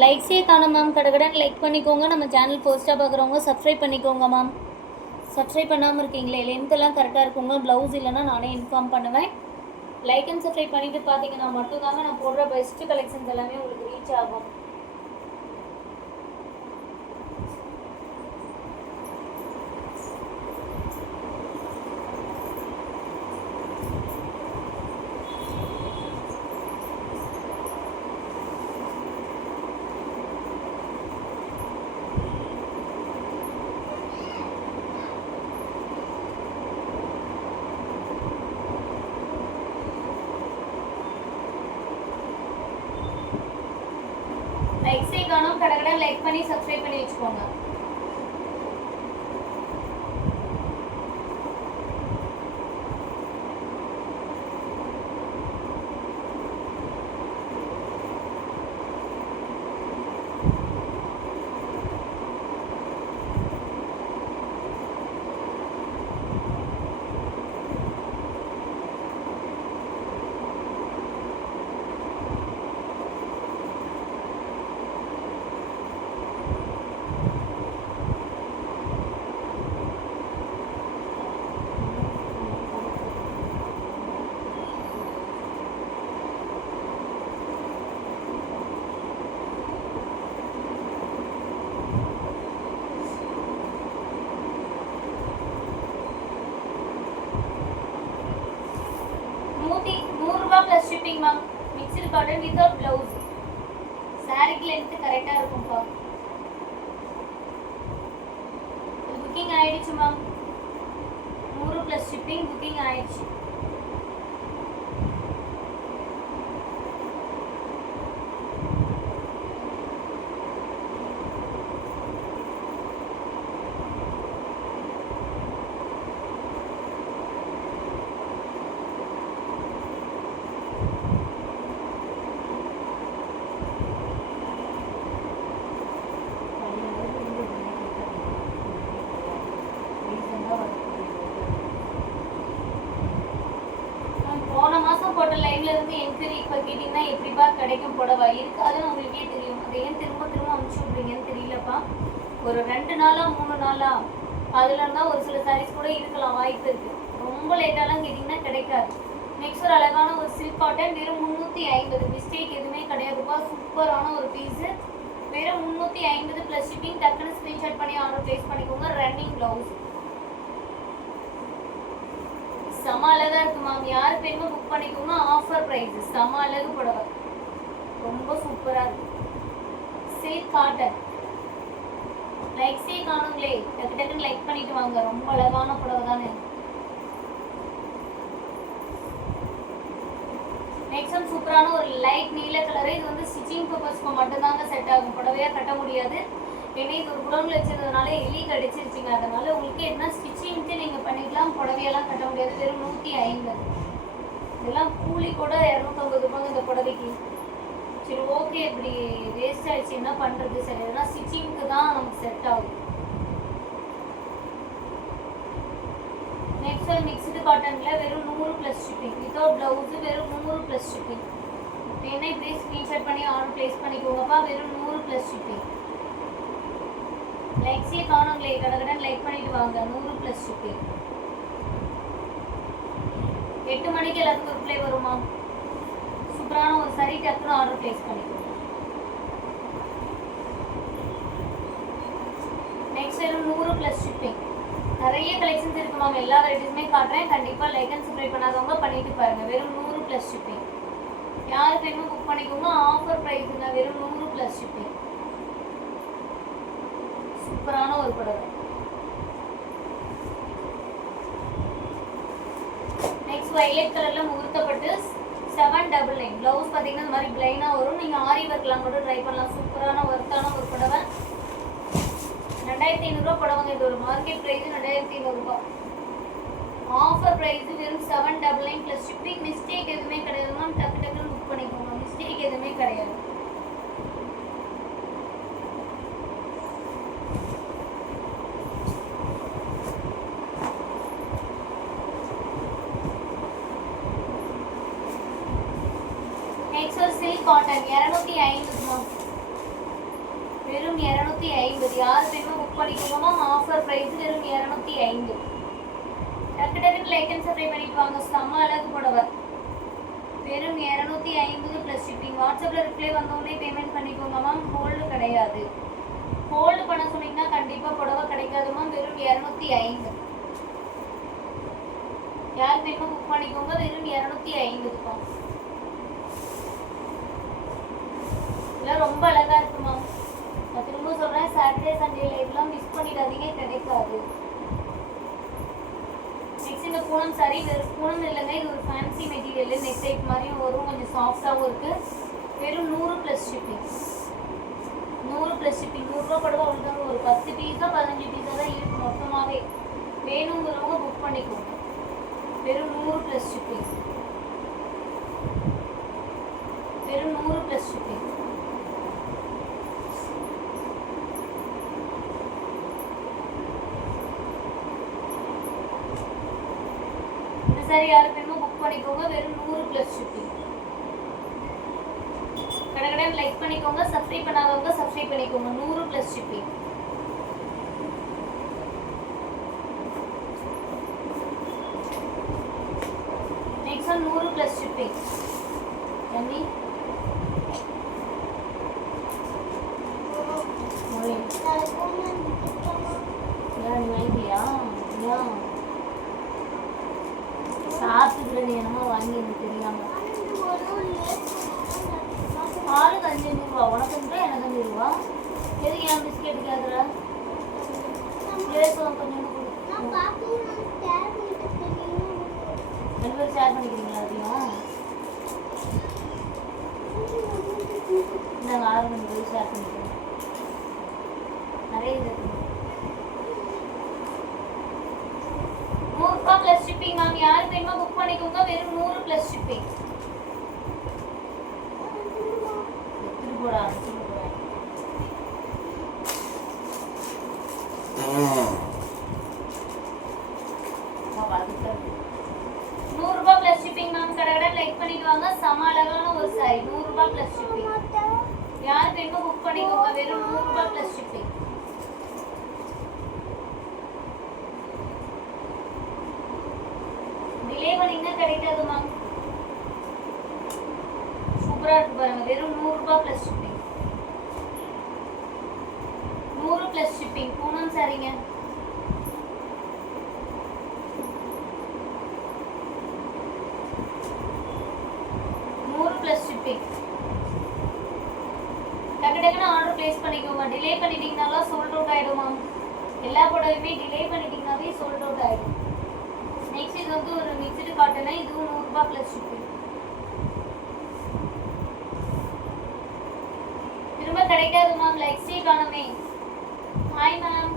லைக்ஸே காணும் மேம். கடகடன் லைக் பண்ணிக்கோங்க. நம்ம சேனல் போஸ்ட்டாக பார்க்குறவங்க சப்ஸ்கிரைப் பண்ணிக்கோங்க மேம். சப்ஸ்கிரைப் பண்ணாமல் இருக்கீங்களே, லென்த்தெல்லாம் கரெக்டாக இருக்குங்க. ப்ளவுஸ் இல்லைன்னா நானே இன்ஃபார்ம் பண்ணுவேன். லைக் அண்ட் சப்ஸ்கிரைப் பண்ணிவிட்டு பார்த்தீங்கன்னா மட்டும்தாங்க நான் போடுற பெஸ்ட்டு கலெக்ஷன்ஸ் எல்லாமே உங்களுக்கு ரீச் ஆகும். லைக்ஸே காணும். கடகடன் லைக் பண்ணி சப்ஸ்கிரைப் பண்ணி வச்சுக்கோங்க. +100 shipping ma'am. Mixed cotton without blouse. சாரிக்கு லென்த் கரெக்டாக இருக்கும்ப்பா. புக்கிங் ஆயிடுச்சு மேம். 100 ஷிப்பிங் புக்கிங் ஆயிடுச்சு. போன மாதம் போட்ட லைவ்ல இருந்து என்கொயரி இப்போ கேட்டிங்கன்னா எப்படிப்பா கிடைக்கும் புடவை இருக்காதுன்னு உங்களுக்கே தெரியும். அதை ஏன் திரும்ப திரும்ப அனுப்பிச்சி விட்றீங்கன்னு தெரியலப்பா. ஒரு 2 நாளா 3 நாளா அதில் இருந்தால் ஒரு சில சாரீஸ் கூட இருக்கலாம், வாய்ப்பு இருக்குது. ரொம்ப லேட்டாலாம் கேட்டிங்கன்னா கிடைக்காது. நெக்ஸ்ட் ஒரு அழகான ஒரு சில்க் காட்டன் வெறும் 350. மிஸ்டேக் எதுவுமே கிடையாதுப்பா. சூப்பரான ஒரு பீஸு வெறும் 350 + ஷிப்பிங். டக்குன்னு ஸ்க்ரீன்ஷாட் பண்ணி ஆர்டர் ப்ளேஸ் பண்ணிக்கோங்க. ரன்னிங் ப்ளவுஸ் செம அழகாக இருக்குது மேம். யார் பேருமே புக் பண்ணிக்கோங்க. Offer price. செம அழகு புடவை, ரொம்ப சூப்பராக இருக்கு. Silk cotton. லைக்ஸே காணுங்களே, டக்கு டக்குன்னு லைக் பண்ணிட்டு வாங்க. ரொம்ப அழகான புடவை தானே. நெக்ஸ்ட் ஒன் சூப்பரான ஒரு லைட் நீல கலரு. இது வந்து ஸ்டிச்சிங் பர்பஸ்க்கு மட்டும்தாங்க செட் ஆகும். புடவையாக கட்ட முடியாது. ஏன்னா இது ஒரு குடோனில் வச்சிருந்ததுனால எலி கடிச்சிருச்சிங்க. அதனால உங்களுக்கு என்ன ஸ்டிச்சிங்க்கு நீங்கள் பண்ணிக்கலாம். புடவையெல்லாம் கட்ட முடியாது. வெறும் 150. இதெல்லாம் கூலி கூட 250 ரூபாங்க இந்த புடவைக்கு. சரி ஓகே, இப்படி வேஸ்ட் ஆயிடுச்சு, என்ன பண்ணுறது. சரி, ஏன்னா ஸ்டிச்சிங்க்கு தான் நமக்கு செட் ஆகும். நெக்ஸ்ட் ஒரு மிக்ஸ்டு காட்டனில் வெறும் 100 + ஷிப்பிங். வித்தவுட் ப்ளவுஸு வெறும் 100 + ஷிப்பிங். ஏன்னா இப்படியே ஸ்க்ரீன்ஷாட் பண்ணி ஆர்டர் ப்ளேஸ் பண்ணிக்கோங்கப்பா. வெறும் 100 + ஷிப்பிங். லைக்ஸே காணுங்களே, கடகடன் லைக் பண்ணிட்டு வாங்க. 100 + ஷிப்பிங். 8 மணிக்கு எல்லாத்துக்கும் ரிப்ளை வருமா. சூப்பரான ஒரு சரி, டக்குன்னு ஆர்டர் ப்ளேஸ் பண்ணிக்கோங்க. நெக்ஸ்ட் வெறும் 100 + ஷிப்பிங். நிறைய கலெக்ஷன்ஸ் இருக்கு மேம். எல்லா வெரைட்டிஸுமே காட்டுறேன். கண்டிப்பாக லைக் அண்ட் சப்ஸ்கிரைப் பண்ணாதவங்க பண்ணிட்டு பாருங்க. வெறும் 100 + ஷிப்பிங். யாருக்கு வேணுமோ புக் பண்ணிக்கோங்க. ஆஃபர் ப்ரைஸுங்க. வெறும் 100 + ஷிப்பிங். சூப்பரான ஒரு புடவை. நெக்ஸ்ட் வயலட் கலர்ல முகூர்த்தப்பட்டு 799. ப்ளவுஸ் பார்த்தீங்கன்னா இந்த மாதிரி பிளைனாக வரும். நீங்கள் ஆரி ஒர்க்லாம் கூட ட்ரை பண்ணலாம். சூப்பரான ஒர்க்கான ஒரு புடவை. 2500 ரூபா புடவைங்க. இது ஒரு மார்க்கெட் ப்ரைஸ் 2500 ரூபா. ஆஃபர் ப்ரைஸ் வெறும் 799 + ஷிப்பிங். மிஸ்டேக் எதுவுமே கிடையாது மேம். டக்கு டக்குன்னு புக் பண்ணிக்கோங்க. மிஸ்டேக் எதுவுமே கிடையாது. நெக்ஸ்ட் ஒரு சில்க் காட்டன் 250 மேம். வெறும் 250. யார் வேணுமோ புக் பண்ணிக்கோங்கம்மா. ஆஃபர் ப்ரைஸ் வெறும் 205. டக்கு டக்குன்னு லைக் அண்ட் சப்ஸ்கிரைப் பண்ணிட்டு வாங்க. செம்ம அழகு புடவை. வெறும் 250 ப்ளஸ் ஷிப்பிங். வாட்ஸ்அப்பில் ரிப்ளை வந்தோடனே பேமெண்ட் பண்ணிக்கோங்க மேம். ஹோல்டு கிடையாது. ஹோல்டு பண்ண சொன்னீங்கன்னா கண்டிப்பாக புடவை கிடைக்காது மேம். வெறும் 205. யார் வேணுமோ புக் பண்ணிக்கோங்க. வெறும் 250 தான். இதெல்லாம் ரொம்ப அழகா இருக்கு மேம். நான் திரும்ப சொல்றேன், சாட்டர்டே சண்டே லைவ்லாம் மிஸ் பண்ணிடாதீங்க, கிடைக்காது. நெக்ஸ்ட் இந்த பூனம் சாரி. வெறும் பூனம் இல்லைங்க, இது ஒரு ஃபேன்சி மெட்டீரியல். நெக் டைப் மாதிரியும் வரும், கொஞ்சம் சாஃப்டாகவும் இருக்கு. வெறும் 100 ப்ளஸ் ஷிப்பிங். 100 plus shipping. 100 ரூபா படவா அவ்வளோதாங்க. ஒரு 10 பீஸா 15 பீஸா தான் இருக்கு மொத்தமாகவே. வேணுங்கிறவங்க புக் பண்ணிக்கோங்க. வெறும் 100 ப்ளஸ் ஷிப்பிங். வெறும் 100 ப்ளஸ் ஷிப்பிங். இந்த சாரி யாருக்கு வேணுமோ புக் பண்ணிக்கோங்க. வெறும் 100 ப்ளஸ் ஷிப்பிங். கடகடன் லைக் பண்ணிக்கோங்க. சப்ஸ்கிரைப் பண்ணாதவங்க சப்ஸ்கிரைப் பண்ணிக்கோங்க. 100 plus shipping. Next 100 plus shipping. எம்மி நீ வாங்கியா? சாப்பிட்டுக்கிற நீ என்னமோ வாங்கி எனக்கு தெரியாம. ஆளுக்கு 5 ரூபா. உனக்கு 5 ரூபா, எனக்கு 5 ரூபா. எதுக்கு ஏன் பிஸ்கெட் கேட்குற? லேஸ் கொஞ்சம் ரெண்டு பேரும் ஷேர் பண்ணிக்கிறீங்களா? அதையும் நாங்கள் 6 மணி போய் ஷேர் பண்ணிக்கிறோம். நிறைய இது 100 ரூபா ப்ளஸ் ஷிப்பிங் மேம். யாருக்கு வேணுமோ புக் பண்ணிக்கோங்க. வெறும் 100 ப்ளஸ் ஷிப்பிங். போடா 100 ரூபா ப்ளஸ் ஷிப்பிங் மேம். கடகடன் லைக் பண்ணிட்டு வாங்க. செம அழகான ஒரு சாரி. 100 ரூபா ப்ளஸ் ஷிப்பிங். யார் வேணுமோ புக் பண்ணிக்கோங்க. வெறும் 100 ரூபா ப்ளஸ் ஷிப்பிங். டிலே பண்ணீங்கன்னா கிடைக்காது மேம். சூப்பரா இருக்கு பாருங்க. வெறும் 100 ரூபா plus shipping. 100 plus shipping. Poonam சாரிங்க. Plus shipping. டக்கு டக்குன்னு ஆர்டர் பிளேஸ் பண்ணிக்கோங்க. டிலே பண்ணிட்டீங்கனாலும் சோல்ட் அவுட் ஆயிடும் மேம். எல்லா புடவையுமே டிலே பண்ணிட்டீங்கனாவே சோல்ட் அவுட் ஆயிடும். நெக்ஸ்ட் இது வந்து ஒரு மிக்ஸ்டு காட்டன். இதுவும் 100 ரூபாய் ப்ளஸ் ஷிப்பிங். திரும்ப கிடைக்காது மேம். லைக் ஸ்டே காணமே. Hi ma'am.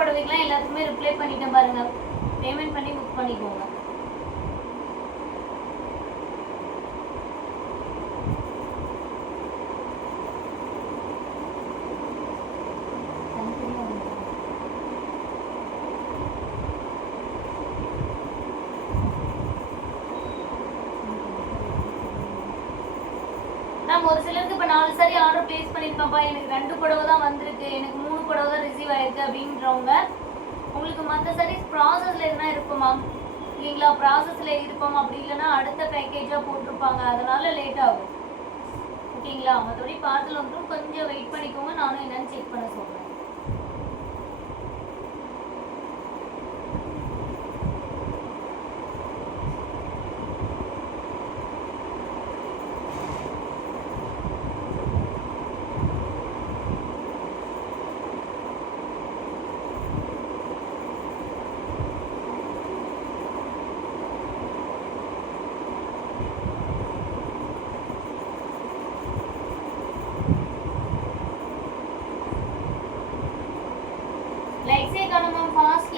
படவைக்கெல்லாம் எல்லாத்துக்குமே ரிப்ளை பண்ணிட்டேன் பாருங்க. பேமெண்ட் பண்ணி புக் பண்ணிக்கோங்க. ஒரு சிலருக்கு இப்போ 4 சாரி ஆர்டர் பிளேஸ் பண்ணியிருப்பேன்ப்பா, எனக்கு 2 புடவை தான் வந்திருக்கு, எனக்கு 3 புடவை தான் ரிசீவ் ஆயிருக்கு அப்படின்றவங்க, உங்களுக்கு மற்ற சாரீஸ் ப்ராசஸில் எதுனா இருக்குமா இல்லைங்களா? ப்ராசஸில் இருப்போம். அப்படி இல்லைன்னா அடுத்த பேக்கேஜாக போட்டிருப்பாங்க, அதனால லேட் ஆகும். ஓகேங்களா? மற்றபடி பார்சல் வந்துடும், கொஞ்சம் வெயிட் பண்ணிக்கோங்க. நானும் என்னன்னு செக் பண்ண சொல்கிறேன்.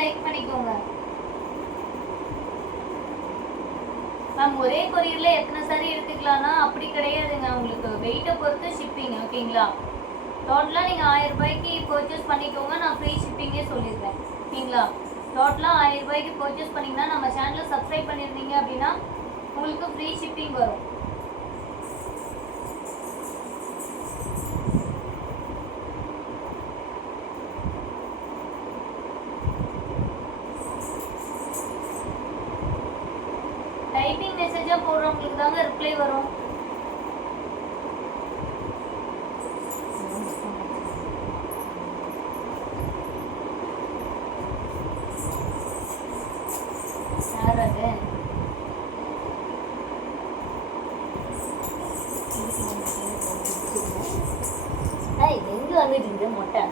லைக் பண்ணிக்கோங்க மேம். ஒரே கொரியர்ல எத்தனை சாரி எடுத்துக்கலாம்னா அப்படி கிடையாதுங்க, உங்களுக்கு வெயிட்டை பொறுத்து ஷிப்பிங். ஓகேங்களா? டோட்டலாக நீங்கள் 1000 ரூபாய்க்கு பர்ச்சேஸ் பண்ணிக்கோங்க, நான் ஃப்ரீ ஷிப்பிங்கே சொல்லிடுறேன். ஓகேங்களா? டோட்டலாக 1000 ரூபாய்க்கு பர்ச்சேஸ் பண்ணிங்கன்னா நம்ம சேனலை சப்ஸ்கிரைப் பண்ணியிருந்தீங்க அப்படின்னா உங்களுக்கு ஃப்ரீ ஷிப்பிங் வரும். டைப்பிங் மெசேஜாக போடுறவங்களுக்கு தாங்க ரிப்ளை வரும். எங்க வந்துட்டு மொட்டை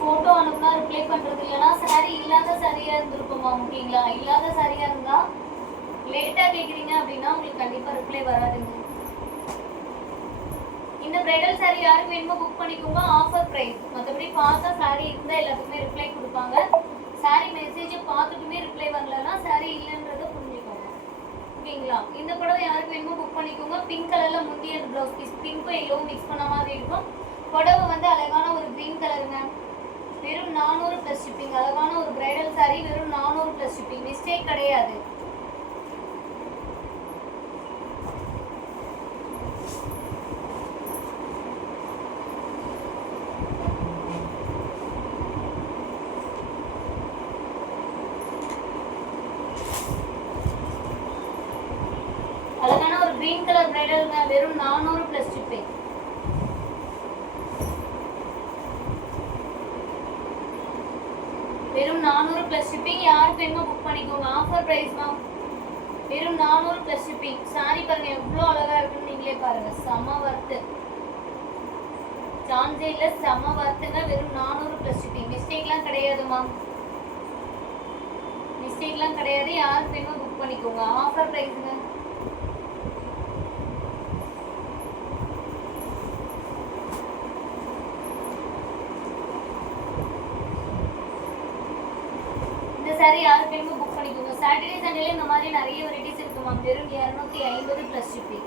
ஃபோட்டோ அனுப்புனா ரிப்ளை பண்ணுறது இல்லைன்னா சாரீ இல்லாத சாரியாக இருந்திருக்குமா? ஓகேங்களா? இல்லாத சாரியாக இருந்தால் லேட்டாக கேட்குறீங்க அப்படின்னா உங்களுக்கு கண்டிப்பாக ரிப்ளை வராதுங்க. இந்த பிரைடல் சாரீ யாருக்கு வேணுமோ புக் பண்ணிக்கோங்க, ஆஃபர் ப்ரைஸ். மற்றபடி பார்த்தா சாரீ இருந்தால் எல்லாத்துக்குமே ரிப்ளை கொடுப்பாங்க. சாரீ மெசேஜை பார்த்துட்டுமே ரிப்ளை வரலன்னா சாரீ இல்லைன்றதை புரிஞ்சுக்கோங்க. ஓகேங்களா? இந்த புடவை யாருக்கு வேணுமோ புக் பண்ணிக்கோங்க. பிங்க் கலரில் முந்தைய ப்ளவுஸ் பீஸ் பிங்க்கும் எல்லோவும் மிக்ஸ் பண்ண மாதிரி இருக்கும். புடவை வந்து அழகான ஒரு க்ரீன் கலருங்க. வெறும் 400 + ஷிப்பிங். அழகான ஒரு பிரைடல் சாரீ வெறும் 400 + ஷிப்பிங். மிஸ்டேக் கிடையாது. அழகான ஒரு கிரீன் கலர் பிரைடல் வெறும் 400 + ஷிப்பிங். வெறும் 400 + ஷிப்பிங். யாருக்கு வேணுமோ புக் பண்ணிக்கோங்க. Offer price ma'am. வெறும் 400 + ஷிப்பிங். சாரி பாருங்க எவ்வளோ அழகா இருக்குன்னு நீங்களே பாருங்க. செம வர்த்து. சான்ஸே இல்லை, செம வர்த்துங்க. வெறும் 400 + ஷிப்பிங். மிஸ்டேக்லாம் கிடையாது மேம், மிஸ்டேக்லாம் கிடையாது. யாருக்கு வேணுமோ புக் பண்ணிக்கோங்க. ஆஃபர் ப்ரைஸுங்க. சாரி யாருக்கு வேணுமோ புக் பண்ணிக்கோங்க. சாட்டர்டே சண்டேல இந்த மாதிரி நிறைய வெரைட்டிஸ் இருக்கு மேம். வெறும் 250 + ஷிப்பிங்.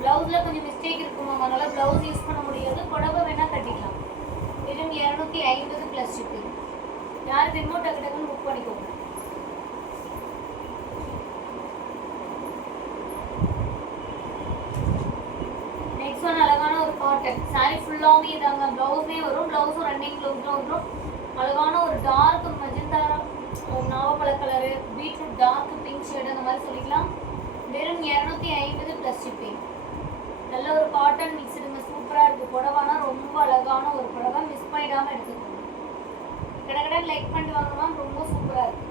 ப்ளவுஸ்ல கொஞ்சம் மிஸ்டேக் இருக்கும் மேம், அதனால ப்ளவுஸ் யூஸ் பண்ண முடியாது. புடவை வேணா கட்டிக்கலாம். வெறும் 250 + ஷிப்பிங். யாருக்கு வேணுமோ டக்கு டக்குன்னு புக் பண்ணிக்கோங்க. நெக்ஸ்ட் ஒன் அழகான ஒரு காட்டன் சாரி. ஃபுல்லாகவே இதாங்க. ப்ளவுஸே வரும். ப்ளவுஸும் ரன்னிங் ப்ளவுஸும் வரும். அழகான ஒரு டார்க் மெஜந்தா, நாவப்பழ colour, beetroot dark pink shade அந்த மாதிரி சொல்லிக்கலாம். வெறும் 250 + ஷிப்பிங். நல்ல ஒரு காட்டன் மிக்ஸ்டுங்க. சூப்பராக இருக்குது. புடவானா ரொம்ப அழகான ஒரு புடவை. மிஸ் பண்ணிடாமல் எடுத்துக்கோங்க. கடகடன் லைக் பண்ணிட்டு வாங்க மேம். ரொம்ப சூப்பராக இருக்குது.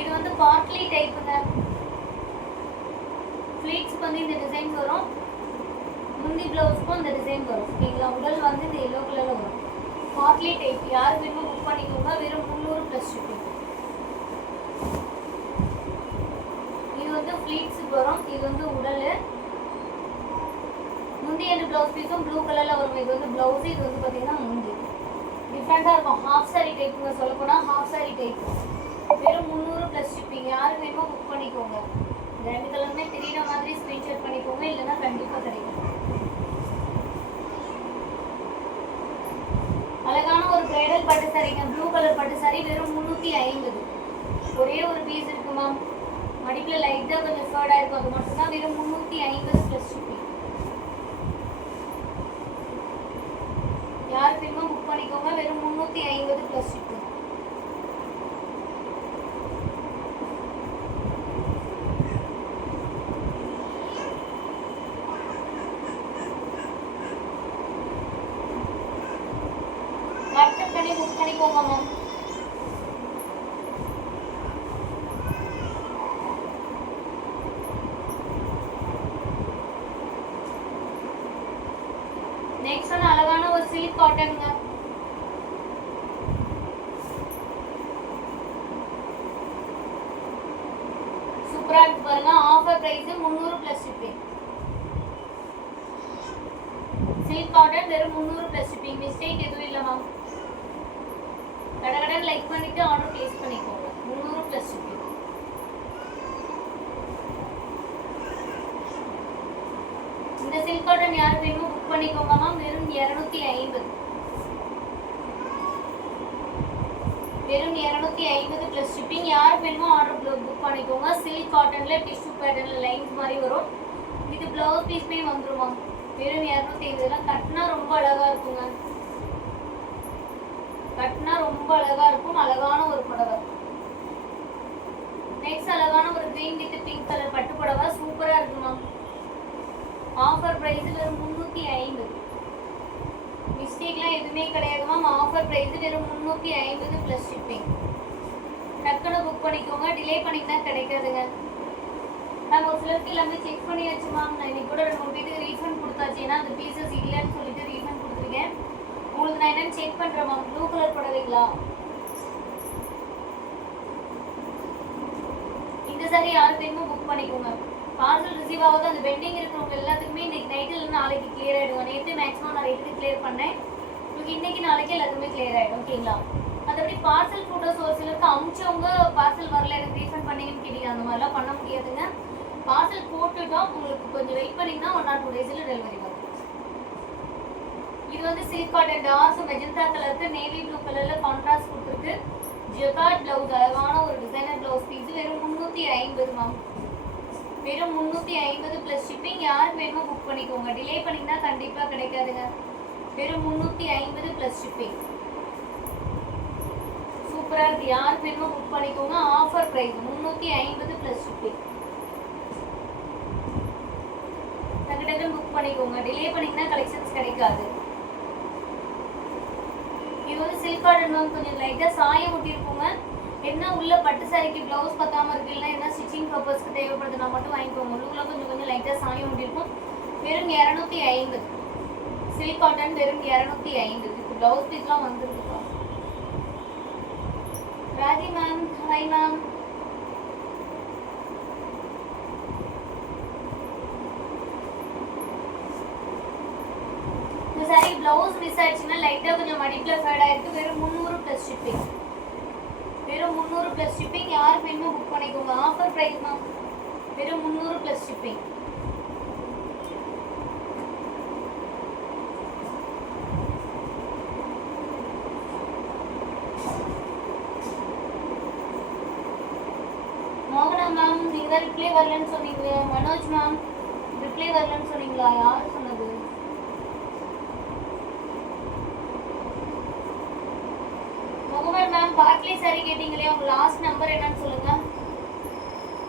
இது வந்து பார்ட்லி டைப்புங்க. ஃப்ளீட்ஸ்க்கு வந்து இந்த டிசைன்ஸ் வரும். முந்தி ப்ளவுஸ்க்கும் இந்த டிசைன் வரும். ஓகேங்களா? உடல் வந்து இந்த எல்லோ கலரில் வரும். பாட்லி டைப் யார் வேணுமோ புக் பண்ணிக்கோங்க. வெறும் 300 ப்ளஸ் ஷிப்பிங். இது வந்து ஃப்ளீட்ஸ் வரும். இது வந்து உடல். முந்தி என்ற ப்ளவுஸ் பீஸும் ப்ளூ கலரில் வரும். இது வந்து ப்ளவுஸு. இது வந்து பார்த்தீங்கன்னா முந்தி டிஃப்ரெண்ட்டாக இருக்கும். ஹாஃப் சாரி டைப்புங்க. சொல்லப்போனால் ஹாஃப் சாரி டைப். வெறும் 300 ப்ளஸ் ஷிப்பிங். யார் வேணுமோ புக் பண்ணிக்கோங்க. ரெண்டு கலருமே தெரியுற மாதிரி ஸ்க்ரீன்ஷாட் பண்ணிக்கோங்க, இல்லைன்னா கண்டிப்பாக கிடைக்கும். அழகான ஒரு பிரைடல் பட்டு சாரிங்க. ப்ளூ கலர் பட்டு சாரி வெறும் 350. ஒரே ஒரு பீஸ் இருக்கு மேம். மடிப்பில் லைட்டாக கொஞ்சம் ஃபர்டாக இருக்கும். அது மட்டும்தான். வெறும் 350 ப்ளஸ் ஷிப்பிங். யார் வேணுமோ புக் பண்ணிக்கோங்க. வெறும் 350 ப்ளஸ் ஷிப்பிங். வாட்ஸ்அப் பண்ணி புக் பண்ணிக்கோங்க மேம். நெக்ஸ்ட் ஒன் அழகான ஒரு சில்க் காட்டனுங்க. சூப்பரா இருக்கு பாருங்க. Offer price 300 plus shipping. Silk cotton வெறும் 300 ப்ளஸ் ஷிப்பிங். மிஸ்டேக் எதுவும் இல்லை மேம். கடகடன் லைக் பண்ணிட்டு ஆர்டர் பிளேஸ் பண்ணிக்கோங்க. 300 ப்ளஸ் ஷிப்பிங். இந்த சில்க் காட்டன் யார் வேணுமோ புக் பண்ணிக்கோங்க மேம். வெறும் 250. வெறும் 250 ப்ளஸ் ஷிப்பிங். யார் வேணுமோ ஆர்டர் புக் பண்ணிக்கோங்க. சில்க் காட்டன்ல டிஷ்யூ பேட்டர்ன்ல லைன்ஸ் மாதிரி வரும். இது பிளவுஸ் பீஸ்மே வந்துருமா. வெறும் 250. கட்டினா ரொம்ப அழகா இருக்குங்க. கட்டினா ரொம்ப அழகா இருக்கும். அழகான ஒரு புடவை. நெக்ஸ்ட் அழகான ஒரு கிரீன் வித் பிங்க் கலர் பட்டு புடவை. சூப்பரா இருக்குமா. ஆஃபர் பிரைஸ் வெறும் 350. மிஸ்டேக்லாம் எதுவுமே கிடையாது மேம். ஆஃபர் பிரைஸ் வெறும் 350 ப்ளஸ் ஷிப்பிங். டக்குன்னு புக் பண்ணிக்கோங்க. டிலே பண்ணிங்கன்னா கிடைக்காதுங்க மேம். ஒரு சிலருக்கு எல்லாமே செக் பண்ணியாச்சு மேம். நான் இன்னைக்கு கூட 2-3 பேருக்கு ரீஃபண்ட் கொடுத்தாச்சு. ஏன்னா அந்த பீசஸ் இல்லைன்னு சொல்லிட்டு ரீஃபண்ட் கொடுத்துருக்கேன். உங்களுக்கு நான் என்னன்னு செக் பண்ணுறேன் மேம். Blue colour புடவைங்களா? இந்த சாரி யார் வேணுமோ புக் பண்ணிக்கோங்க. பார்சல் ரிசீவ் ஆகுது. அந்த பெண்டிங் இருக்கிறவங்க எல்லாத்துக்குமே இன்னைக்கு நைட்டு இல்லை நாளைக்கு கிளியர் ஆகிடுங்க. நேற்று மேக்ஸிமம் நான் ரேட்டுக்கு கிளியர் பண்ணேன். உங்களுக்கு இன்னைக்கு நாளைக்கு எல்லாத்துக்குமே கிளியர் ஆகிடும். ஓகேங்களா? மற்றபடி பார்சல் ஃபோட்டோஸ் ஒரு சிலருக்கு அமுச்சவங்க பார்சல் வரல எனக்கு ரீஃபண்ட் பண்ணீங்கன்னு கேட்டீங்க. அந்த மாதிரிலாம் பண்ண முடியாதுங்க. பார்சல் போட்டுட்டோம். உங்களுக்கு கொஞ்சம் வெயிட் பண்ணிங்கன்னா 1 or 2 days டெலிவரி வரும். இது வந்து சில்க் காட்டன் டார்க் மெஜந்தா கலருக்கு நேவி ப்ளூ கலர்ல கான்ட்ராஸ்ட் கொடுத்துருக்கு. ஜெகார்ட் பிளவுஸ். அழகான ஒரு டிசைனர் பிளவுஸ் பீஸ். வெறும் 350 மேம். வெறும் 350 ப்ளஸ் ஷிப்பிங். யாருக்கு வேணுமோ புக் பண்ணிக்கோங்க. டிலே பண்ணிங்கன்னா கண்டிப்பாக கிடைக்காதுங்க. வெறும் 350 ப்ளஸ் ஷிப்பிங். சூப்பராக இருக்குது. யாருக்கு வேணுமோ புக் பண்ணிக்கோங்க. Offer price 350 plus shipping. டக்கு புக் பண்ணிக்கோங்க. டிலே பண்ணிங்கன்னா கலெக்ஷன்ஸ் கிடைக்காது. இது வந்து சில்க் காட்டன் மேம். கொஞ்சம் லைட்டாக சாயம் ஒட்டியிருக்கோங்க. என்ன உள்ள பட்டு சாரிக்கு ப்ளவுஸ் பத்தாமல் இருக்கு, இல்லைன்னா என்ன ஸ்டிச்சிங் பர்பஸ்க்கு தேவைப்படுதுன்னா மட்டும் வாங்கிக்கோங்க. உள்ளுக்குள்ள கொஞ்சம் லைட்டாக சாயம் ஒட்டியிருக்கும். வெறும் 250. சில்க் காட்டன் வெறும் 250. இதுக்கு ப்ளவுஸ் பீஸ்லாம் வந்துருக்குப்பா. Raji ma'am, hi ma'am. இந்த சாரி ப்ளவுஸ் மிஸ் ஆயிடுச்சுன்னா லைட்டாக கொஞ்சம் மடிப்பில் ஃபேட் ஆயிருக்கு. வெறும் 300 ப்ளஸ் ஷிப்பிங். வெறும் 300 ப்ளஸ் ஷிப்பிங். யாருக்கு வேணுமோ புக் பண்ணிக்கோங்க. Offer price ma'am. வெறும் 300 ப்ளஸ் ஷிப்பிங். மோகனா மேம், நீங்கள் தான் ரிப்ளை வரலன்னு சொன்னீங்க. மனோஜ் மேம், ரிப்ளை வரலன்னு சொன்னீங்களா? யார் சொன்னது? முகமது மேம், பாட்லி சாரி கேட்டீங்களே, உங்க லாஸ்ட் நம்பர் என்னன்னு சொல்லுங்க.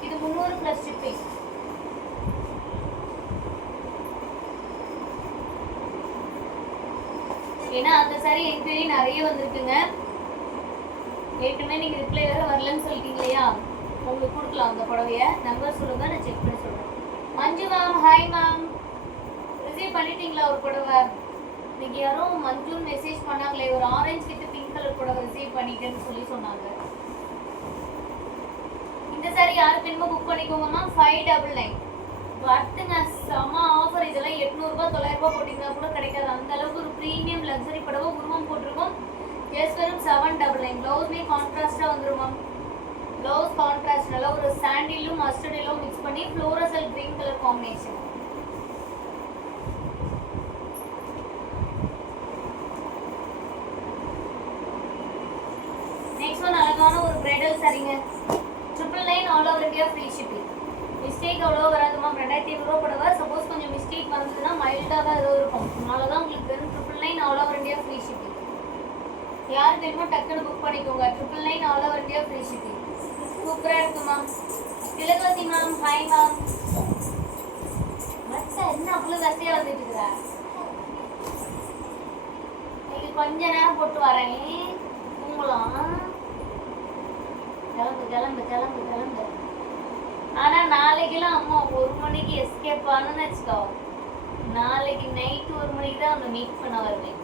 இது 300 ப்ளஸ் ஷிப்பிங். ஏன்னா அந்த சாரி என்கொயரி நிறைய வந்திருக்குங்க. ஏற்கனவே நீங்கள் ரிப்ளை வேறு வரலன்னு சொல்லிட்டீங்க இல்லையா? உங்களுக்கு கொடுக்கலாம் அந்த புடவைய. நம்பர் சொல்லுங்க, நான் செக் பண்ணி சொல்கிறேன். மஞ்சு மேம், ஹாய் மேம். ரிசீவ் பண்ணிட்டீங்களா ஒரு புடவை? இன்னைக்கு யாரோ மஞ்சுன்னு மெசேஜ் பண்ணாங்களே, ஒரு ஆரஞ்சு கிட்ட பிங்க் கலர் கூட ரிசீவ் பண்ணிட்டேன்னு சொல்லி சொன்னாங்க. இந்த சாரி யாருக்கு வேணுமோ புக் பண்ணிக்கோங்கம்மா. 599 வருதுங்க, செம ஆஃபர். இதெல்லாம் 800 ரூபாய் 900 ரூபாய் போட்டிங்கன்னா கூட கிடைக்காது. அந்த அளவுக்கு ஒரு ப்ரீமியம் லக்ஸரி புடவை உருவம் போட்டிருக்கோம். ஜஸ்ட் வெறும் 799. ப்ளவுஸ்மே கான்ட்ராஸ்டாக வந்துருமா. ப்ளவுஸ் கான்ட்ராஸ்ட் நல்லா ஒரு சாண்டிலும் மஸ்டர்ட் எல்லாம் மிக்ஸ் பண்ணி fluorescent green colour combination. Next one அழகான ஒரு பிரைடல் சாரிங்க. 999 all over India free shipping. Mistake அவ்வளோ வராதுமா. 2500 ரூபா புடவை. சப்போஸ் கொஞ்சம் மிஸ்டேக் வந்ததுன்னா மைல்டாக தான் ஏதோ இருக்கும். அதனால தான் உங்களுக்கு வெறும் 999 all over India free shipping. யார் வேணுமோ டக்குன்னு புக் பண்ணிக்கோங்க. 999 all over India free shipping. சூப்பராக இருக்குமா. Thilagavathi ma'am, hi ma'am. மச்சா என்ன அவ்வளோ வசதியாக வந்துட்டு இருக்கிறா. இன்னைக்கு கொஞ்ச நேரம் போட்டு வரேன். தூங்கலாம். கிளம்பு கிளம்பு கிளம்பு கிளம்பு. ஆனால் நாளைக்கெல்லாம் அம்மா 1 மணிக்கு எஸ்கேப் ஆனன்னு வச்சுக்கோ. நாளைக்கு நைட்டு 1 மணிக்கு தான் அவங்க மீட் பண்ண வருவேன்.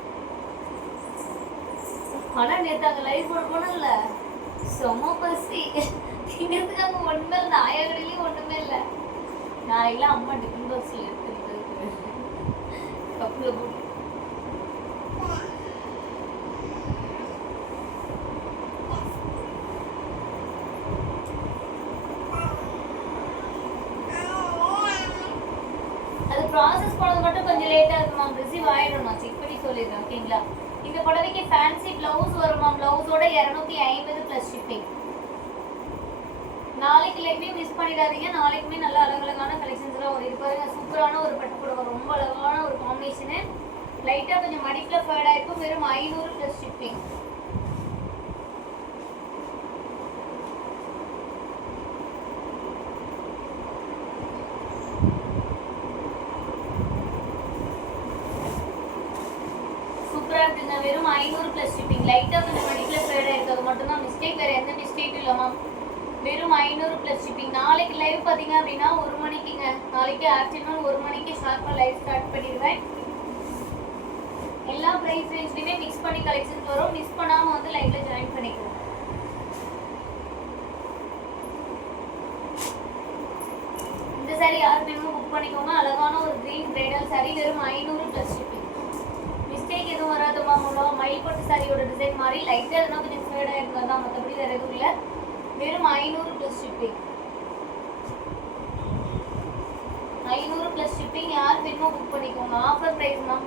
ஆனால் நேற்று அங்கே லைவ் போட போனோம்ல, செம்ம பசி. திங்கிறதுக்கு அங்கே ஒன்றுமே இல்லை. ஆயாக்கடையிலையும் ஒன்றுமே இல்லை. நாளைக்கெல்லாம் அம்மா டிஃபன் பாக்ஸில் எடுத்துருக்கு கப்பில் போட்டு. ப்ராசஸ் போனது மட்டும் கொஞ்சம் லேட்டாக இருக்குமா. ரிசீவ் ஆகிடும். நான் செக் பண்ணி சொல்லிடுறேன். ஓகேங்களா. இந்த புடவைக்கு ஃபேன்சி ப்ளவுஸ் வருமா. ப்ளவுஸோட 250 ப்ளஸ் ஷிப்பிங். நாளைக்கு லைவ்லையும் மிஸ் பண்ணிடாதீங்க. நாளைக்குமே நல்ல அழகழகான கலெக்ஷன்ஸ்லாம் ஒரு இருப்பாருங்க. சூப்பரான ஒரு பட்டு புடவை, ரொம்ப அழகான ஒரு காம்பினேஷனு. லைட்டாக கொஞ்சம் மடிப்பில் ஃபேடாக இருக்கும். வெறும் 500 ப்ளஸ் ஷிப்பிங். வெறும் 500 ப்ளஸ் ஷிப்பிங். லைட்டாக கொஞ்சம் மடிப்பில் ஃபேடாக இருக்கிறது மட்டும்தான் மிஸ்டேக். வேறு எந்த மிஸ்டேக்கும் இல்லைம்மா. வெறும் 500 ப்ளஸ் ஷிப்பிங். நாளைக்கு லைவ் பார்த்தீங்க அப்படின்னா 1 மணிக்குங்க. நாளைக்கு ஆஃப்டர்நூன் 1 மணிக்கு ஷார்ப்பாக லைவ் ஸ்டார்ட் பண்ணிடுவேன். எல்லா ப்ரைஸ் ரேஞ்ச்லையுமே மிக்ஸ் பண்ணி கலெக்ஷன்ஸ் வரும். மிஸ் பண்ணாமல் வந்து லைவ்ல ஜாயின் பண்ணிக்கிறோம். இந்த சாரி யார் வேணுமோ புக் பண்ணிக்கோங்க. அழகான ஒரு கிரீன் பிரைடல் சாரி. வெறும் 500 ப்ளஸ் ஷிப்பிங். மிஸ்டேக் எதுவும் வராதுமா. மூலம் மயில் போட்டு சாரியோட டிசைன் மாதிரி லைட்டாக எதுனா கொஞ்சம் ஃபேடாக இருந்தால் தான், மற்றபடி வேறு எதுவும் இல்லை. வெறும் 500 ப்ளஸ் ஷிப்பிங். 500 plus shipping. யார் வேணுமோ புக் பண்ணிக்கோங்க. ஆஃபர் ப்ரைஸ்மா.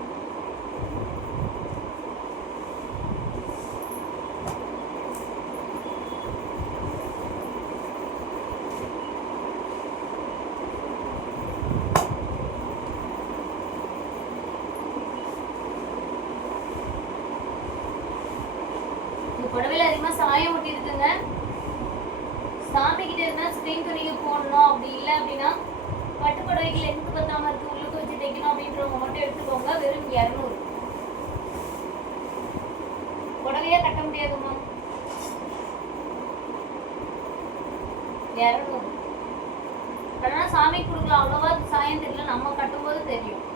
புடவையில் அதிகமாக சாயம் ஒட்டி இருக்குங்க. சாமி கிட்ட இருந்தால் ஸ்க்ரீன் துணிக்கு போடணும். அப்படி இல்லை அப்படின்னா பட்டு புடவைக்கு லென்த் பத்தாமல் இருக்கு, உள்ளுக்கு வச்சு தைக்கணும் அப்படின்றவங்க மட்டும் எடுத்துக்கோங்க. வெறும் 200. புடவையா கட்ட முடியாதுமா. 200. ஆனால் சாமிக்கு கொடுக்கலாம். அவ்வளோவா சாயம் தெரியல, நம்ம கட்டும்போது தெரியும்.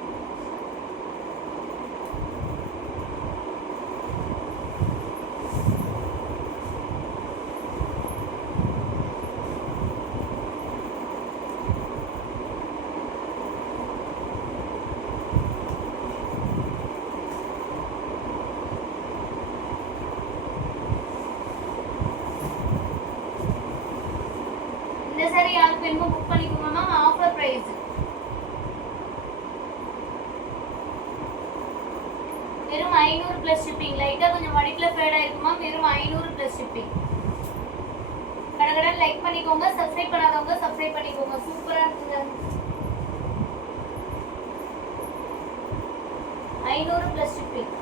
இந்த சாரி யாருக்கு வேணுமோ புக் பண்ணிக்கோங்க மேம். Offer price. வெறும் 500 ப்ளஸ் ஷிப்பிங். லைட்டாக கொஞ்சம் மடிப்பில் ஃபேடாக இருக்குமா. வெறும் 500 ப்ளஸ் ஷிப்பிங். கடகடன் லைக் பண்ணிக்கோங்க. சப்ஸ்கிரைப் பண்ணாதவங்க சப்ஸ்கிரைப் பண்ணிக்கோங்க. சூப்பராக இருக்குங்க. 500 ப்ளஸ் ஷிப்பிங்.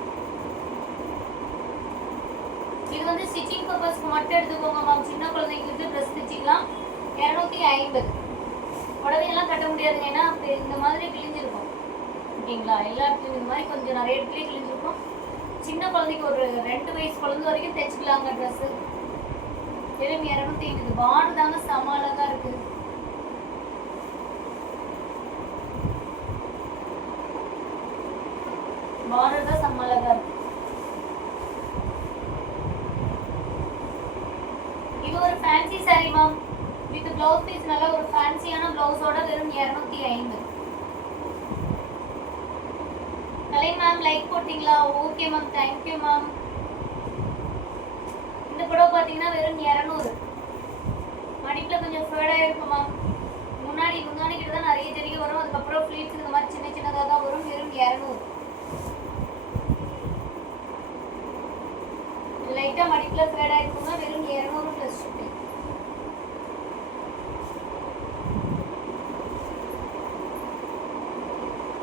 இது வந்து ஸ்டிச்சிங் பர்பஸ்க்கு மட்டும் எடுத்துக்கோங்க மேம். சின்ன குழந்தைங்களுக்கு ட்ரெஸ் ஸ்டிச்சிங்லாம் 250. புடவையெல்லாம் கட்ட முடியாதுங்க. ஏன்னா இந்த மாதிரி கிழிஞ்சிருக்கும். ஓகேங்களா. எல்லா இடத்துலையும் இந்த மாதிரி கொஞ்சம் நிறைய இடத்துலையும் கிழிஞ்சிருக்கும். சின்ன குழந்தைக்கு ஒரு 2 வயசு குழந்தை வரைக்கும் தைச்சிக்கலாங்க ட்ரெஸ்ஸு. வெறும் 250. பார்டர் தாங்க செம அழகாக இருக்குது. பார்டர் தான் செம்ம அழகா இருக்கு. இது ஒரு fancy saree ma'am. With blouse piece நல்ல ஒரு ஃபேன்சியான ப்ளவுஸோட வெறும் 205. கலை மேம் லைக் போட்டீங்களா? Okay ma'am, thank you ma'am. இந்த புடவை பார்த்தீங்கன்னா வெறும் 200. மடிப்பில் கொஞ்சம் ஃபேடாக இருக்கும் மேம். முன்னாடி கிட்ட தான் நிறைய ஜரிகை வரும். அதுக்கப்புறம் ஃப்ளீட்ஸ் இந்த மாதிரி சின்ன சின்னதாக தான் வரும். வெறும் 200. லைட்டாக மடிப்பில் ஃபேடாக இருக்குங்க. வெறும் 200 ப்ளஸ் ஷிப்பிங்.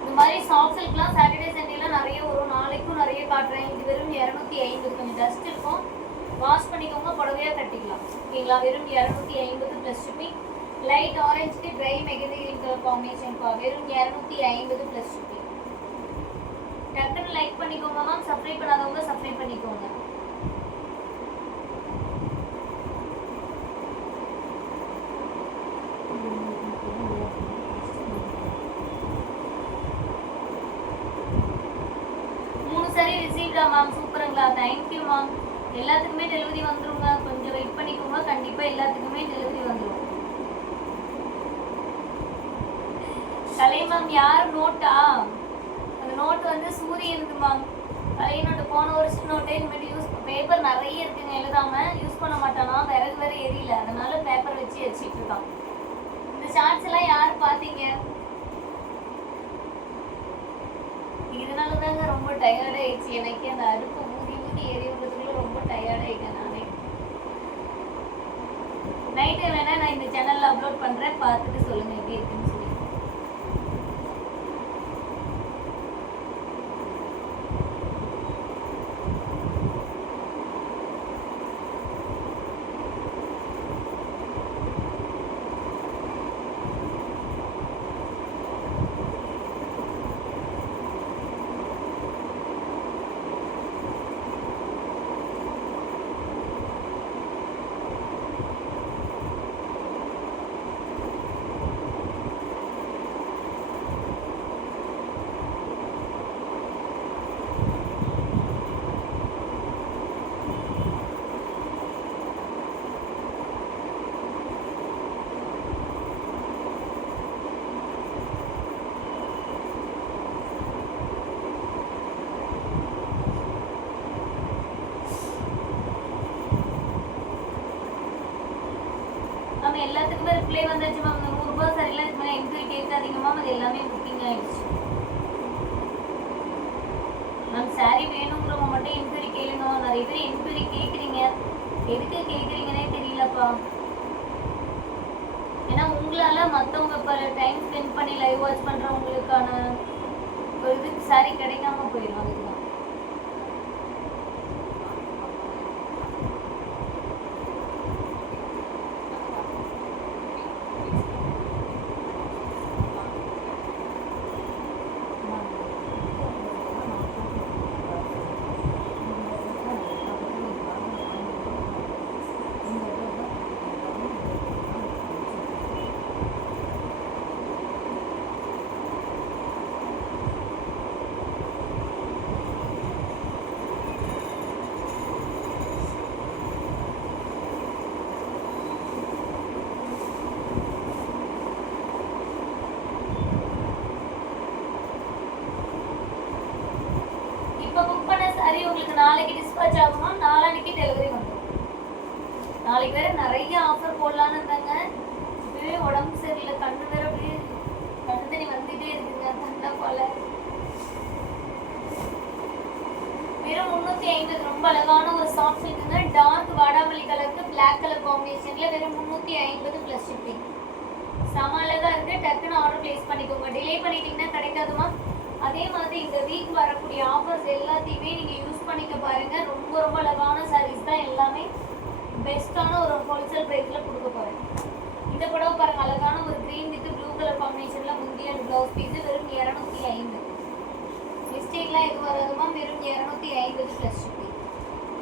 இந்த மாதிரி சாஃப்ட் சில்க்லாம் சாட்டர்டே சண்டேலாம் நிறைய வரும். நாளைக்கும் நிறைய காட்டுறேன். இது வெறும் 250. கொஞ்சம் டஸ்ட் இருக்கும், வாஷ் பண்ணிக்கோங்க, புடவையாக கட்டிக்கலாம். ஓகேங்களா? வெறும் 250 ப்ளஸ் ஷிப்பிங். லைட் ஆரஞ்சுக்கு ட்ரை மெகந்தி கிரீன் கலர் காம்பினேஷன்ப்பா. வெறும் 250 ப்ளஸ் ஷிப்பிங். டக்குன்னு லைக் பண்ணிக்கோங்க மேம். சப்ஸ்கிரைப் பண்ணாதவங்க சப்ஸ்கிரைப் பண்ணிக்கோங்க. சரி ரிசீவ்டா மேம். சூப்பருங்களா? Thank you ma'am. எல்லாத்துக்குமே டெலிவரி வந்துருங்க. கொஞ்சம் வெயிட் பண்ணிக்கோங்க. கண்டிப்பாக எல்லாத்துக்குமே டெலிவரி வந்துடும். கலை மேம் யார் நோட்டா? அந்த நோட்டு வந்து சூரியனுக்கு மேம். கலை நோட்டு போன வருஷம் நோட்டே இனிமேல் பேப்பர் நிறைய இருக்குங்க, எழுதாமல் யூஸ் பண்ண மாட்டானா. விறகு வேறு எரியல, அதனால பேப்பர் வச்சு வச்சுட்டு இருக்கான். இந்த ஷார்ட்ஸ் எல்லாம் யார் பார்த்தீங்க? இதனால தாங்க ரொம்ப டயர்டாயிடுச்சு எனக்கு. அந்த அடுப்பு ஊதி ஏறி விடுறதுக்குள்ள ரொம்ப டயர்டாயிட்டேன் நானே. நைட்டு வேணா நான் இந்த சேனல்ல அப்லோட் பண்றேன், பார்த்துட்டு சொல்லுங்க எப்படி இருக்குன்னு சொல்லி. மேம் எல்லாத்துக்குமே ரிப்ளை வந்துருச்சு மேம். 100 ரூபாய் சரியில்லை, இதுக்கு மேலே என்கொயரி கேட்காதீங்க மேம். அது எல்லாமே புக்கிங் ஆயிடுச்சு மேம். சாரி வேணுங்கிறவங்க மட்டும் என்கொயரி கேளுங்க. நிறைய பேர் என்கொயரி கேட்குறீங்க, எதுக்கு கேட்குறீங்கன்னே தெரியலப்பா. ஏன்னா உங்களால் மற்றவங்க இப்போ டைம் ஸ்பெண்ட் பண்ணி லைவ் வாட்ச் பண்ணுறவங்களுக்கான ஒரு இதுக்கு சாரி கிடைக்காம போயிடும். அதுக்கு தான் உங்களுக்கு நாளைக்கு டிஸ்பாச் ஆகுமா? நாளைக்கு டெலிவரி வந்துடும். நாளைக்கு வேற நிறைய ஆஃபர் போடலான்னு இருந்தாங்க. இப்பவே உடம்பு சரியில்லை, கண்ணு வேற அப்படியே கண்ணு தண்ணி வந்துட்டே இருக்குங்க, தண்டை போல. வெறும் 350. ரொம்ப அழகான ஒரு சாஃப்ட் சில்க்குங்க. டார்க் வாடாமல்லி கலருக்கு பிளாக் கலர் காம்பினேஷன்ல வெறும் 350 ப்ளஸ் ஷிப்பிங். செம அழகா இருக்கு. டக்குன்னு ஆர்டர் பிளேஸ் பண்ணிக்கோங்க. டிலே பண்ணிட்டீங்கன்னா கிடைக்காதுமா. அதே மாதிரி இந்த வீக் வரக்கூடிய ஆஃபர்ஸ் எல்லாத்தையுமே நீங்கள் யூஸ் பண்ணிக்க பாருங்கள். ரொம்ப ரொம்ப அழகான சாரீஸ் தான் எல்லாமே. பெஸ்ட்டான ஒரு ஹோல்சேல் ப்ரைஸில் கொடுக்க போகிறேன். இந்த புடவை பாருங்கள், அழகான ஒரு க்ரீன் வித் ப்ளூ கலர் காம்பினேஷனில் முந்திய ப்ளவுஸ் பீஸு வெறும் 250. மிஸ்டேக்லாம் எது வராதுமா. வெறும் 250 ப்ளஸ் ஷிப்பிங்.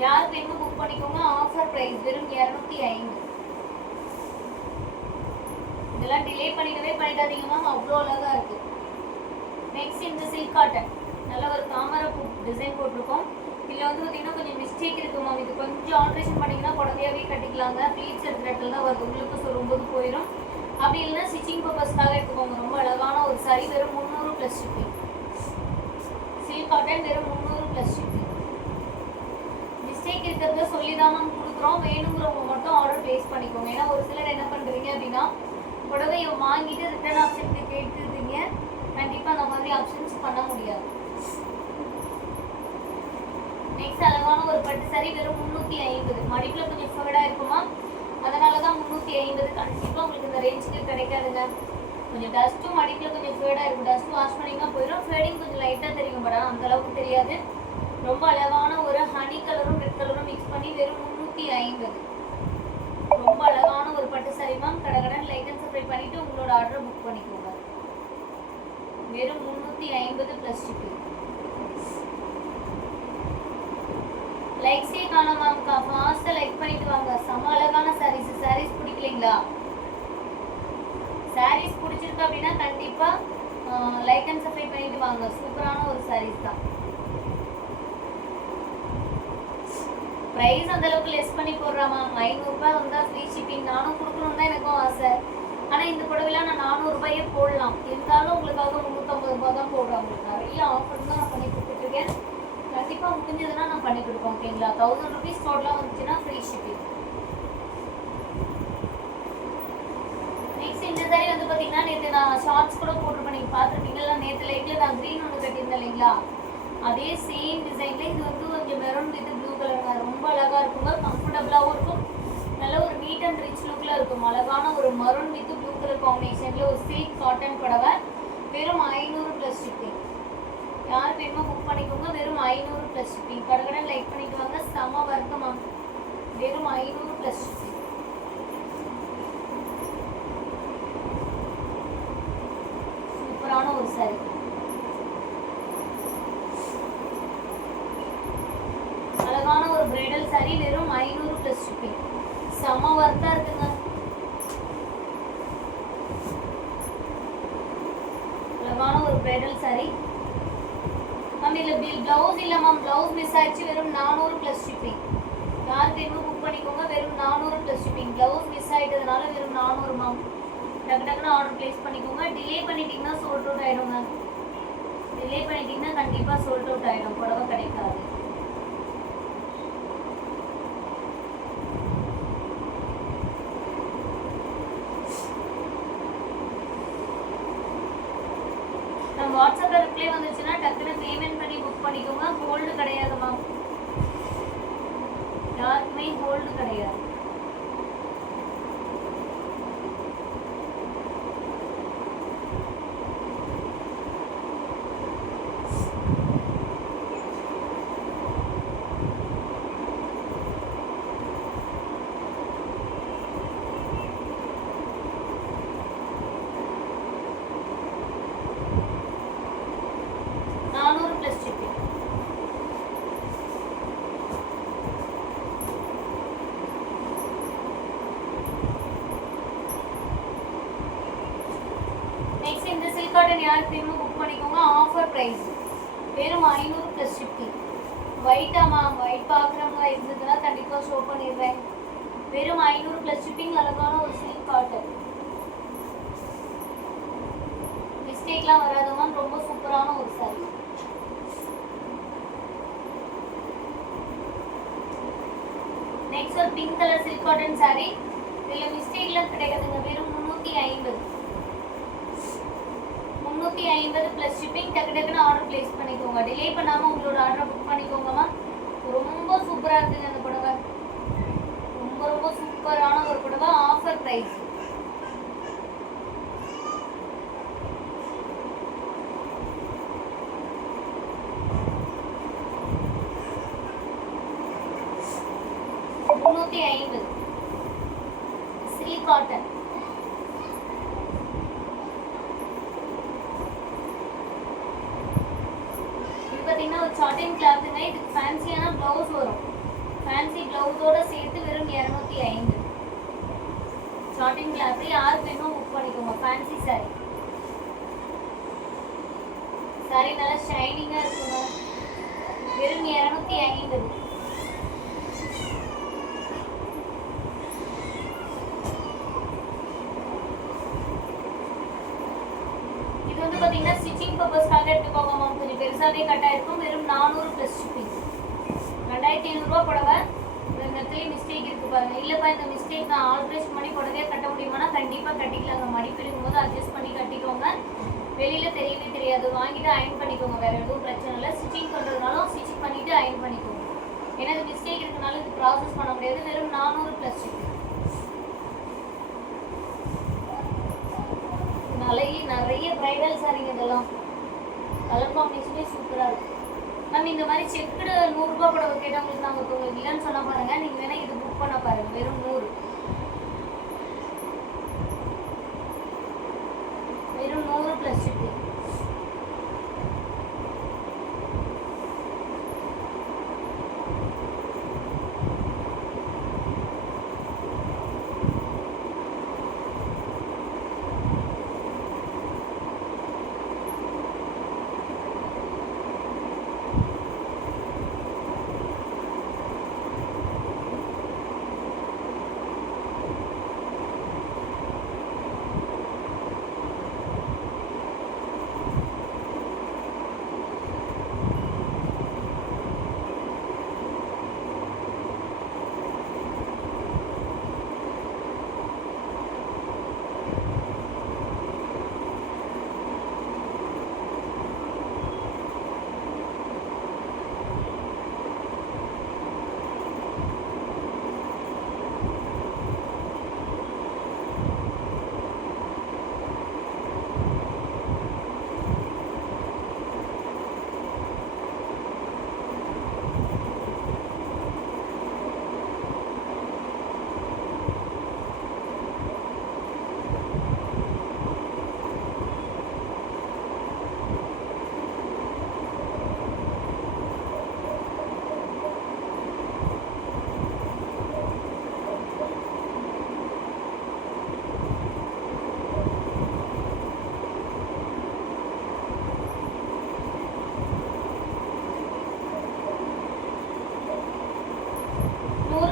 யார் வேணுமோ புக் பண்ணிக்கோங்க. ஆஃபர் ப்ரைஸ் வெறும் 250. இதெல்லாம் டிலே பண்ணிடவே பண்ணிடாதீங்க மேம், அவ்வளோ அழகாக இருக்குது. நெக்ஸ்ட் இந்த சில்க் காட்டன் நல்ல ஒரு தாமரை பூ டிசைன் போட்டிருக்கோம். இதில் வந்து பார்த்தீங்கன்னா கொஞ்சம் மிஸ்டேக் இருக்குது மேம். இது கொஞ்சம் ஆல்ட்ரேஷன் பண்ணிங்கன்னா புடவையாகவே கட்டிக்கலாங்க. ப்ளீட்ஸ் எடுக்கிற இடத்துல தான் வருது, உங்களுக்கு சொல்லும்போது போயிடும். அப்படி இல்லைன்னா ஸ்டிச்சிங் பர்பஸ்க்காக எடுத்துக்கோங்க. ரொம்ப அழகான ஒரு சாரி, வெறும் 300 + ஷிப்பிங். சில்க் காட்டன் வெறும் 300 + ஷிப்பிங். மிஸ்டேக் இருக்கிறத சொல்லி தான் மேம் கொடுக்குறோம். வேணுங்கிறவங்க மட்டும் ஆர்டர் ப்ளேஸ் பண்ணிக்கோங்க. ஏன்னா ஒரு சிலர் என்ன பண்ணுறீங்க அப்படின்னா புடவையை வாங்கிட்டு ரிட்டர்ன் ஆப்ஷனுக்கு கேட்டுருக்கீங்க. கண்டிப்பாக அந்த மாதிரி ஆப்ஷன்ஸ் பண்ண முடியாது. நெக்ஸ்ட் அழகான ஒரு பட்டு சாரி, வெறும் 350. மடிப்பில் கொஞ்சம் ஃபேடாக இருக்குமா, அதனால தான் 350. கண்டிப்பாக உங்களுக்கு இந்த ரேஞ்சுக்கு கிடைக்காதுங்க. கொஞ்சம் டஸ்ட்டும் மடிப்பில் கொஞ்சம் ஃபேடாக இருக்கும். டஸ்ட் வாஷ் பண்ணிங்கன்னா போயிடும். ஃபேடிங் கொஞ்சம் லைட்டாக தெரியும், பட் ஆனால் அந்தளவுக்கு தெரியாது. ரொம்ப அழகான ஒரு ஹனி கலரும் ரெட் கலரும் மிக்ஸ் பண்ணி வெறும் 350. ரொம்ப அழகான ஒரு பட்டு சாரி மேம். கடகடன் லைக் அண்ட் சப்ஸ்கிரைப் பண்ணிவிட்டு உங்களோட ஆர்டரை புக் பண்ணிக்கோங்க. வெறும் 350 + ஷிப்பிங். லைக்ஸே காணோம் மேம். ஃபாஸ்ட்டாக லைக் பண்ணிட்டு வாங்க. செம்ம அழகான சாரீஸ். சாரீஸ் பிடிக்கலைங்களா? சாரீஸ் பிடிச்சிருக்கு அப்படின்னா கண்டிப்பாக லைக் அண்ட் சப்ஸ்கிரைப் பண்ணிட்டு வாங்க. சூப்பரான ஒரு சாரீஸ் தான். ப்ரைஸ் அந்தளவுக்கு லெஸ் பண்ணி போடுறான் மேம். 500 ரூபாய் வந்தால் ஃப்ரீ ஷிப்பிங். நானும் கொடுக்கணுன்னு தான் எனக்கும் ஆசை. ஆனால் இந்த புடவைலாம் நான் 400 ரூபாயே போடலாம். இருந்தாலும் உங்களுக்காக 350 ரூபா தான் போடுறேன். உங்களுக்கு நிறைய ஆஃபர் தான் நான் பண்ணி கொடுத்துட்ருக்கேன். கண்டிப்பாக முடிஞ்சதுன்னா நான் பண்ணி கொடுப்போம். ஓகேங்களா? 1000 ருபீஸ் டோட்டலாக வந்துச்சுன்னா ஃப்ரீ ஷிப்பிங். நெக்ஸ்ட் இந்த சாரி வந்து பார்த்தீங்கன்னா நேற்று நான் ஷார்ட்ஸ் கூட போட்டிருப்பேன். நீங்கள் பார்த்துருப்பீங்களா? நேற்று லைட்டில் நான் க்ரீன் ஒன்று கட்டியிருந்தேன் இல்லைங்களா? அதே சேம் டிசைனில் இது வந்து கொஞ்சம் மெரூன் வித் ப்ளூ கலருங்க. ரொம்ப அழகாக இருக்குங்க. கம்ஃபர்டபுளாகவும் இருக்கும். நல்ல ஒரு நீட் அண்ட் ரிச் லுக்கில் இருக்கும். அழகான ஒரு மரூன் வித் ப்ளூ கலர் காம்பினேஷனில் ஒரு சில்க் காட்டன் புடவை. வெறும் 500 + ஷிப்பிங். யார் வேணுமோ புக் பண்ணிக்கோங்க. வெறும் 500 + ஷிப்பிங். கடகடன் லைக் பண்ணிட்டு வாங்க. செம்ம வர்க்கமா. வெறும் 500 + ஷிப்பிங். சூப்பரான ஒரு சாரி. அழகான ஒரு பிரைடல் சாரி, வெறும் 500 + ஷிப்பிங். செம்ம வர்க்கா இருக்குங்க. அழகான ஒரு பிரைடல் சாரி மேம். இதில் ப்ளவுஸ் இல்லை மேம். ப்ளவுஸ் மிஸ் ஆயிடுச்சு. வெறும் 400 + ஷிப்பிங். யார் வேணுமோ புக் பண்ணிக்கோங்க. வெறும் 400 + ஷிப்பிங். ப்ளவுஸ் மிஸ் ஆகிட்டதுனால வெறும் 400 மேம். டக்கு டக்குன்னு ஆர்டர் ப்ளேஸ் பண்ணிக்கோங்க. டிலே பண்ணிட்டீங்கன்னா சோல்ட் அவுட் ஆகிடுங்க. டிலே பண்ணிட்டீங்கன்னா கண்டிப்பாக சோல்ட் அவுட் ஆகிடும். புடவை கிடைக்காது. வாட்ஸ்அப்பில் ரிப்ளை வந்துச்சுன்னா டக்குன்னு பேமெண்ட் பண்ணி புக் பண்ணிக்கோங்க. ஹோல்டு கிடையாது மேம். யாருக்குமே ஹோல்டு கிடையாது. காட்டன் யாருக்கு வேணுமோ புக் பண்ணிக்கோங்க. ஆஃபர் ப்ரைஸ் வெறும் 500 + ஷிப்பிங். ஒயிட்டா மேம்? ஒயிட் பார்க்குறவங்க இருந்ததுன்னா கண்டிப்பாக ஷோ பண்ணிடுறேன். வெறும் 500 + ஷிப்பிங். அழகான ஒரு சில்க் காட்டன். மிஸ்டேக்லாம் வராது மேம். ரொம்ப சூப்பரான ஒரு சாரி. நெக்ஸ்ட் ஒரு pink colour silk cotton sorry. இதில் மிஸ்டேக்லாம் கிடையாதுங்க. வெறும் 350. 350 + ஷிப்பிங். டக்கு டக்குன்னு ஆர்டர் ப்ளேஸ் பண்ணிக்கோங்க. டிலே பண்ணாமல் உங்களோட ஆர்டரை புக் பண்ணிக்கோங்கம்மா. ரொம்ப சூப்பராக இருக்குங்க அந்த புடவை. ரொம்ப ரொம்ப சூப்பரான ஒரு புடவை. Offer price. Silk cotton. பார்த்தீங்கன்னா ஒரு சாட்டின் கிளாத்துங்க. இதுக்கு ஃபேன்சியான ப்ளவுஸ் வரும். ஃபேன்சி ப்ளவுஸோட சேர்த்து வெறும் 205. சாட்டின் கிளாத்து. யாருக்கு வேணும் புக் பண்ணிக்கோங்க. Fancy sorry. சாரி நல்லா ஷைனிங்கா இருக்குங்க. வெறும் 250. இது வந்து பாத்தீங்கன்னா ஸ்டிச்சிங் பர்பஸ்க்காக எடுத்துக்கோங்க மேம். கொஞ்சம் பெருசாவே கட் ஆயிருக்கும். வெறும் 400 + ஷிப்பிங். 2500 ரூபா புடவை. இந்த இடத்துல மிஸ்டேக் இருக்கு பாருங்க. இல்லப்பா இந்த மிஸ்டேக் நான் ஆல்ட்ரேஷன் பண்ணி புடவையே கட்ட முடியுமானா கண்டிப்பா கட்டிக்கலாங்க. மடிப்பிடுக்கும் போது அட்ஜஸ்ட் பண்ணி கட்டிக்கோங்க. வெளியில தெரியவே தெரியாது. வாங்கிட்டு அயன் பண்ணிக்கோங்க. வேற எதுவும் பிரச்சனை இல்லை. ஸ்டிச்சிங் பண்றதுனாலும் ஸ்டிச்சிங் பண்ணிட்டு அயன் பண்ணிக்கோங்க. ஏன்னா இது மிஸ்டேக் இருக்கனால இது ப்ராசஸ் பண்ண முடியாது. வெறும் 400 + ஷிப்பிங். நிறைய பிரைடல் சாரிங்க இதெல்லாம். கலர் காம்பினேஷனே சூப்பரா இருக்கும் மேம். இந்த மாதிரி செக்குடு 100 ரூபாய் புடவை கேட்டவங்களுக்கு நாங்கள் உங்களுக்கு இல்லைன்னு சொன்னா பாருங்க. நீங்க வேணா இது புக் பண்ண பாருங்க. வெறும் 100. வெறும் 100 + ஷிப்பிங்.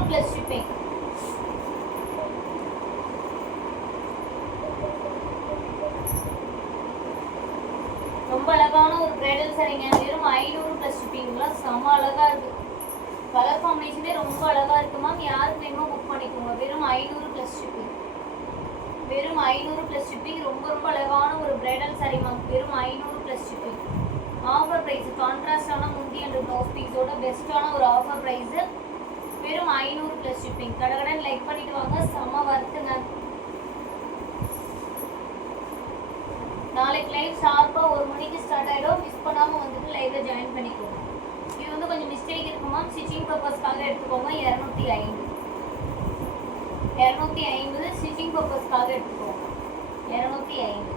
+ ஷிப்பிங். ரொம்ப அழகான ஒரு பிரைடல் சாரிங்க. வெறும் 500 + ஷிப்பிங்லாம் செம அழகா இருக்கு. கலர் காம்பினேஷனே ரொம்ப அழகா இருக்கு மேம். யாருக்கு வேணுமோ புக் பண்ணிக்கோங்க. வெறும் 500 + ஷிப்பிங். வெறும் 500 + ஷிப்பிங். ரொம்ப ரொம்ப அழகான ஒரு பிரைடல் சாரி மேம். வெறும் 500 + ஷிப்பிங். Offer price. கான்ட்ராஸ்டான முந்தி அண்ட் ப்ளவுஸ் பீஸோட பெஸ்ட்டான ஒரு ஆஃபர் பிரைஸ். வெறும் 500 + ஷிப்பிங். கடகடன் லைக் பண்ணிட்டு வாங்க. செம வர்த்துங்க. நாளைக்கு லைவ் ஷார்ப்பா 1 மணிக்கு ஸ்டார்ட் ஆயிடும். மிஸ் பண்ணாம வந்துட்டு லைவ்ல ஜாயின் பண்ணிக்கோங்க. இது வந்து கொஞ்சம் மிஸ்டேக் இருக்குமா. ஸ்டிச்சிங் பர்பஸ்க்காக எடுத்துக்கோங்க. 250. 250 ஸ்டிச்சிங் பர்பஸ்க்காக எடுத்துக்கோங்க. 250.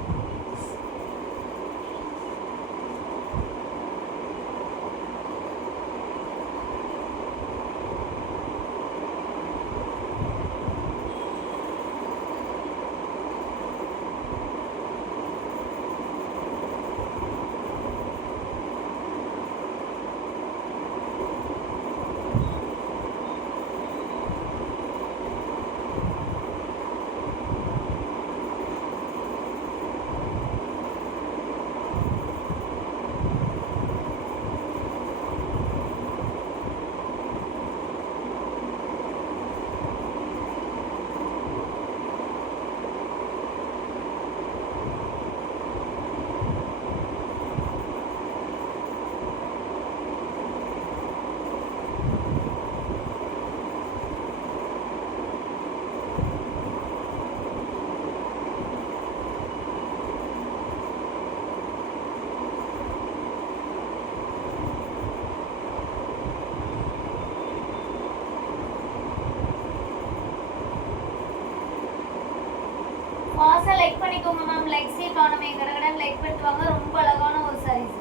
ஃபாஸ்டா லைக் பண்ணிக்கோங்க மேம். லைக்ஸே காணுமே. கடகடன் லைக் பண்ணிட்டு வாங்க. ரொம்ப அழகான ஒரு சாரீஸ்.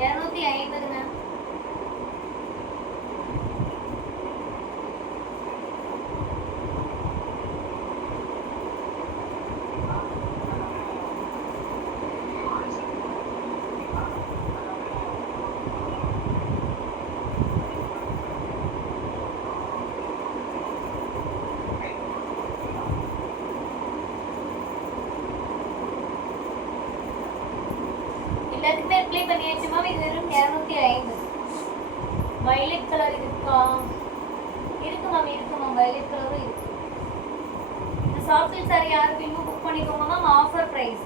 250ங்க. எல்லாத்துக்குமே ரிப்ளை பண்ணியாச்சு மேம். இது வெறும் 250. வயலட் கலர் இருக்கா? இருக்கு மேம், இருக்கு மேம், வயலட் கலரும் இருக்கு. இந்த சாஃப்ட் சில்க் சாரி யாருக்கு வேணுமோ புக் பண்ணிக்கோங்க மேம். Offer price.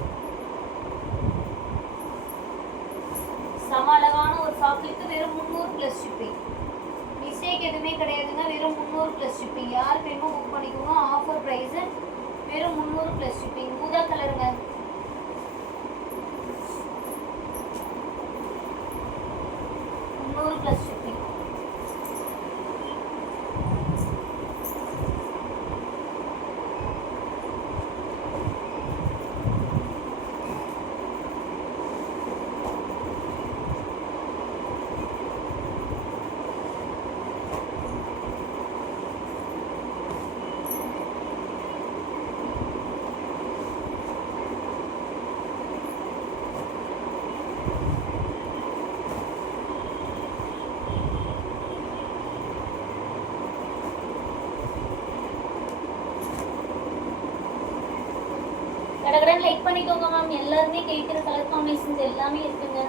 செம அழகான ஒரு சாஃப்ட் சில்க், வெறும் 300 ப்ளஸ் ஷிப்பிங். மிஸ்டேக் எதுவுமே கிடையாதுங்க. வெறும் 300 ப்ளஸ் ஷிப்பிங். யாருக்கு வேணுமோ புக் பண்ணிக்கோங்க. ஆஃபர் ப்ரைஸ் வெறும் 300 ப்ளஸ் ஷிப்பிங். ஊதா கலருங்க. Plus shipping. கடகடன் லைக் பண்ணிக்கோங்க மேம். எல்லாருமே கேட்குற கலர் காம்பினேஷன்ஸ் எல்லாமே இருக்குங்க.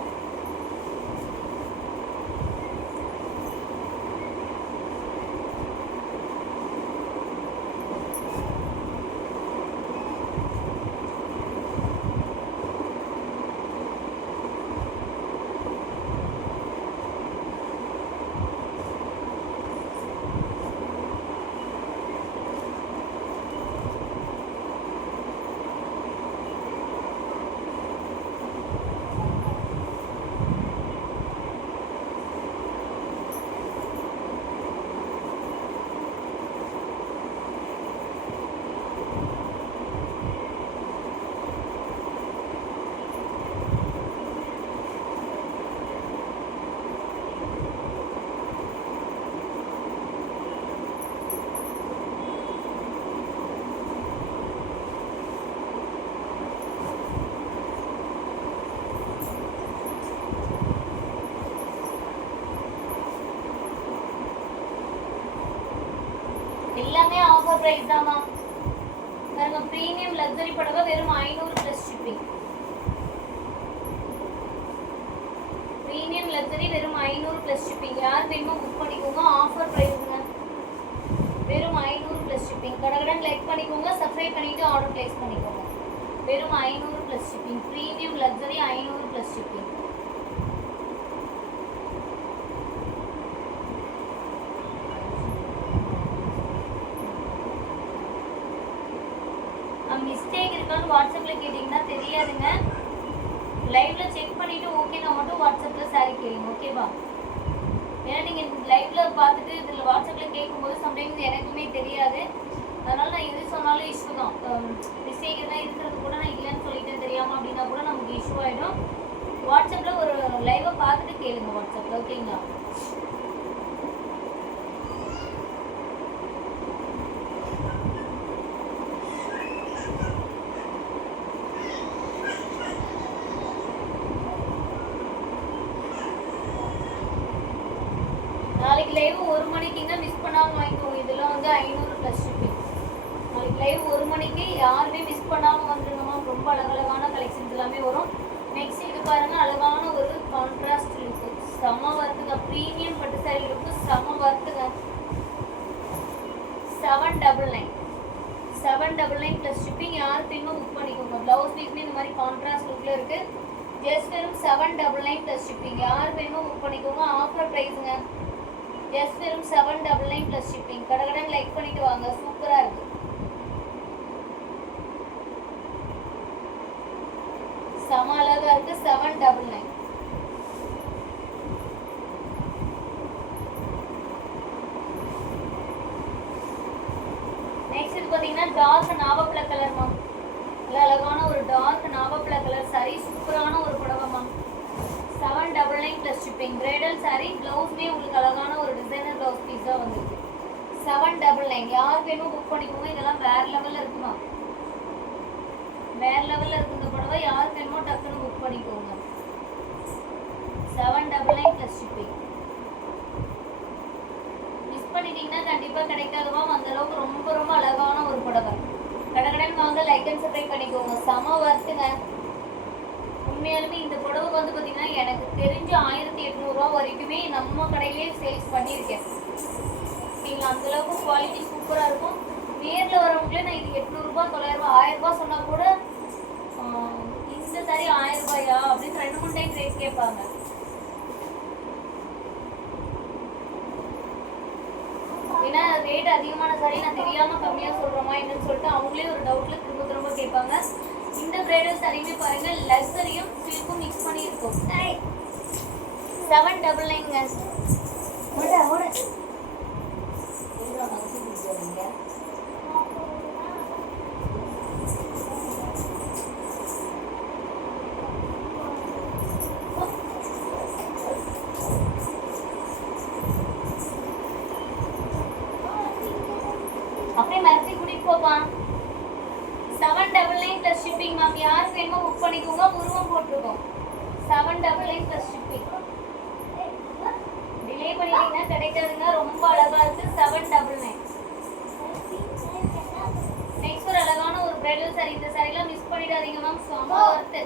எல்லாமே ஆஃபர் பிரைஸ் தான் மேம். பாருங்க, பிரீமியம் லக்ஸரி புடவை வெறும் 500 ப்ளஸ் ஷிப்பிங். பிரீமியம் லக்ஸரி வெறும் 500 ப்ளஸ் ஷிப்பிங். யார் வேணுமோ புக் பண்ணிக்கோங்க. ஆஃபர் பிரைஸ்ங்க. வெறும் 500 ப்ளஸ் ஷிப்பிங். கடகடன் லைக் பண்ணிக்கோங்க. சப்ஸ்கிரைப் பண்ணிட்டு ஆர்டர் பிளேஸ் பண்ணிக்கோங்க. வெறும் 500 plus shipping. Premium luxury 500 plus shipping. Mistake இருக்கான்னு வாட்ஸ்அப்பில் கேட்டிங்கன்னா தெரியாதுங்க. லைவ்ல செக் பண்ணிவிட்டு ஓகேனா மட்டும் வாட்ஸ்அப்பில் சாரி கேளுங்க. ஓகேவா? ஏன்னா நீங்கள் லைவ்ல பார்த்துட்டு இதில் வாட்ஸ்அப்பில் கேட்கும்போது சம்டைம்ஸ் எனக்குமே தெரியாது. அதனால் நான் எது சொன்னாலும் இஷ்யூ தான். மிஸ்டேக் எதாவது இருக்கிறது கூட நான் இல்லைன்னு சொல்லிட்டேன் தெரியாமல் அப்படின்னா கூட நமக்கு இஷ்யூ ஆகிடும். வாட்ஸ்அப்பில் ஒரு லைவை பார்த்துட்டு கேளுங்க வாட்ஸ்அப்பில். ஓகேங்களா? நாளைக்கு லைவ் 1 மணிக்குங்க, மிஸ் பண்ணாமல் வாங்கிக்கோங்க. இதெல்லாம் வந்து 500 ப்ளஸ் ஷிப்பிங். நாளைக்கு லைவ் 1 மணிக்கு யாருமே மிஸ் பண்ணாமல் வந்துருங்கம்மா. ரொம்ப அழகழகான கலெக்ஷன்ஸ் எல்லாமே வரும். நெக்ஸ்ட் இது பாருங்க, அழகான ஒரு கான்ட்ராஸ்ட் இருக்கு. செம வர்த்துங்க. ப்ரீமியம் பட்டு சாரி இருக்கு. செம வர்த்துங்க. 799 799 ப்ளஸ் ஷிப்பிங். யாருக்கு வேணுமோ புக் பண்ணிக்கோங்க. ப்ளவுஸ் பீஸ்மே இந்த மாதிரி கான்ட்ராஸ்ட் லுக்கில் இருக்கு. ஜஸ்ட் வெறும் 799 ப்ளஸ் ஷிப்பிங். யாருக்கு வேணுமோ புக் பண்ணிக்கோங்க. ஆஃபர் ப்ரைஸுங்க. ஜஸ்ட் வெறும் 799 ப்ளஸ் ஷிப்பிங். கடகடன் லைக் பண்ணிட்டு வாங்க. சூப்பராக இருக்கு. செம அழகா இருக்கு. 799. நெக்ஸ்ட் இது பார்த்தீங்கன்னா டார்க் நாவப்பழ கலர் மேம். நல்ல அழகான ஒரு டார்க் நாவப்பழ கலர் சாரி. சூப்பரான ஒரு புடவை ma'am. 799 plus shipping. Bridal saree. ப்ளவுஸ்மே உங்களுக்கு அழகான ஒரு டிசைனர் ப்ளவுஸ் பீஸாக வந்துருக்கு. 799. யார் வேணும் புக் பண்ணிக்கோங்க. இதெல்லாம் வேற லெவலில் இருக்குமா? வேற லெவலில் இருக்கு இந்த புடவை. யார் வேணுமோ டக்குன்னு புக் பண்ணிக்கோங்க. 799 ப்ளஸ் ஷிப்பிங். மிஸ் பண்ணிட்டீங்கன்னா கண்டிப்பாக கிடைக்காதுமா. அந்த அளவுக்கு ரொம்ப ரொம்ப அழகான ஒரு புடவை. கடகடன் வாங்க. லைக் அண்ட் சப்ஸ்கிரைப் பண்ணிக்கோங்க. செம வர்த்துங்க. உண்மையாலுமே இந்த புடவை வந்து பார்த்தீங்கன்னா எனக்கு தெரிஞ்சு 1800 வரைக்குமே நம்ம கடையிலே சேல்ஸ் பண்ணியிருக்கேன். நீங்கள் அந்தளவுக்கு குவாலிட்டி சூப்பராக இருக்கும். நேரில் வரவங்களே நான் இது 800 900 1000 சொன்னால் கூட இந்த சாரி 1000 ரூபாயா அப்படின்னு 2-3 டைம் ரேட் கேட்பாங்க. ஏன்னா ரேட் அதிகமான சாரி நான் தெரியாமல் கம்மியாக சொல்கிறோமா என்னன்னு சொல்லிட்டு அவங்களே ஒரு டவுட்டில் திரும்ப திரும்ப கேட்பாங்க. இந்த பிரைடல் சாரியுமே பாருங்கள் லக்ஸரியும் சில்க்கும் மிக்ஸ் பண்ணி இருக்கும். 799ங்க. அப்படியே மரத்தை கூட்டிட்டு போப்பா. 799 பிளஸ் ஷிப்பிங் மேம். யாருக்கு வேணுமோ புக் பண்ணிக்கோங்க. உருவம் போட்டுருக்கோம். 799 பிளஸ் ஷிப்பிங். டிலே பண்ணிட்டீங்கன்னா கிடைக்காதுங்க. ரொம்ப அழகா இருக்கு. 799. நெக்ஸ்ட் ஒரு அழகான ஒரு பிரைடல் சாரி. இந்த சாரிலாம் மிஸ் பண்ணிடாதீங்க மேம். செம்ம ஒர்த்து.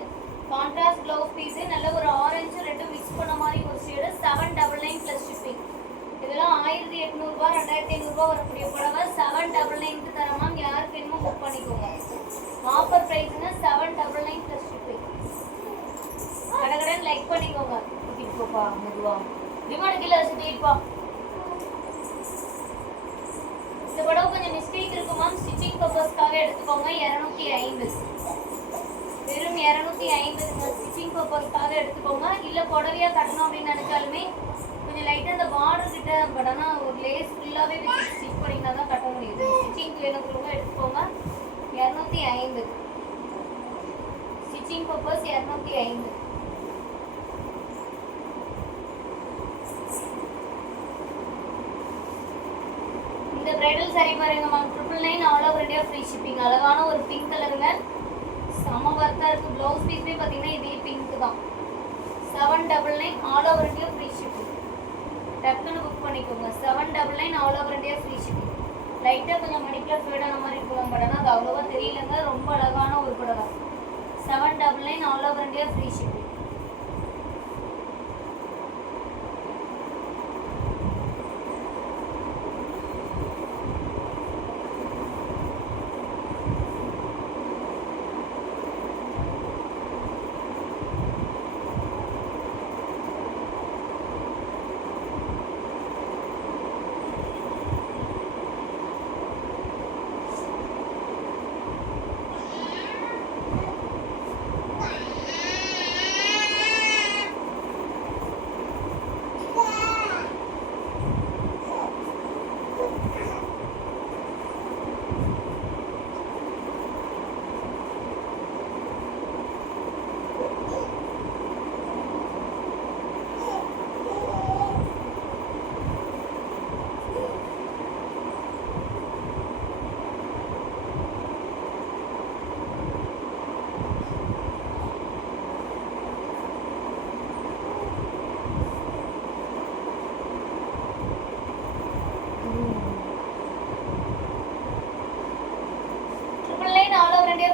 கான்ட்ராஸ்ட் ப்ளவுஸ் பீஸ், நல்ல ஒரு ஆரஞ்சு ரெண்டும் மிக்ஸ் பண்ண மாதிரி ஒரு ஷேடு. 799 plus shipping. இதெல்லாம் 1800 2500 வரக்கூடிய புடவை 799 தரேன் மேம். யாருக்கு வேணுமோ புக் பண்ணிக்கோங்க. ஆஃபர் ப்ரைஸ்னா 799 பிளஸ் ஷிப்பிங். கடகடன் லைக் பண்ணிக்கோங்க. இப்போப்பா மெதுவா ரிமோட் கீழே வச்சு தீர்ப்பா. இந்த புடவை கொஞ்சம் மிஸ்டேக் இருக்கு மேம். ஸ்டிச்சிங் பர்பஸ்க்காக எடுத்துக்கோங்க. 250 வெறும் 250 ஸ்டிச்சிங் பர்பஸ்க்காக எடுத்துக்கோங்க. இல்லை புடவையா கட்டணும் அப்படின்னு நினைச்சாலுமே கொஞ்சம் லைட்டாக அந்த பார்டர் கிட்ட பட் ஆனால் ஒரு லேஸ் ஃபுல்லாகவே வச்சு ஸ்டிச் பண்ணிங்கன்னா தான் கட்ட முடியுது. ஸ்டிச்சிங் வேணுங்கிறவங்க எடுத்துக்கோங்க. 250 ஸ்டிச்சிங் பர்பஸ் 250. இந்த பிரைடல் சாரி பாருங்க ma'am. 999 all over India free shipping. அழகான ஒரு பிங்க் கலருங்க. செம ஒர்த்தாக இருக்குது. ப்ளவுஸ் பீஸ்மே பார்த்தீங்கன்னா இதே பிங்க் தான். 799 all over India free shipping. டக்குன்னு புக் பண்ணிக்கோங்க. 799 all over India free shipping. லைட்டாக கொஞ்சம் மணிக்கில் ஃபேடான மாதிரி இருக்கலாம் பட் ஆனால் அது அவ்வளோவா தெரியலங்க. ரொம்ப அழகான ஒரு புடவை. 799 all over India free shipping.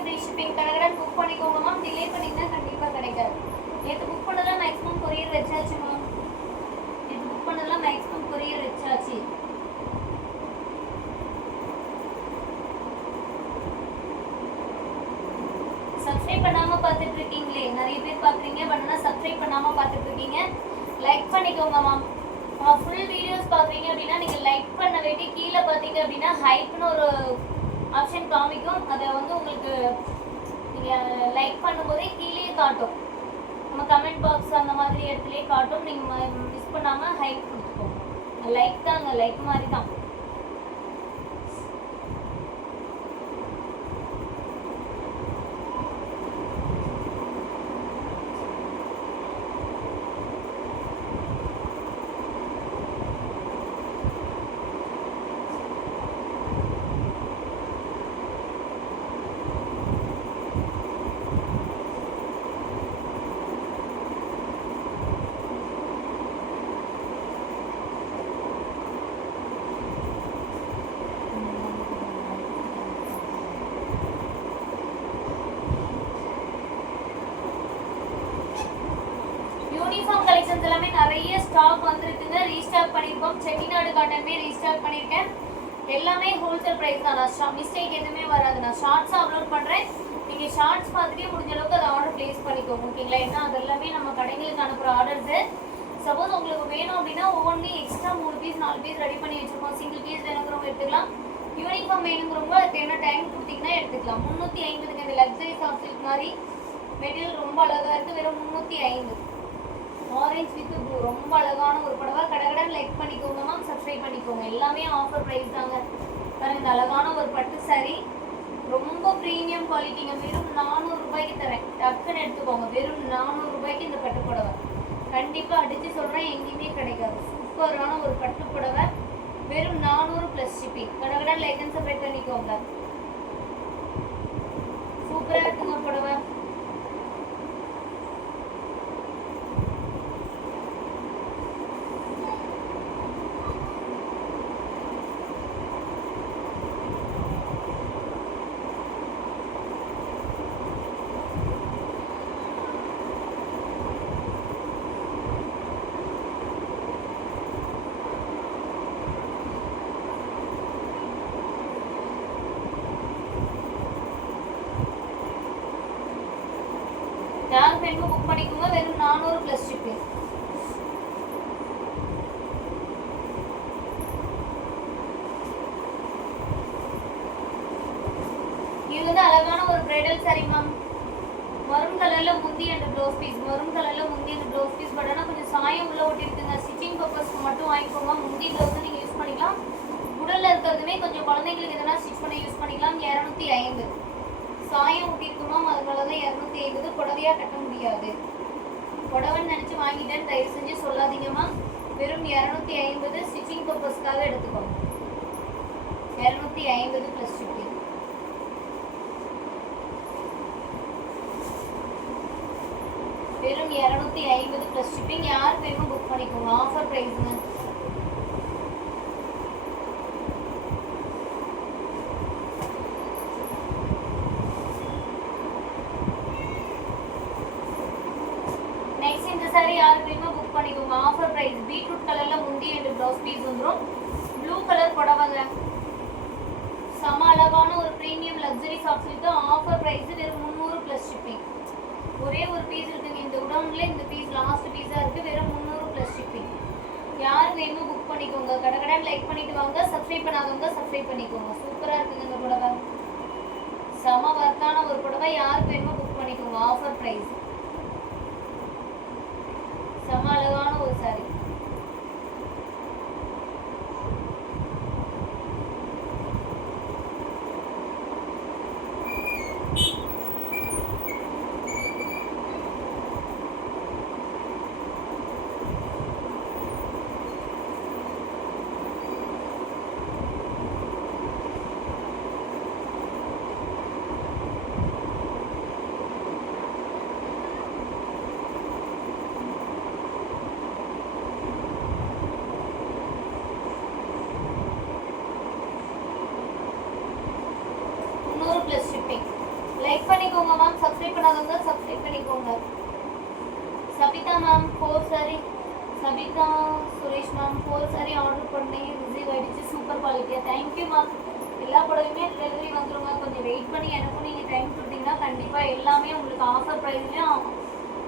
Free shipping. கடகடன் புக் பண்ணிக்கோங்க மேம். டிலே பண்ணிங்கன்னா கண்டிப்பாக கிடைக்காது. நேற்று புக் பண்ணதெல்லாம் மேக்ஸிமம் கொரியர் வச்சாச்சு மேம். நேற்று புக் பண்ணதெல்லாம் மேக்ஸிமம் கொரியர் வச்சாச்சு. சப்ஸ்கிரைப் பண்ணாமல் பார்த்துட்டு இருக்கீங்களே நிறைய பேர் பார்க்குறீங்க. பட் ஆனால் சப்ஸ்கிரைப் பண்ணாமல் பார்த்துட்டு இருக்கீங்க. லைக் பண்ணிக்கோங்க மேம். ஃபுல் வீடியோஸ் பார்க்குறீங்க அப்படின்னா நீங்கள் லைக் பண்ண வேண்டி கீழே பார்த்தீங்க அப்படின்னா ஹைப்னு ஒரு ஆப்ஷன் காமிக்கும். அதை வந்து உங்களுக்கு நீங்கள் லைக் பண்ணும்போதே கீழே காட்டும். நம்ம கமெண்ட் பாக்ஸ் அந்த மாதிரி இடத்துலேயே காட்டும். நீங்கள் மிஸ் பண்ணாமல் ஹைப் கொடுத்துக்கோங்க. லைக் தாங்க, லைக் மாதிரி தான். யூனிஃபார்ம் கலெக்ஷன்ஸ் எல்லாமே நிறைய ஸ்டாக் வந்திருக்குங்க. ரீஸ்டாக் பண்ணியிருக்கோம். செட்டிநாடு காட்டனுமே ரீஸ்டாக் பண்ணியிருக்கேன். எல்லாமே ஹோல்சேல் ப்ரைஸ் தான். நான் மிஸ்டேக் எதுவுமே வராது. நான் ஷார்ட்ஸ் அப்லோட் பண்ணுறேன். நீங்கள் ஷார்ட்ஸ் பார்த்துட்டே முடிஞ்ச அளவுக்கு அதை ஆர்டர் ப்ளேஸ் பண்ணிக்கோங்க. ஓகேங்களா? ஏன்னா அது எல்லாமே நம்ம கடைங்களுக்கு அனுப்புகிற ஆர்டர்ஸு. சப்போஸ் உங்களுக்கு வேணும் அப்படின்னா ஒவ்வொன்றையும் எக்ஸ்ட்ரா 3 பீஸ் 4 பீஸ் ரெடி பண்ணி வச்சுருக்கோம். சிங்கிள் பீஸ் வேணுங்கிறவங்க எடுத்துக்கலாம். யூனிஃபார்ம் வேணுங்கிறவங்க அதுக்கு என்ன டைம் கொடுத்தீங்கன்னா எடுத்துக்கலாம். 350 இந்த லக்ஸரி சாஃப்ட் சில்க் மாதிரி மெட்டீரியல் ரொம்ப அழகாக இருக்குது. வெறும் 305. ஆரஞ்ச் வித் ப்ளூ ரொம்ப அழகான ஒரு புடவை. கடகடன் லைக் பண்ணிக்கோங்க மேம், சப்ஸ்கிரைப் பண்ணிக்கோங்க. எல்லாமே ஆஃபர் ப்ரைஸ் தாங்க. பாருங்க, இந்த அழகான ஒரு பட்டு சாரி ரொம்ப ப்ரீமியம் குவாலிட்டிங்க. வெறும் 400 ரூபாய்க்கு தரேன். டக்குன்னு எடுத்துக்கோங்க. வெறும் 400 ரூபாய்க்கு இந்த பட்டு புடவை கண்டிப்பாக அடித்து சொல்கிறேன், எங்கேயுமே கிடைக்காது. சூப்பரான ஒரு பட்டு புடவை வெறும் 400 + ஷிப்பிங். கடகடன் லைக் அண்ட் சப்ஸ்கிரைப் பண்ணிக்கோங்க. சூப்பராக இருக்குங்க புடவை. யார் வேணுமோ புக் பண்ணிக்கோங்க. வெறும் 400 + ஷிப்பிங். இது வந்து அழகான ஒரு பிரைடல் சாரி மேம். மரூன் கலர்ல முந்தி அண்ட் ப்ளவுஸ் பீஸ். மரூன் கலர்ல முந்தி அண்ட் ப்ளவுஸ் பீஸ். பட் ஆனால் கொஞ்சம் சாயம் உள்ள ஒட்டி இருக்குங்க. ஸ்டிச்சிங் பர்பஸ்க்கு மட்டும் வாங்கிக்கோங்க. முந்தி ப்ளவுஸ் நீங்கள் யூஸ் பண்ணிக்கலாம். உடல்ல இருக்கிறதுமே கொஞ்சம் குழந்தைங்களுக்கு எதனா ஸ்டிச் பண்ணி யூஸ் பண்ணிக்கலாம். 250. சாயம் ஊட்டி இருக்குமா, அதனால தான் 250. புடவையாக கட்ட முடியாது. புடவைன்னு நினச்சி வாங்கிட்டேன்னு தயவு செஞ்சு சொல்லாதீங்கம்மா. வெறும் 250. ஸ்டிச்சிங் பர்பஸ்க்காக எடுத்துக்கோங்க. 250 + ஷிப்பிங். வெறும் 250 + ஷிப்பிங். யார் வேணுமோ புக் பண்ணிக்கோங்க. ஆஃபர் ப்ரைஸுங்க. சாரி யார் வேணுமோ புக் பண்ணிக்கோங்க. Offer price. பீட்ரூட் கலர்ல முந்தி அண்ட் ப்ளவுஸ் பீஸ் வந்துடும். ப்ளூ கலர் புடவைங்க. செம அழகான ஒரு premium luxury soft silk. Offer price வெறும் 300 + ஷிப்பிங். ஒரே ஒரு பீஸ் இருக்குங்க இந்த உடம்புல. இந்த பீஸ் லாஸ்ட் பீஸாக இருக்குது. வெறும் 300 + ஷிப்பிங். யார் வேணுமோ புக் பண்ணிக்கோங்க. கடகடன் லைக் பண்ணிட்டு வாங்க. சப்ஸ்கிரைப் பண்ணாதவங்க சப்ஸ்கிரைப் பண்ணிக்கோங்க. சூப்பராக இருக்குங்க இந்த புடவை. செம வர்த்தான ஒரு புடவை. யார் வேணுமோ புக் பண்ணிக்கோங்க. Offer price. செம அழகான ஒரு சாரி. லைக் பண்ணிக்கோங்க மேம். சப்ஸ்கிரைப் பண்ணாதவங்க சப்ஸ்கிரைப் பண்ணிக்கோங்க. Sabitha ma'am 4 sari. Sabitha Suresh ma'am 4 sari order பண்ணி ரிசீவ் ஆகிடுச்சு. சூப்பர் குவாலிட்டியாக. Thank you ma'am. எல்லா புடவையுமே டெலிவரி வந்துருங்க. கொஞ்சம் வெயிட் பண்ணி எனக்கும் நீங்கள் டைம் கொடுத்தீங்கன்னா கண்டிப்பாக எல்லாமே உங்களுக்கு ஆஃபர் ப்ரைஸ்லையும்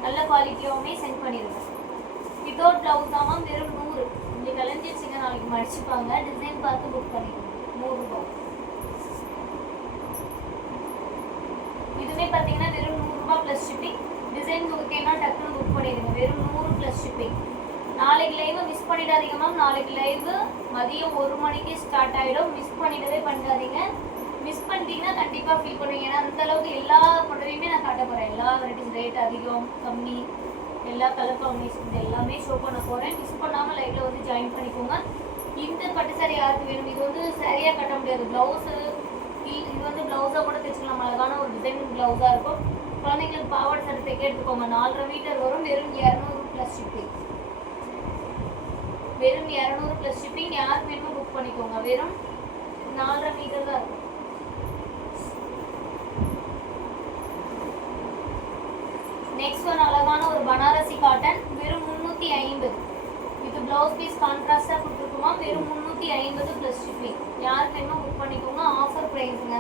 நல்ல குவாலிட்டியாகவுமே சென்ட் பண்ணிடுங்க. வித்தவுட் ப்ளவுஸ் தான் மேம். வெறும் 100. கொஞ்சம் கலைஞ்சிருச்சுங்க, நாளைக்கு மடிச்சுப்பாங்க. டிசைன் பார்த்து புக் பண்ணிக்கோங்க. 100 ரூபாய். இதுவே பார்த்தீங்கன்னா வெறும் 100 ரூபாய் + ஷிப்பிங். டிசைன் ஓகேனா டக்குன்னு புக் பண்ணிடுங்க. வெறும் 100 + ஷிப்பிங். நாளைக்கு லைவ் மிஸ் பண்ணிடாதீங்க மேம். நாளைக்கு லைவ் மதியம் 1 மணிக்கு ஸ்டார்ட் ஆகிடும். மிஸ் பண்ணிடவே பண்ணாதீங்க. மிஸ் பண்ணிட்டீங்கன்னா கண்டிப்பாக ஃபீல் பண்ணுவீங்க. ஏன்னா அந்தளவுக்கு எல்லா புடவையுமே நான் காட்ட போகிறேன். எல்லா வெரைட்டிஸ் ரேட் அதிகம் கம்மி எல்லா கலர் காம்பினேஷன்ஸ் எல்லாமே ஷோ பண்ண போகிறேன். மிஸ் பண்ணாமல் லைவில் வந்து ஜாயின் பண்ணிக்கோங்க. இந்த பட்டு சாரி யாருக்கு வேணும்? இது வந்து சரியாக கட்ட முடியாது. ப்ளவுஸு இது வந்து ப்ளவுஸாக கூட தைச்சிக்கலாம். அழகான ஒரு டிசைன் ப்ளவுஸாக இருக்கும். குழந்தைங்களுக்கு பாவாடை சட்டை தைக்க எடுத்துக்கோங்க. 4.5 மீட்டர் வரும். வெறும் 200 + ஷிப்பிங். வெறும் 200 + ஷிப்பிங். யார் வேணுமோ புக் பண்ணிக்கோங்க. வெறும் 4.5 மீட்டர் தான் இருக்கும். நெக்ஸ்ட் ஒன் அழகான ஒரு பனாரசி காட்டன். வெறும் ப்ளவுஸ் பீஸ் கான்ட்ராஸ்டாக கொடுத்துருக்குமா வெறும் 350 ப்ளஸ் ஷிப்பிங். யாருக்கு வேணுமோ புக் பண்ணிக்கோங்க. ஆஃபர் ப்ரைஸுங்க.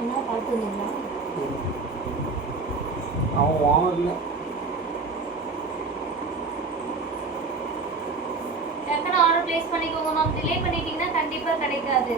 என்ன பார்த்துருந்தீங்களா? அவன் வாங்கல. டக்குன்னு ஆர்டர் பிளேஸ் பண்ணிக்கோங்க மேம். டிலே பண்ணிட்டீங்கன்னா கண்டிப்பா கிடைக்காது.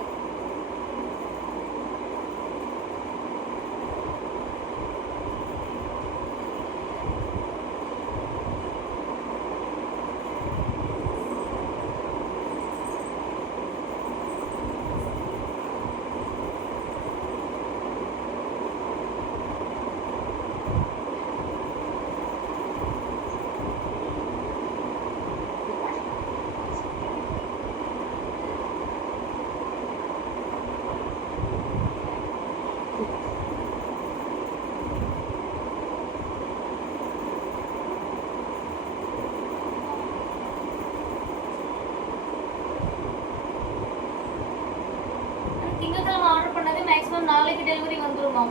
திங்கட்கிழமை ஆர்டர் பண்ணது மேக்ஸிமம் நாளைக்கு டெலிவரி வந்துடும் மேம்.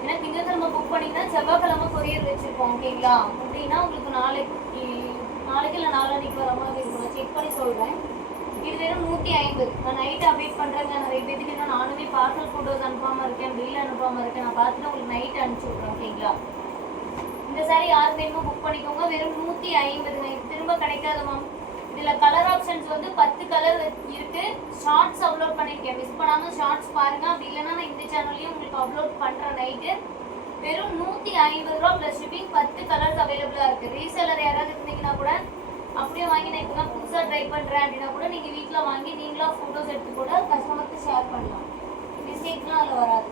ஏன்னா திங்கட்கிழமை புக் பண்ணிங்கன்னா செவ்வாய்க்கிழமை கொரியர் வச்சிருக்கோம். ஓகேங்களா? அப்படின்னா உங்களுக்கு நாளைக்கு இல்லை நாளான்னைக்கு வர மாதிரி இருக்கும். நான் செக் பண்ணி சொல்கிறேன். இது வெறும் 150. நான் நைட்டு அப்டேட் பண்ணுறேங்க. நிறைய பேருக்கு இன்னும் நானுமே பார்சல் ஃபோட்டோஸ் அனுப்பாமல் இருக்கேன், பில் அனுப்பாமல் இருக்கேன். நான் பார்த்துட்டு உங்களுக்கு நைட்டு அனுப்பிச்சி விட்றேன். ஓகேங்களா? இந்த சாரி யார் வேணுமோ புக் பண்ணிக்கோங்க. வெறும் 150. திரும்ப கிடைக்காது மேம். இதில் கலர் ஆப்ஷன்ஸ் வந்து 10 கலர் இருக்கு. ஷார்ட்ஸ் அப்லோட் பண்ணியிருக்கேன். மிஸ் பண்ணாமல் ஷார்ட்ஸ் பாருங்க. அப்படி இல்லைன்னா நான் இந்த சேனல்லையும் உங்களுக்கு அப்லோட் பண்ணுறேன் நைட்டு. வெறும் 150 ரூபா ப்ளஸ் ஷிப்பிங். 10 கலர்ஸ் அவைலபிளாக இருக்குது. ரீசெல்லர் யாராவது இருந்தீங்கன்னா கூட அப்படியே வாங்கி நான் இப்போ தான் புதுசாக ட்ரை பண்ணுறேன் அப்படின்னா கூட நீங்கள் வீட்டில் வாங்கி நீங்களாக ஃபோட்டோஸ் எடுத்து கூட கஸ்டமருக்கு ஷேர் பண்ணலாம். மிஸ்டேக்லாம் அதில் வராது.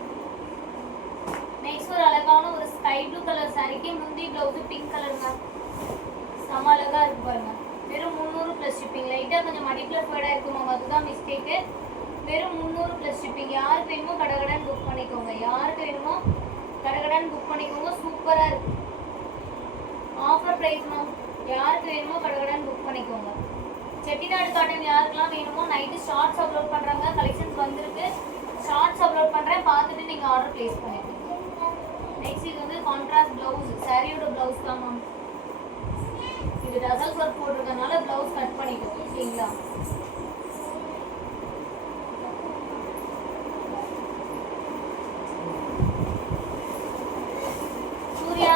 நெக்ஸ்ட் ஒரு அழகான ஒரு ஸ்கை ப்ளூ கலர் சாரிக்கு முந்தி ப்ளவுஸு பிங்க் கலருங்க. செம அழகாக இருக்கு பாருங்க. வெறும் 300 ப்ளஸ் ஷிப்பிங். லைட்டாக கொஞ்சம் மடிப்பில் ஃபேடாக இருக்குமாங்க, அதுதான் மிஸ்டேக்கு. வெறும் 300 ப்ளஸ் ஷிப்பிங். யாருக்கு வேணுமோ கடகடன் புக் பண்ணிக்கோங்க. யாருக்கு வேணுமோ கடகடன் புக் பண்ணிக்கோங்க. சூப்பராக இருக்கு. Offer price ma'am. யாருக்கு வேணுமோ கடகடன் புக் பண்ணிக்கோங்க. செட்டிநாடு காட்டன் யாருக்கெல்லாம் வேணுமோ நைட்டு ஷார்ட்ஸ் அப்லோட் பண்ணுறாங்க. கலெக்ஷன்ஸ் வந்திருக்கு. ஷார்ட்ஸ் அப்லோட் பண்ணுறேன், பார்த்துட்டு நீங்கள் ஆர்டர் ப்ளேஸ் பண்ணிக்கோங்க. நெக்ஸ்ட் இது வந்து கான்ட்ராஸ்ட் ப்ளவுஸ். சாரியோட ப்ளவுஸ் தான் மேம். இது டசல்ஸ் ஒர்க் போட்டிருக்கனால ப்ளவுஸ் கட் பண்ணிட்டோம். ஓகேங்களா? சூர்யா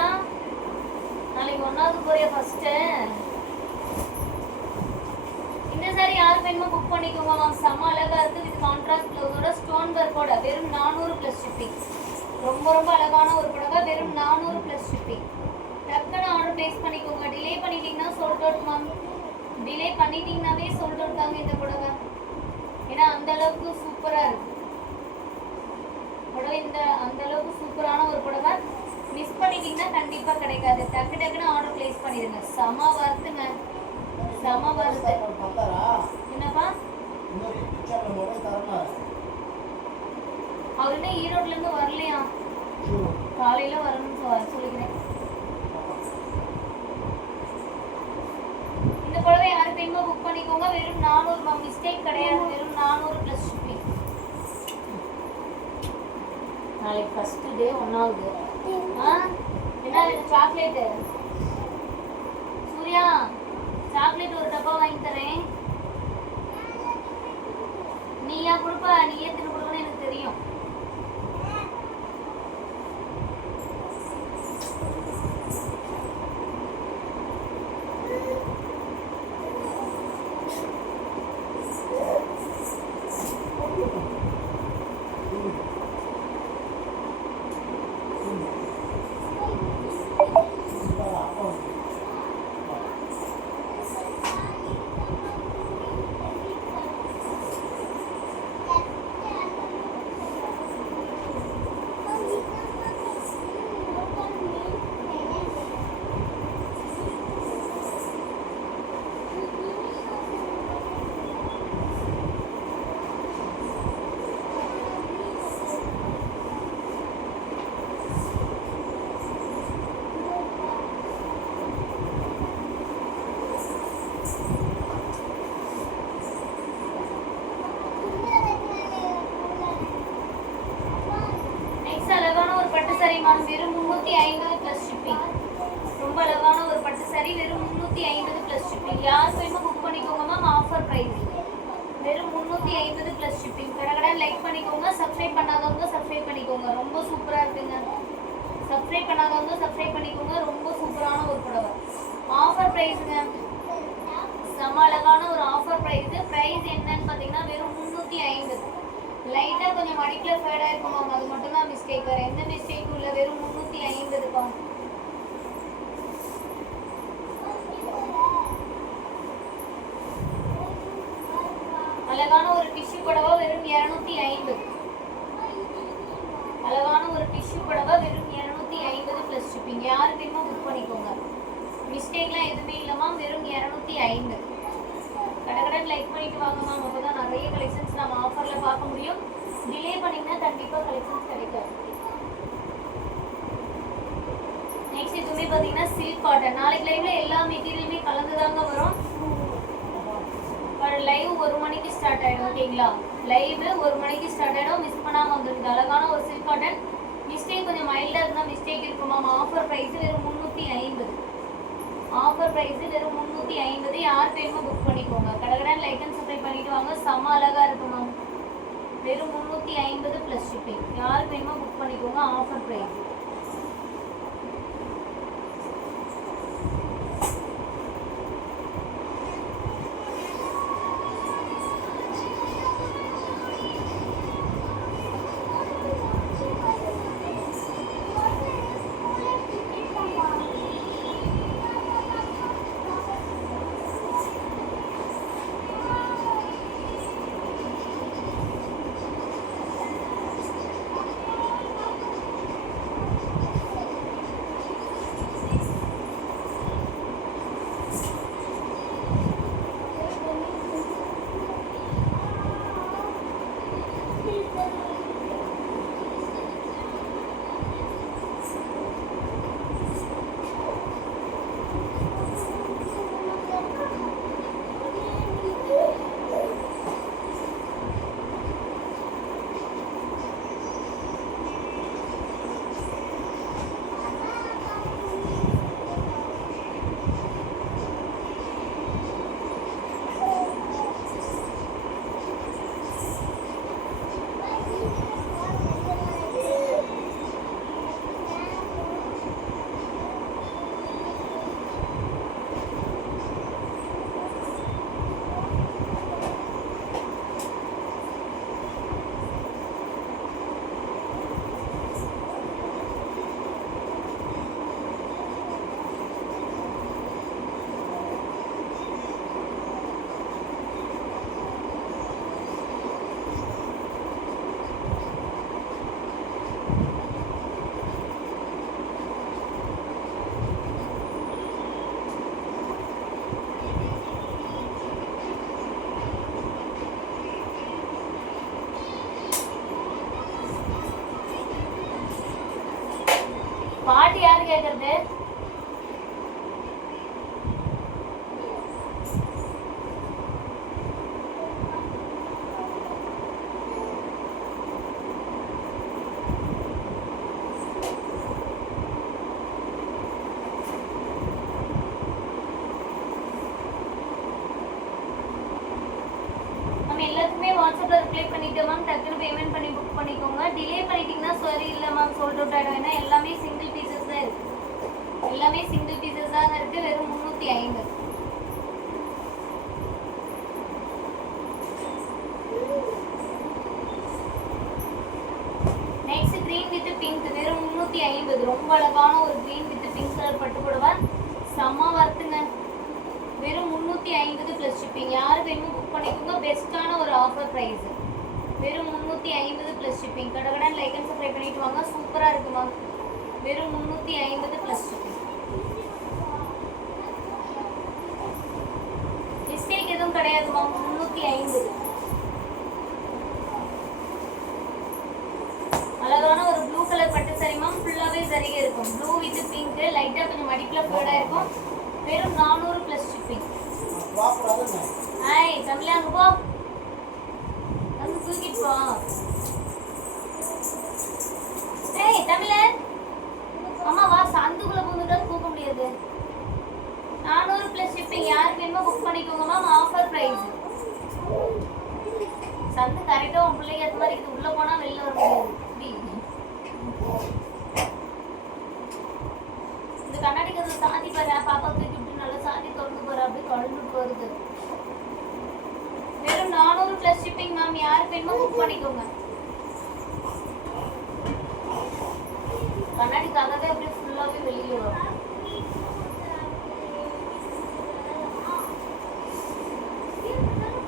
நாளைக்கு 1வது போறியா ஃபர்ஸ்ட்? இந்த சாரி யார் வேணுமோ புக் பண்ணிக்கோங்க மேம். செம்ம அழகா இருக்கு. வித் கான்ட்ராஸ்ட் ப்ளவுஸோட ஸ்டோன் ஒர்க்கோட வெறும் 400 ப்ளஸ் ஷிப்பிங். ரொம்ப ரொம்ப அழகான ஒரு புடவை. வெறும் 400 ப்ளஸ் ஷிப்பிங். டக்குன்னு ஆர்டர் பிளேஸ் பண்ணிக்கோங்க. டிலே பண்ணிட்டீங்கன்னா சோல்ட் அவுட் மேம். டிலே பண்ணிட்டீங்கன்னாவே சோல்ட் அவுட் தாங்க இந்த புடவை. ஏன்னா அந்த அளவுக்கு சூப்பராக இருக்கு புடவை. அந்த அளவுக்கு சூப்பரான ஒரு புடவை. மிஸ் பண்ணிட்டீங்கன்னா கண்டிப்பாக கிடைக்காது. டக்குன்னு ஆர்டர் பிளேஸ் பண்ணிடுங்க. செம வருத்துங்க. செம வருத்து. என்னப்பா அவர் இன்னும் ஈரோட்லேருந்து வரலையா? காலையில் வரணும்னு சொல்லிக்கிறேன். இந்த புடவை யாருக்கு வேணுமோ புக் பண்ணிக்கோங்க. வெறும் 400 மேம். மிஸ்டேக் கிடையாது. வெறும் 400 ப்ளஸ் ஷிப்பிங். நாளைக்கு ஃபர்ஸ்ட் டே 1வது. என்ன வேணும்? சாக்லேட்டு. சூர்யா சாக்லேட் ஒரு டப்பா வாங்கி தரேன். நீயா கொடுப்பா? நீயே தின்னு கொடுக்கணும்னு எனக்கு தெரியும். மேம் வெறும் 350 ப்ளஸ் ஷிப்பிங். ரொம்ப அழகான ஒரு பட்டு சாரி வெறும் 350 ப்ளஸ் ஷிப்பிங். யார் வேணுமோ புக் பண்ணிக்கோங்க மேம். ஆஃபர் ப்ரைஸ் வெறும் 350 ப்ளஸ் ஷிப்பிங். கடகடா லைக் பண்ணிக்கோங்க. சப்ஸ்கிரைப் பண்ணாதவங்க சப்ஸ்கிரைப் பண்ணிக்கோங்க. ரொம்ப சூப்பராக இருக்குங்க. சப்ஸ்கிரைப் பண்ணாதவங்க சப்ஸ்கிரைப் பண்ணிக்கோங்க. ரொம்ப சூப்பரான ஒரு புடவை. ஆஃபர் ப்ரைஸுங்க. செம்ம அழகான ஒரு ஆஃபர் ப்ரைஸு. ப்ரைஸ் என்னன்னு பார்த்தீங்கன்னா வெறும் 350. லைட்டாக கொஞ்சம் மடிக்கில் ஃபேடாக இருக்கும் மேம். அது மட்டும் தான் மிஸ்டேக். வேறு எந்த மிஸ்டேக்கும் இல்லை. வெறும் 350 தான். அழகான ஒரு டிஷ்யூ புடவை வெறும் 250. அழகான ஒரு டிஷ்யூ புடவை வெறும் 250 ப்ளஸ் ஷிப்பிங். யார் வேணுமோ புக் பண்ணிக்கோங்க. மிஸ்டேக்லாம் எதுவுமே இல்லைம்மா. வெறும் 250. கடகடன் லைக் பண்ணிட்டு வாங்க மேம். அப்போ தான் நிறைய கலெக்ஷன்ஸ் நம்ம ஆஃபரில் பார்க்க முடியும். டிலே பண்ணிங்கன்னா கண்டிப்பாக கலெக்ஷன்ஸ் கிடைக்காது. நெக்ஸ்ட் இதுவுமே பார்த்தீங்கன்னா சில்க் காட்டன். நாளைக்கு லைவ்ல எல்லா மெட்டீரியலுமே கலந்து தாங்க வரும். லைவ் 1 மணிக்கு ஸ்டார்ட் ஆகிடும். ஓகேங்களா? லைவ் 1 மணிக்கு ஸ்டார்ட் ஆகிடும். மிஸ் பண்ணாமல் வந்துருக்கு. அழகான ஒரு சில்க் காட்டன். மிஸ்டேக் கொஞ்சம் மைல்டாக இருந்தால் மிஸ்டேக் இருக்குமா. ஆஃபர் ப்ரைஸ் வெறும் 350. ஆஃபர் ப்ரைஸ் வெறும் 350. யார் வேணுமோ புக் பண்ணிக்கோங்க. கடகடன் லைக் அண்ட் சப்ஸ்கிரைப் பண்ணிட்டு வாங்க. செம்ம அழகாக இருக்குமா. வெறும் 350 ப்ளஸ் ஷிப்பிங். யார் வேணுமோ புக் பண்ணிக்கோங்க. Offer price. பாட்டு யாரு கேட்கறது? நம்ம எல்லாத்துக்குமே வாட்ஸ்அப்ல ரிப்ளை பண்ணிட்டோம் மேம். டக்குன்னு பேமெண்ட் பண்ணி புக் பண்ணிக்கோங்க. டிலே பண்ணிட்டீங்கன்னா சரி இல்லை மேம், சோல்ட் அவுட் ஆகிடும். ஏன்னா எல்லாமே சிங்கிள் பீசஸ் தான் இருக்கு. எல்லாமே சிங்கிள் பீசஸ் தான் இருக்கு. வெறும் 350. நெக்ஸ்ட் கிரீன் வித் பிங்க் வெறும் 350. ரொம்ப அழகான ஒரு கிரீன் வித் பிங்க் கலர் பட்டு புடவை. செம்ம வர்த்துங்க. வெறும் 350 ப்ளஸ் ஷிப்பிங். யார் வேணுமோ புக் பண்ணிக்கோங்க. பெஸ்ட்டான ஒரு ஆஃபர் ப்ரைஸ். வெறும் 350 ப்ளஸ் ஷிப்பிங். கடகடன் லைக் அண்ட் சப்ஸ்கிரைப் பண்ணிட்டு வாங்க. சூப்பராக இருக்குமா. வெறும் 350 ப்ளஸ் ஷிப்பிங். மிஸ்டேக் எதுவும் கிடையாதுமா. 350. அழகான ஒரு ப்ளூ கலர் பட்டு சாரி மேம். ஃபுல்லாகவே சரியாக இருக்கும். Blue with pink. லைட்டாக கொஞ்சம் மடிப்பில் ஃபேடாக இருக்கும். வெறும் 400 ப்ளஸ் ஷிப்பிங். ஹாய் தமிழா, அங்கே போ. வந்து தூக்கிட்டு போ. ஏய் தமிழன், கண்ணாடிக்காகவே அப்படியே ஃபுல்லாவே வெளியில வரும்.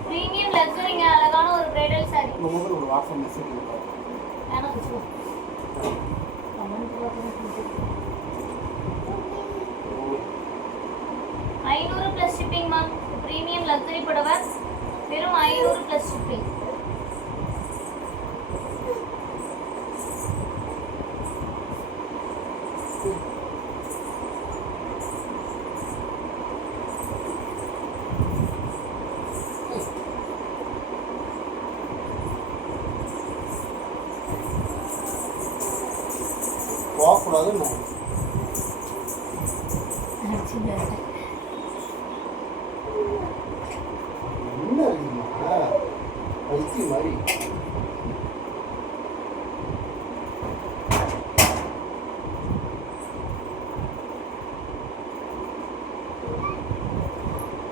பிரீமியம் லக்ஸரிங்க, அழகான ஒரு பிரைடல் சாரி. ஒரு வாட்ஸ்அப் மெசேஜ் வேணா வச்சுக்கோ. கமெண்ட் பாக்ஸ்ல 500 plus shipping ma'am. Premium luxury புடவை வெறும் 500 பிளஸ் ஷிப்பிங். போகக்கூடாது. என்ன இருக்குமா பைத்தி மாதிரி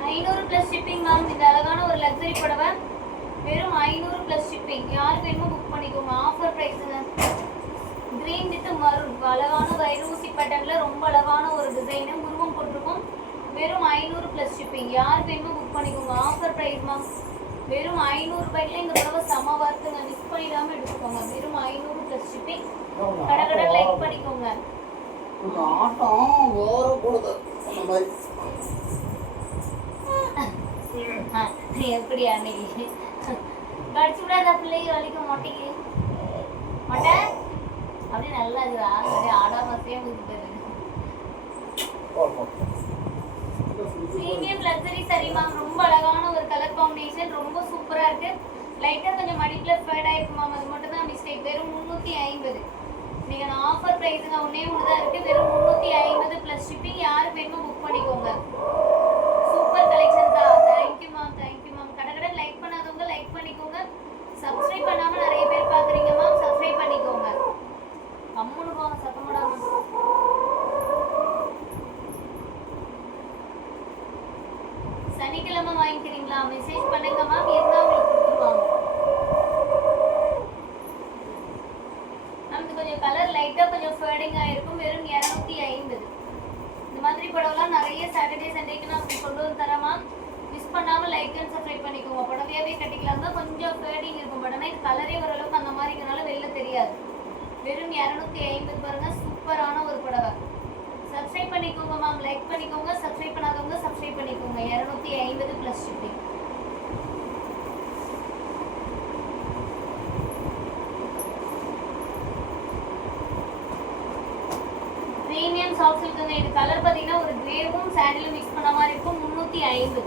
500 பிளஸ் ஷிப்பிங் மேம். இந்த அழகான ஒரு லக்ஸரி புடவை வெறும் 500 பிளஸ் ஷிப்பிங். யாருக்கு வேணுமோ புக் பண்ணிக்கோங்க. ஆஃபர் பிரைஸுங்க. கிரீன் வித் மரூன் அழகான வைரூசி பேட்டர்ன்ல ரொம்ப அழகான ஒரு டிசைனு உருவம் போட்டிருக்கோம். வெறும் 500 பிளஸ் ஷிப்பிங். யாருக்கு வேணுமோ புக் பண்ணிக்கோங்க. Offer price ma'am. வெறும் 500 ரூபாய்க்குல இந்த புடவை செம வார்த்தைங்க. மிஸ் பண்ணிடாம எடுத்துக்கோங்க. வெறும் 500 பிளஸ் ஷிப்பிங். கடகட லைக் பண்ணிக்கோங்க. ஆட்டம் ஓர போடுது அந்த மாதிரி. எப்படி அன்னைக்கு கடிச்சு விடாத பிள்ளைங்க வலிக்க மாட்டேங்க மாட்டேன். அப்படியே நல்லா இருக்குதா? அப்படியே ஆடாமத்தையே ஊத்துது. Premium luxury saree ma'am. ரொம்ப அழகான ஒரு கலர் காம்பினேஷன். ரொம்ப சூப்பரா இருக்கு. லைட்டா கொஞ்சம் மடிப்புல ஃபேட் ஆயிருக்கு மேம். அது மட்டும் தான் மிஸ்டேக். வெறும் 350. நீங்க ஆஃபர் பிரைஸுங்க ஒண்ணே ஒன்று தான் இருக்கு. வெறும் 350 பிளஸ் ஷிப்பிங். யாருக்கு வேணுமோ புக் பண்ணிக்கோங்க. சூப்பர் கலெக்ஷன் தான். Thank you ma'am, thank you ma'am. கடகட லைக் பண்ணாதவங்க லைக் பண்ணிக்கோங்க. சப்ஸ்கிரைப் பண்ணாம நிறைய பேர் பாக்குறீங்க மேம். சப்ஸ்கிரைப் பண்ணிக்கோங்க. அம்முன்னு போங்க சத்தமாடாம. சனிக்கிழமை வாங்கிக்கிறீங்களா? மெசேஜ் பண்ணுங்க மேம். இருந்தா உங்களுக்கு கொடுத்துருவாங்க. நமக்கு கொஞ்சம் கலர் லைட்டா கொஞ்சம் ஃபேடிங் ஆயிருக்கும். வெறும் 250. இந்த மாதிரி படம்லாம் நிறைய சாட்டர்டே சண்டேக்கு நான் கொண்டு வந்து தரேன் மேம். மிஸ் பண்ணாம லைக் அண்ட் சப்ஸ்கிரைப் பண்ணிக்கோங்க. புடவையாவே கட்டிக்கலாம் தான். கொஞ்சம் ஃபேடிங் இருக்கும். பட் ஆனால் இது கலரே ஓரளவுக்கு அந்த மாதிரிங்கனால வெளில தெரியாது. வெறும் 250 பாருங்க. சூப்பரான ஒரு புடவை. சப்ஸ்கிரைப் பண்ணிக்கோங்க மேம். லைக் பண்ணிக்கோங்க. சப்ஸ்கிரைப் பண்ணாதவங்க சப்ஸ்கிரைப் பண்ணிக்கோங்க. 250 plus shipping. Premium soft silk. இது கலர் பார்த்தீங்கன்னா ஒரு கிரேவும் சாண்டிலும் மிக்ஸ் பண்ண மாதிரி இருக்கும். 350.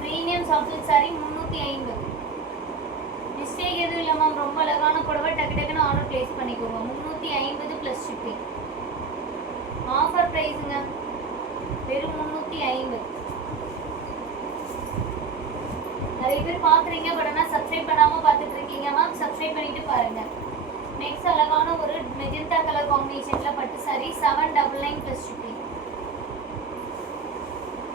Premium soft silk sari 350. Mistake எதுவும் இல்லை மேம். ரொம்ப அழகான புடவை. டக்கு டக்குன்னு ஆர்டர் பிளேஸ் பண்ணிக்கோங்க. 350 பிளஸ் ஷிப்பிங். ஆஃபர் பிரைஸுங்க. வெறும் 350. நிறைய பேர் பார்க்குறீங்க. பட் ஆனால் சப்ஸ்கிரைப் பண்ணாமல் பார்த்துட்டு இருக்கீங்க மேம். சப்ஸ்கிரைப் பண்ணிட்டு பாருங்க. நெக்ஸ்ட் அழகான ஒரு மெஜந்தா கலர் காம்பினேஷன்ல பட்டு சாரி 799 பிளஸ் ஷிப்பிங்.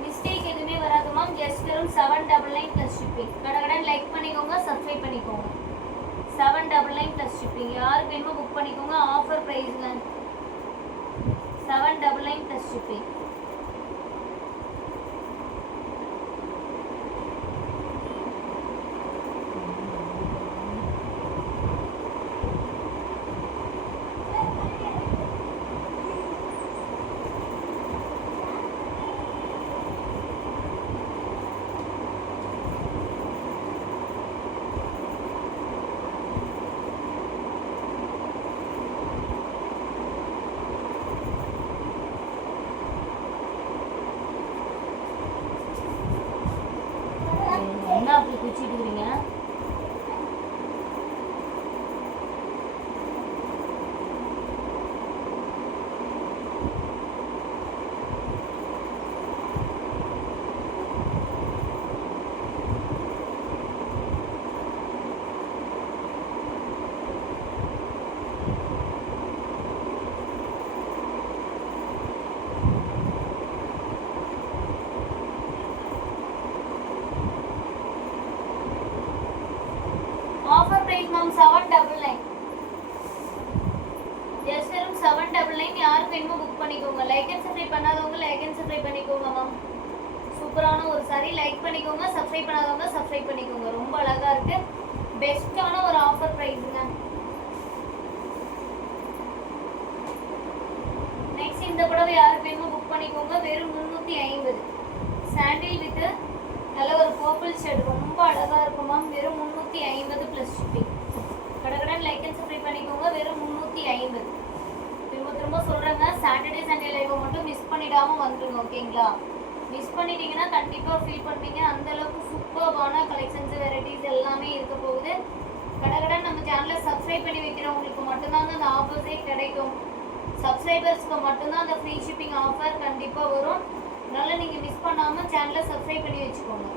மிஸ்டேக் எதுவுமே வராது மேம். ஜஸ்ட் வெறும் 799 பிளஸ் ஷிப்பிங். கடகடன் லைக் பண்ணிக்கோங்க. சப்ஸ்கிரைப் பண்ணிக்கோங்க. 799 பிளஸ் ஷிப்பிங். யாருக்கு வேணுமோ புக் பண்ணிக்கோங்க. ஆஃபர் பிரைஸ்ங்க. 799 plus shipping. பண்ணிக்கோங்க மேம். சூப்பரான ஒரு saree. லைக் பண்ணிக்கோங்க. சப்ஸ்கிரைப் பண்ணாதவங்க சப்ஸ்கிரைப் பண்ணிக்கோங்க. ரொம்ப அழகா இருக்கு. பெஸ்ட்டான ஒரு ஆஃபர் ப்ரைஸுங்க. நெக்ஸ்ட் இந்த புடவை யாருக்கு வேணுமோ புக் பண்ணிக்கோங்க. வெறும் 350. சாண்டில் வித் நல்ல ஒரு பர்பிள் ஷேட் ரொம்ப அழகா இருக்கும் மேம். வெறும் 350 ப்ளஸ் ஷிப்பிங். கடகடன் லைக் அண்ட் சப்ஸ்கிரைப் பண்ணிக்கோங்க. வெறும் 350. திரும்ப திரும்ப சொல்கிறேங்க, சாட்டர்டே சண்டே லைவை மட்டும் மிஸ் பண்ணிடாமல் வந்துடுங்க. ஓகேங்களா? மிஸ் பண்ணிட்டீங்கன்னா கண்டிப்பாக ஃபீல் பண்ணுவீங்க. அந்தளவுக்கு சூப்பர்பான கலெக்ஷன்ஸ் வெரைட்டிஸ் எல்லாமே இருக்க போகுது. கடகடன் நம்ம சேனலை சப்ஸ்கிரைப் பண்ணி வைக்கிறவங்களுக்கு மட்டும்தாங்க அந்த ஆஃபர்ஸே கிடைக்கும். சப்ஸ்கிரைபர்ஸ்க்கு மட்டும்தான் அந்த ஃப்ரீ ஷிப்பிங் ஆஃபர் கண்டிப்பாக வரும். அதனால் நீங்கள் மிஸ் பண்ணாமல் சேனலை சப்ஸ்கிரைப் பண்ணி வச்சுக்கோங்க.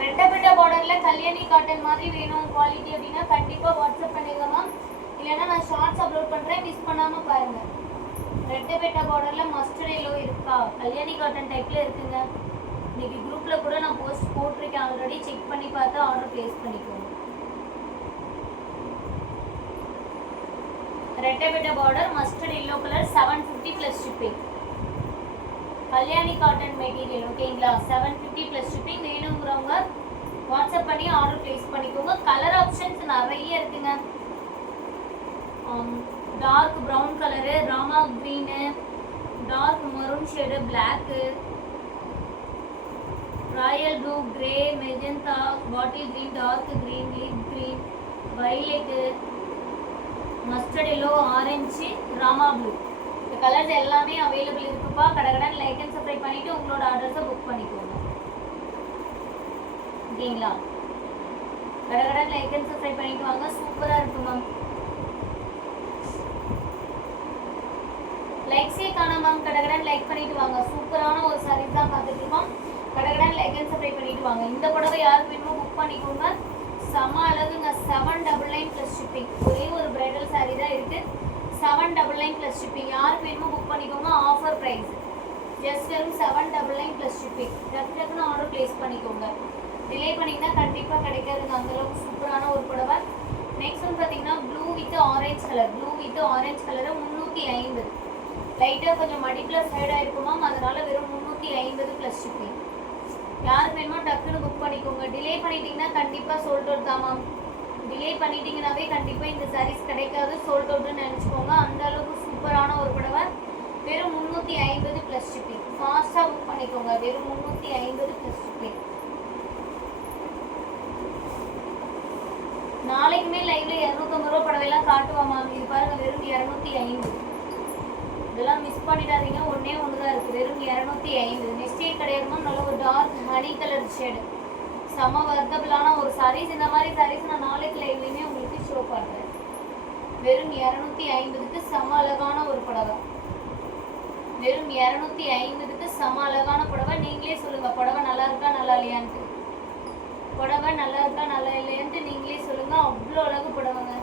ரெட்டப்பட்ட பார்டர்ல கல்யாணி காட்டன் மாதிரி வேணும் குவாலிட்டி அப்படின்னா கண்டிப்பா வாட்ஸ்அப் பண்ணிடுங்கம்மா. இல்லைன்னா நான் ஷார்ட்ஸ் அப்லோட் பண்றேன், மிஸ் பண்ணாம பாருங்க. ரெட்டப்பட்ட பார்டர்ல மஸ்டர்ட் எல்லோ இருக்கா? கல்யாணி காட்டன் டைப்ல இருக்குங்க. இன்னைக்கு குரூப்ல கூட நான் போஸ்ட் போட்டிருக்கேன் ஆல்ரெடி. செக் பண்ணி பார்த்து ஆர்டர் பிளேஸ் பண்ணிக்கோங்க. ரெட்டப்பட்ட border mustard yellow colour 750 plus shipping. Kalyani cotton material ஓகேங்களா? 750 ப்ளஸ் ஷிப்பிங். வேணுங்கிறவங்க வாட்ஸ்அப் பண்ணி ஆர்டர் பிளேஸ் பண்ணிக்கோங்க. கலர் ஆப்ஷன்ஸ் நிறைய இருக்குங்க. Dark brown colour, Rama green, dark maroon shade, black, royal blue, grey, magenta, bottle green, dark green, leaf green, violet, mustard yellow, orange, Rama blue. இந்த colours எல்லாமே available இருக்குப்பா. கடகடன் like and subscribe பண்ணிட்டு உங்களோட ஆர்டர்ஸை book பண்ணிக்கோங்க. ஓகேங்களா? கடகடன் லைக் அண்ட் சப்ஸ்கிரைப் பண்ணிட்டு வாங்க. சூப்பராக இருக்கு மேம். லைக்ஸே காணாம மேம். கடகடன் லைக் பண்ணிட்டு வாங்க. சூப்பரான ஒரு சாரீஸ் தான் பார்த்துட்டு இருக்கோம். கடகடன் லைக் அண்ட் சப்ஸ்கிரைப் பண்ணிட்டு வாங்க. இந்த புடவை யாருக்கு வேணுமோ புக் பண்ணிக்கோங்க. செம அழகுங்க. 799 ப்ளஸ் ஷிப்பிங். ஒரே ஒரு பிரைடல் சாரீ தான் இருக்கு. 799 ப்ளஸ் ஷிப்பிங். யாருக்கு வேணுமோ புக் பண்ணிக்கோங்க. ஆஃபர் ப்ரைஸ் ஜஸ்ட் வெறும் 799 ப்ளஸ் ஷிப்பிங். டக்குன்னு ஆர்டர் பிளேஸ் பண்ணிக்கோங்க. டிலே பண்ணிங்கன்னா கண்டிப்பாக கிடைக்காதுங்க. அந்தளவுக்கு சூப்பரான ஒரு புடவை. நெக்ஸ்ட் வந்து பார்த்தீங்கன்னா blue with orange colour. Blue with orange colour 350. லைட்டாக கொஞ்சம் மடிப்பில் சைடாக இருக்குமா, அதனால வெறும் 350 ப்ளஸ் ஷிப்பிங். யாருக்கு வேணுமோ டக்குன்னு புக் பண்ணிக்கோங்க. டிலே பண்ணிட்டீங்கன்னா கண்டிப்பாக சோல்ட் அவுட் தான் மேம். டிலே பண்ணிட்டீங்கன்னாவே கண்டிப்பாக இந்த சாரீஸ் கிடைக்காது, சோல்ட் அவுட்னு நினச்சிக்கோங்க. அந்த அளவுக்கு சூப்பரான ஒரு புடவை. வெறும் 350 ப்ளஸ் ஷிப்பிங். ஃபாஸ்ட்டாக புக் பண்ணிக்கோங்க. வெறும் 350 ப்ளஸ் ஷிப்பிங். நாளைக்குமே லைவ்ல 250 ரூபா புடவைலாம் காட்டுவான் மேம். இது பாருங்க வெறும் 250. இதெல்லாம் மிஸ் பண்ணிடாதீங்க. ஒன்றே ஒன்று தான் இருக்குது. வெறும் 250. நெக்ஸ்ட் டே கிடையாதுமா. நல்ல ஒரு டார்க் ஹனி கலர் ஷேடு. செம வர்த்தபிளான ஒரு சாரீஸ். இந்த மாதிரி சாரீஸ் நான் நாளைக்கு லைவ்லையுமே உங்களுக்கு ஷோ பண்ணுறேன். வெறும் 250க்கு செம அழகான ஒரு புடவை. வெறும் 250க்கு செம அழகான புடவை. நீங்களே சொல்லுங்க, புடவை நல்லா இருக்கா நல்லா இல்லையான்ட்டு. புடவை நல்லா இருக்கா நல்லா இல்லையான்ட்டு நீங்களே சொல்லுங்க. அவ்வளோ அழகு புடவைங்க.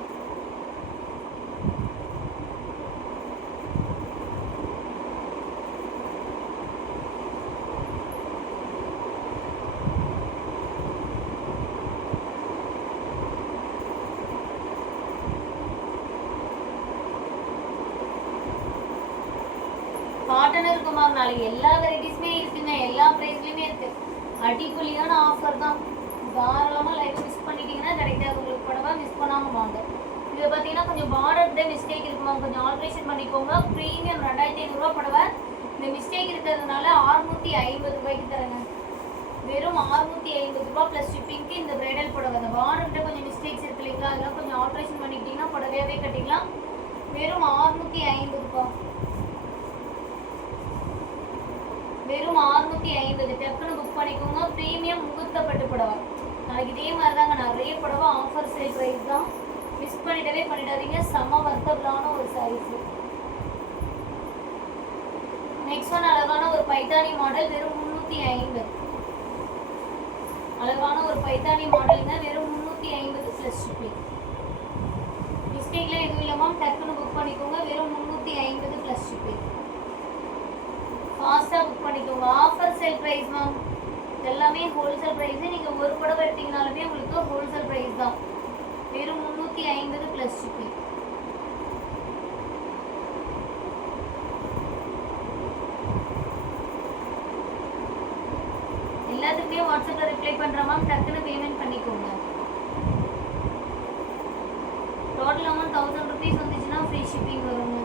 காட்டன் இருக்குமா? நாளைக்கு எல்லா வெரைட்டிஸுமே இருக்குங்க. எல்லா ப்ரைஸ்லையுமே இருக்கு. அடிப்பொலியான ஆஃபர் தான். தாராளமாக லைவ் மிஸ் பண்ணிட்டீங்கன்னா கிடைக்காது உங்களுக்கு புடவை. மிஸ் பண்ணாமல் வாங்க. இதில் பார்த்தீங்கன்னா கொஞ்சம் பார்டர் மிஸ்டேக் இருக்குமா, கொஞ்சம் ஆல்ட்ரேஷன் பண்ணிக்கோங்க. ப்ரீமியம் 2500 புடவை. இந்த மிஸ்டேக் இருக்கிறதுனால 650 ரூபாய்க்கு தரேங்க. வெறும் 650 ரூபா ப்ளஸ் ஷிப்பிங்க்கு இந்த பிரைடல் புடவை. அந்த பார்டர்கிட்ட கொஞ்சம் மிஸ்டேக்ஸ் இருக்கு இல்லைங்களா, அதெல்லாம் கொஞ்சம் ஆல்ட்ரேஷன் பண்ணிக்கிட்டிங்கன்னா புடவையாவே கட்டிக்கலாம். வெறும் 650 ரூபா. வெறும் 650. டக்குன்னு புக் பண்ணிக்கோங்க. ப்ரீமியம் முகூர்த்தப்பட்டு புடவை. நாளைக்கு இதே மாதிரி தாங்க நிறைய புடவை ஆஃபர் சேல் ப்ரைஸ் தான். மிஸ் பண்ணிடாதீங்க. செம வர்த்தபிளான ஒரு சாரீஸ். நெக்ஸ்ட் ஒன் அழகான ஒரு பைத்தானி மாடல். வெறும் 350. அழகான ஒரு பைத்தானி மாடலுங்க. வெறும் 350 ப்ளஸ் ஷிப்பிங். மிஸ்டேக்லாம் எதுவும் இல்லாமல் டக்குன்னு புக் பண்ணிக்கோங்க. வெறும் 350 ப்ளஸ் ஷிப்பிங். ஃபாஸ்ட்டாக புக் பண்ணிக்கோங்க. Offer sale price ma'am. எல்லாமே ஹோல்சேல் ப்ரைஸு. நீங்கள் ஒரு புடவை எடுத்தீங்கனாலுமே உங்களுக்கு ஹோல்சேல் ப்ரைஸ் தான். வெறும் 350 ப்ளஸ் ஷிப்பிங். எல்லாத்துக்குமே வாட்ஸ்அப்பில் ரிப்ளை பண்ணுற மேம். டக்குன்னு பேமெண்ட் பண்ணிக்கோங்க. டோட்டல் அமௌண்ட் 1000 ருபீஸ் வந்துச்சுன்னா ஃப்ரீ ஷிப்பிங் வருங்க.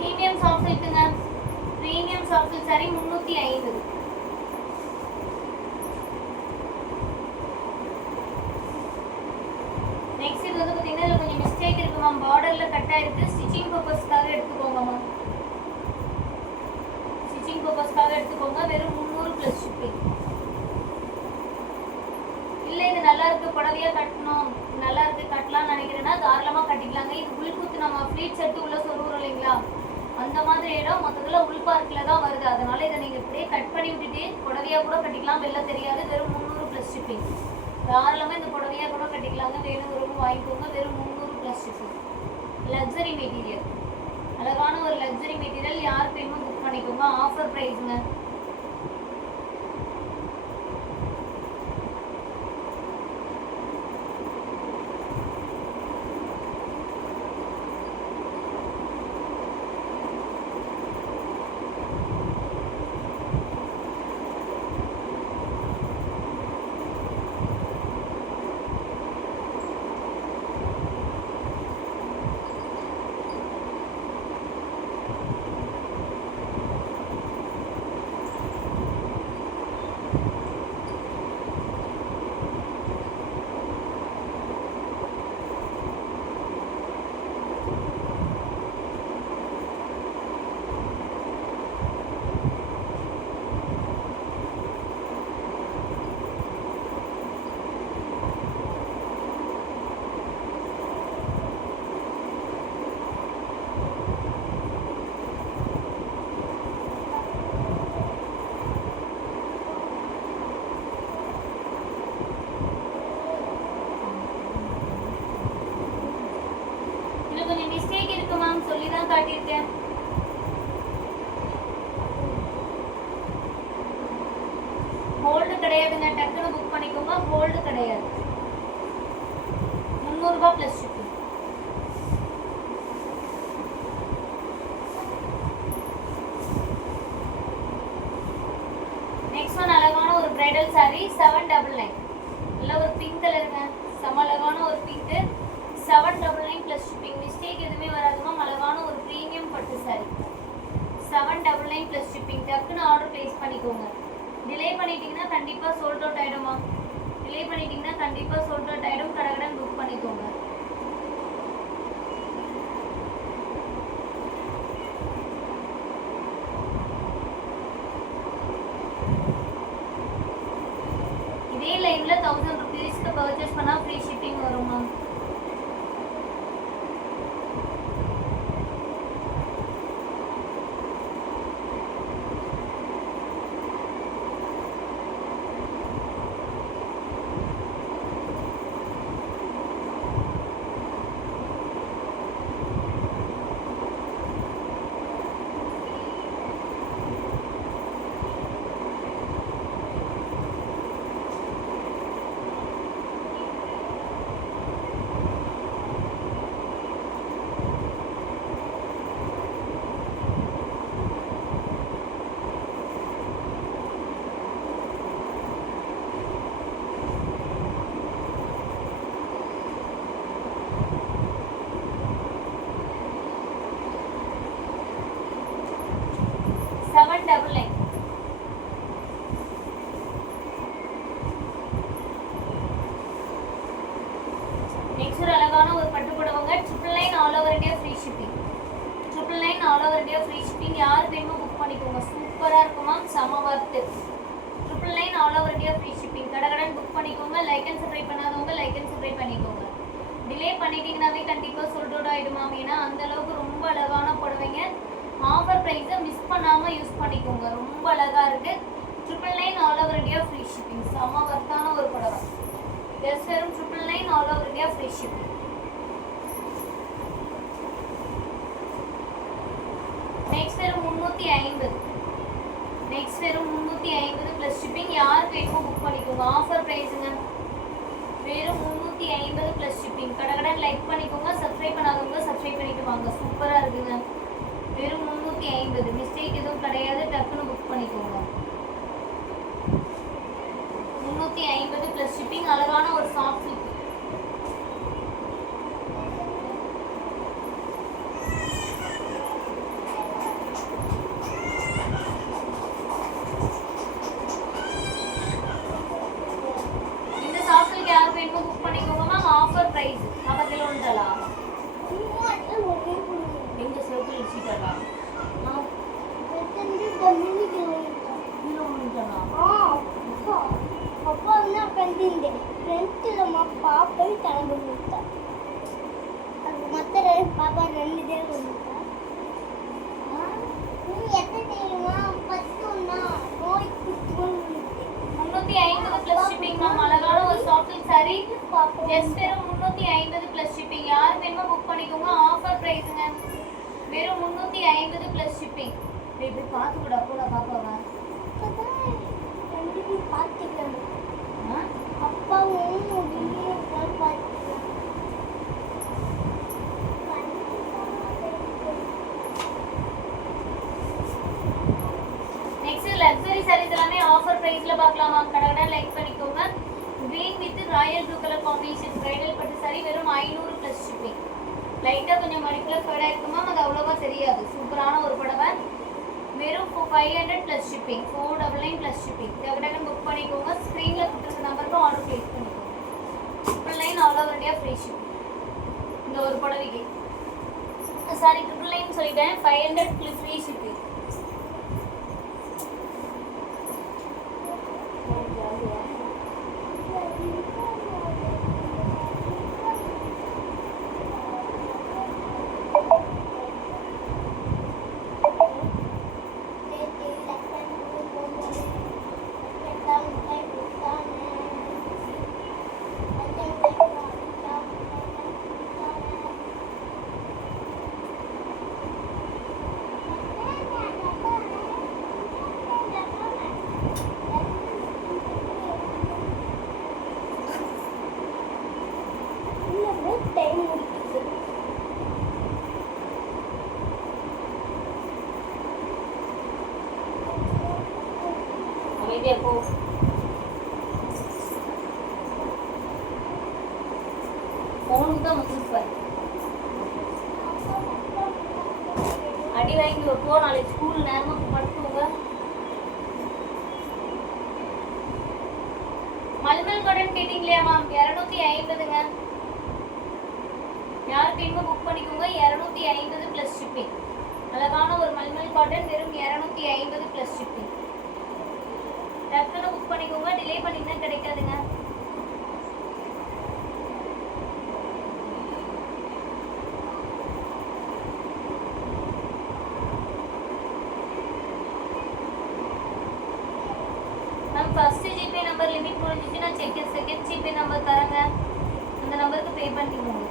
ப்ரீமியம் சாஃப்ட் சில்க்குங்க. Premium soft silk sari 350. Next இது வந்து பார்த்தீங்கன்னா இதில் கொஞ்சம் மிஸ்டேக் இருக்கு மேம். பார்டரில் கட் ஆயிருக்கு. ஸ்டிச்சிங் பர்பஸ்க்காக எடுத்துக்கோங்க மேம். ஸ்டிச்சிங் பர்பஸ்க்காக எடுத்துக்கோங்க. வெறும் 300 ப்ளஸ் ஷிப்பிங். இல்லை இது நல்லா இருக்கு புடவையாக கட்டணும், நல்லா இருக்கு கட்டலாம்னு நினைக்கிறேன்னா தாராளமாக கட்டிக்கலாங்க. இது உள்குத்து நம்ம ஃப்ளீட்ஸ் எடுத்து உள்ள சொல்லுவோம் இல்லைங்களா, அந்த மாதிரி இடம் மொத்தத்தில் உள் பார்க்கில் தான் வருது. அதனால இதை நீங்கள் இப்படியே கட் பண்ணி விட்டுட்டு புடவையாக கூட கட்டிக்கலாம். வெளில தெரியாது. வெறும் 300 ப்ளஸ் ஷிப்பிங். தாராளமாக இந்த புடவையாக கூட கட்டிக்கலாங்க. வேணுங்கிறவங்க வாங்கிக்கோங்க. வெறும் 300 ப்ளஸ் ஷிப்பிங். Luxury material. அழகான ஒரு லக்ஸரி மெட்டீரியல். யார் வேணுமோ புக் பண்ணிக்கோங்க. ஆஃபர் ப்ரைஸுங்க. கொஞ்சம் மிஸ்டேக் இருக்கு மேம். சொல்லி தான் காட்டியிருக்கேன். ஹோல்டு கிடையாதுங்க. டக்குன்னு புக் பண்ணிக்கோங்க. ஹோல்டு கிடையாது. 300 ரூபாய் ப்ளஸ் ஷிப்பிங். நெக்ஸ்ட் ஒன் அழகான ஒரு பிரைடல் சாரி 799. நல்ல ஒரு பிங்க் கலருங்க. செம அழகான ஒரு பிங்க். 799 plus shipping. மிஸ்டேக் எதுவுமே வராதுமா. அழகான ஒரு ப்ரீமியம் பட்டு சாரி 799 ப்ளஸ் ஷிப்பிங். டக்குன்னு ஆர்டர் ப்ளேஸ் பண்ணிக்கோங்க. டிலே பண்ணிட்டீங்கன்னா கண்டிப்பாக சோல்ட் அவுட் ஆகிடுமா. டிலே பண்ணிட்டீங்கன்னா கண்டிப்பாக சோல்ட் அவுட் ஆகிடும். கடகடன் புக் பண்ணிக்கோங்க. இதே லைவ்ல 1000 ருபீஸ்க்கு மட்டும் பர்ச்சேஸ் பண்ணா ஃப்ரீ ஷிப்பிங் வரும் ma'am. Seven double nine. Next ஒரு அழகான ஒரு பட்டு புடவைங்க. 999 all over India free shipping. 999 all over India free shipping. யார் வேணுமோ புக் பண்ணிக்கோங்க. சூப்பரா இருக்குமா, செம worth. 999 all over India free shipping. கடகடன் புக் பண்ணிக்கோங்க. லைக் அண்ட் சப்ஸ்கிரைப் பண்ணாதவங்க லைக் அண்ட் சப்ஸ்கிரைப் பண்ணிக்கோங்க. டிலே பண்ணிட்டீங்கன்னாவே கண்டிப்பா சோல்ட் அவுட் ஆயிடுமாம். ஏன்னா அந்த அளவுக்கு ரொம்ப அழகான புடவைங்க. ஆஃபர் ப்ரைஸை மிஸ் பண்ணாமல் யூஸ் பண்ணிக்கோங்க. ரொம்ப அழகாக இருக்குது. 999 all over India free shipping. செம்ம வர்த்தான ஒரு புடவை. ஜஸ்ட் வெறும் 999 all over India free shipping. Next வெறும் 350. நெக்ஸ்ட் வெறும் 350 ப்ளஸ் ஷிப்பிங். யாருக்கு வேணுமோ புக் பண்ணிக்கோங்க. ஆஃபர் ப்ரைஸுங்க. வெறும் 350 ப்ளஸ் ஷிப்பிங். கடகடன் லைக் பண்ணிக்கோங்க. சப்ஸ்கிரைப் பண்ணாதவங்க சப்ஸ்கிரைப் பண்ணிட்டு வாங்க. சூப்பராக இருக்குங்க. வெறும் 350. மிஸ்டேக் எதுவும் கிடையாது. டக்குன்னு புக் பண்ணிக்கோங்க. 350 ப்ளஸ் ஷிப்பிங். அழகான ஒரு சாஃப்ட் சில்க். இந்த சாஃப்ட் சில்க் யாருக்கு வேணுமோ புக் பண்ணிக்கோங்க மேம். ஆஃபர் ப்ரைஸ் 40 உண்டலா எங்க சர்க்கிள் சீட்டா அப்பா வந்து ஃப்ரெண்டு ஃப்ரெண்டில் பாப்பா கிளம்பி கொடுத்தா. அது மற்ற பாப்பா 2 பேர் கொடுத்தா. எத்தனை தெரியுமா? 10 நோய் 350 ப்ளஸ் ஷிப்பிங் மேம். அழகான ஒரு சாஃப்ட் சில்க் சாரி. ஜஸ்ட் வெறும் 350 ப்ளஸ் ஷிப்பிங். யார் வேணுமோ புக் பண்ணிக்கோங்க. ஆஃபர் ப்ரைஸுங்க. வெறும் 350 ப்ளஸ் ஷிப்பிங். இப்படி பார்த்து கூட அப்போ நான் பார்க்கவா பார்த்துக்கலாம். அப்பாவும் பார்த்துக்கலாம். நெக்ஸ்ட் லக்ஸரி சாரீஸ் எல்லாமே ஆஃபர் பிரைஸ்ல பார்க்கலாமா? கடகடன் லைக் பண்ணிக்கோங்க. Green with Royal blue colour combination bridal பட்டு சாரி. வெறும் 500 ப்ளஸ் ஷிப்பிங். லைட்டா கொஞ்சம் மடிக்குள்ள ஃபேடா இருக்குமா, அது அவ்வளோவா தெரியாது. சூப்பரான ஒரு புடவை. வெறும் 500 ப்ளஸ் ஷிப்பிங். 499 plus shipping. கடகடன் புக் பண்ணிக்கோங்க. ஸ்க்ரீன்ல கொடுத்துருக்க நம்பருக்கு ஆர்டர் பிளேஸ் பண்ணிக்கோங்க. 999 all over India free shipping. இந்த ஒரு புடவைக்கு சாரி 999 சொல்லிட்டேன். 500 ப்ளஸ் ஃப்ரீ ஷிப்பிங். அமைதியா போ. போனுக்கு தான் முக்கியம். அடி வாங்கி ஒரு போ. நாளைக்கு ஸ்கூல் நேரமா படுத்துவோங்க. மல்மல் காட்டன் கேட்டீங்களா மேம்? 250ங்க. யாருக்கு வேணுமோ புக் பண்ணிக்கோங்க. 250 ப்ளஸ் ஷிப்பிங். அழகான ஒரு மல்மல் காட்டன். வெறும் 250 ப்ளஸ் ஷிப்பிங். டக்குன்னு புக் பண்ணிக்கோங்க. டிலே பண்ணிங்கன்னா கிடைக்காதுங்க. Ma'am first GPay number limit முடிஞ்சிச்சுன்னா செகண்ட் ஜிபே நம்பர் தரங்க, அந்த நம்பருக்கு பே பண்ணிக்கோங்க.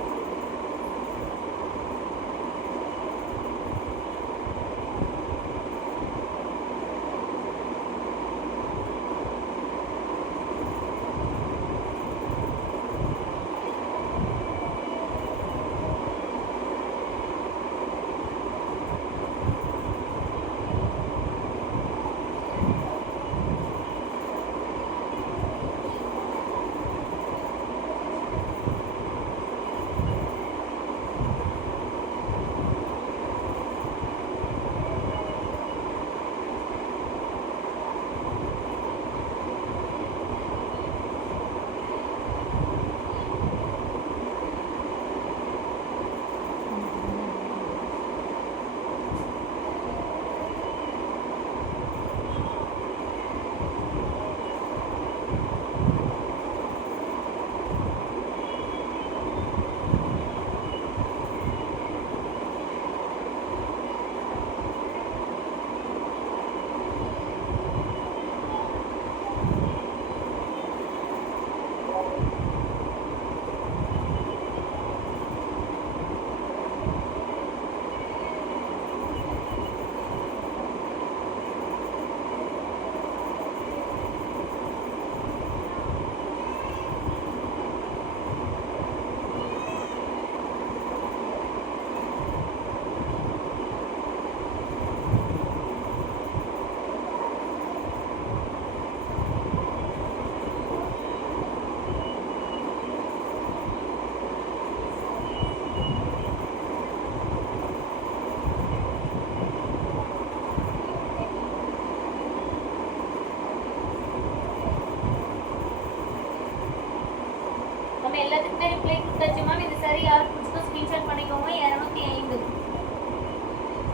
நம்ம எல்லாத்துக்குமே ரிப்ளை கொடுத்தாச்சு மேம். இது சரி யாருக்கு பிடிச்சதோ ஸ்க்ரீன்ஷாட் பண்ணிக்கோங்க. 250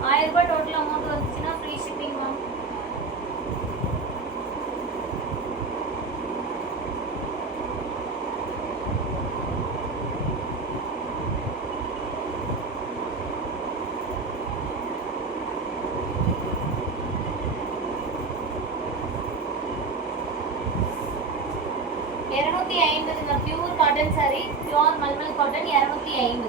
1000 ரூபாய் டோட்டல் அமௌண்ட் வந்துச்சுன்னா free shipping ma'am. Pure cotton sorry, pure mulmul cotton 250.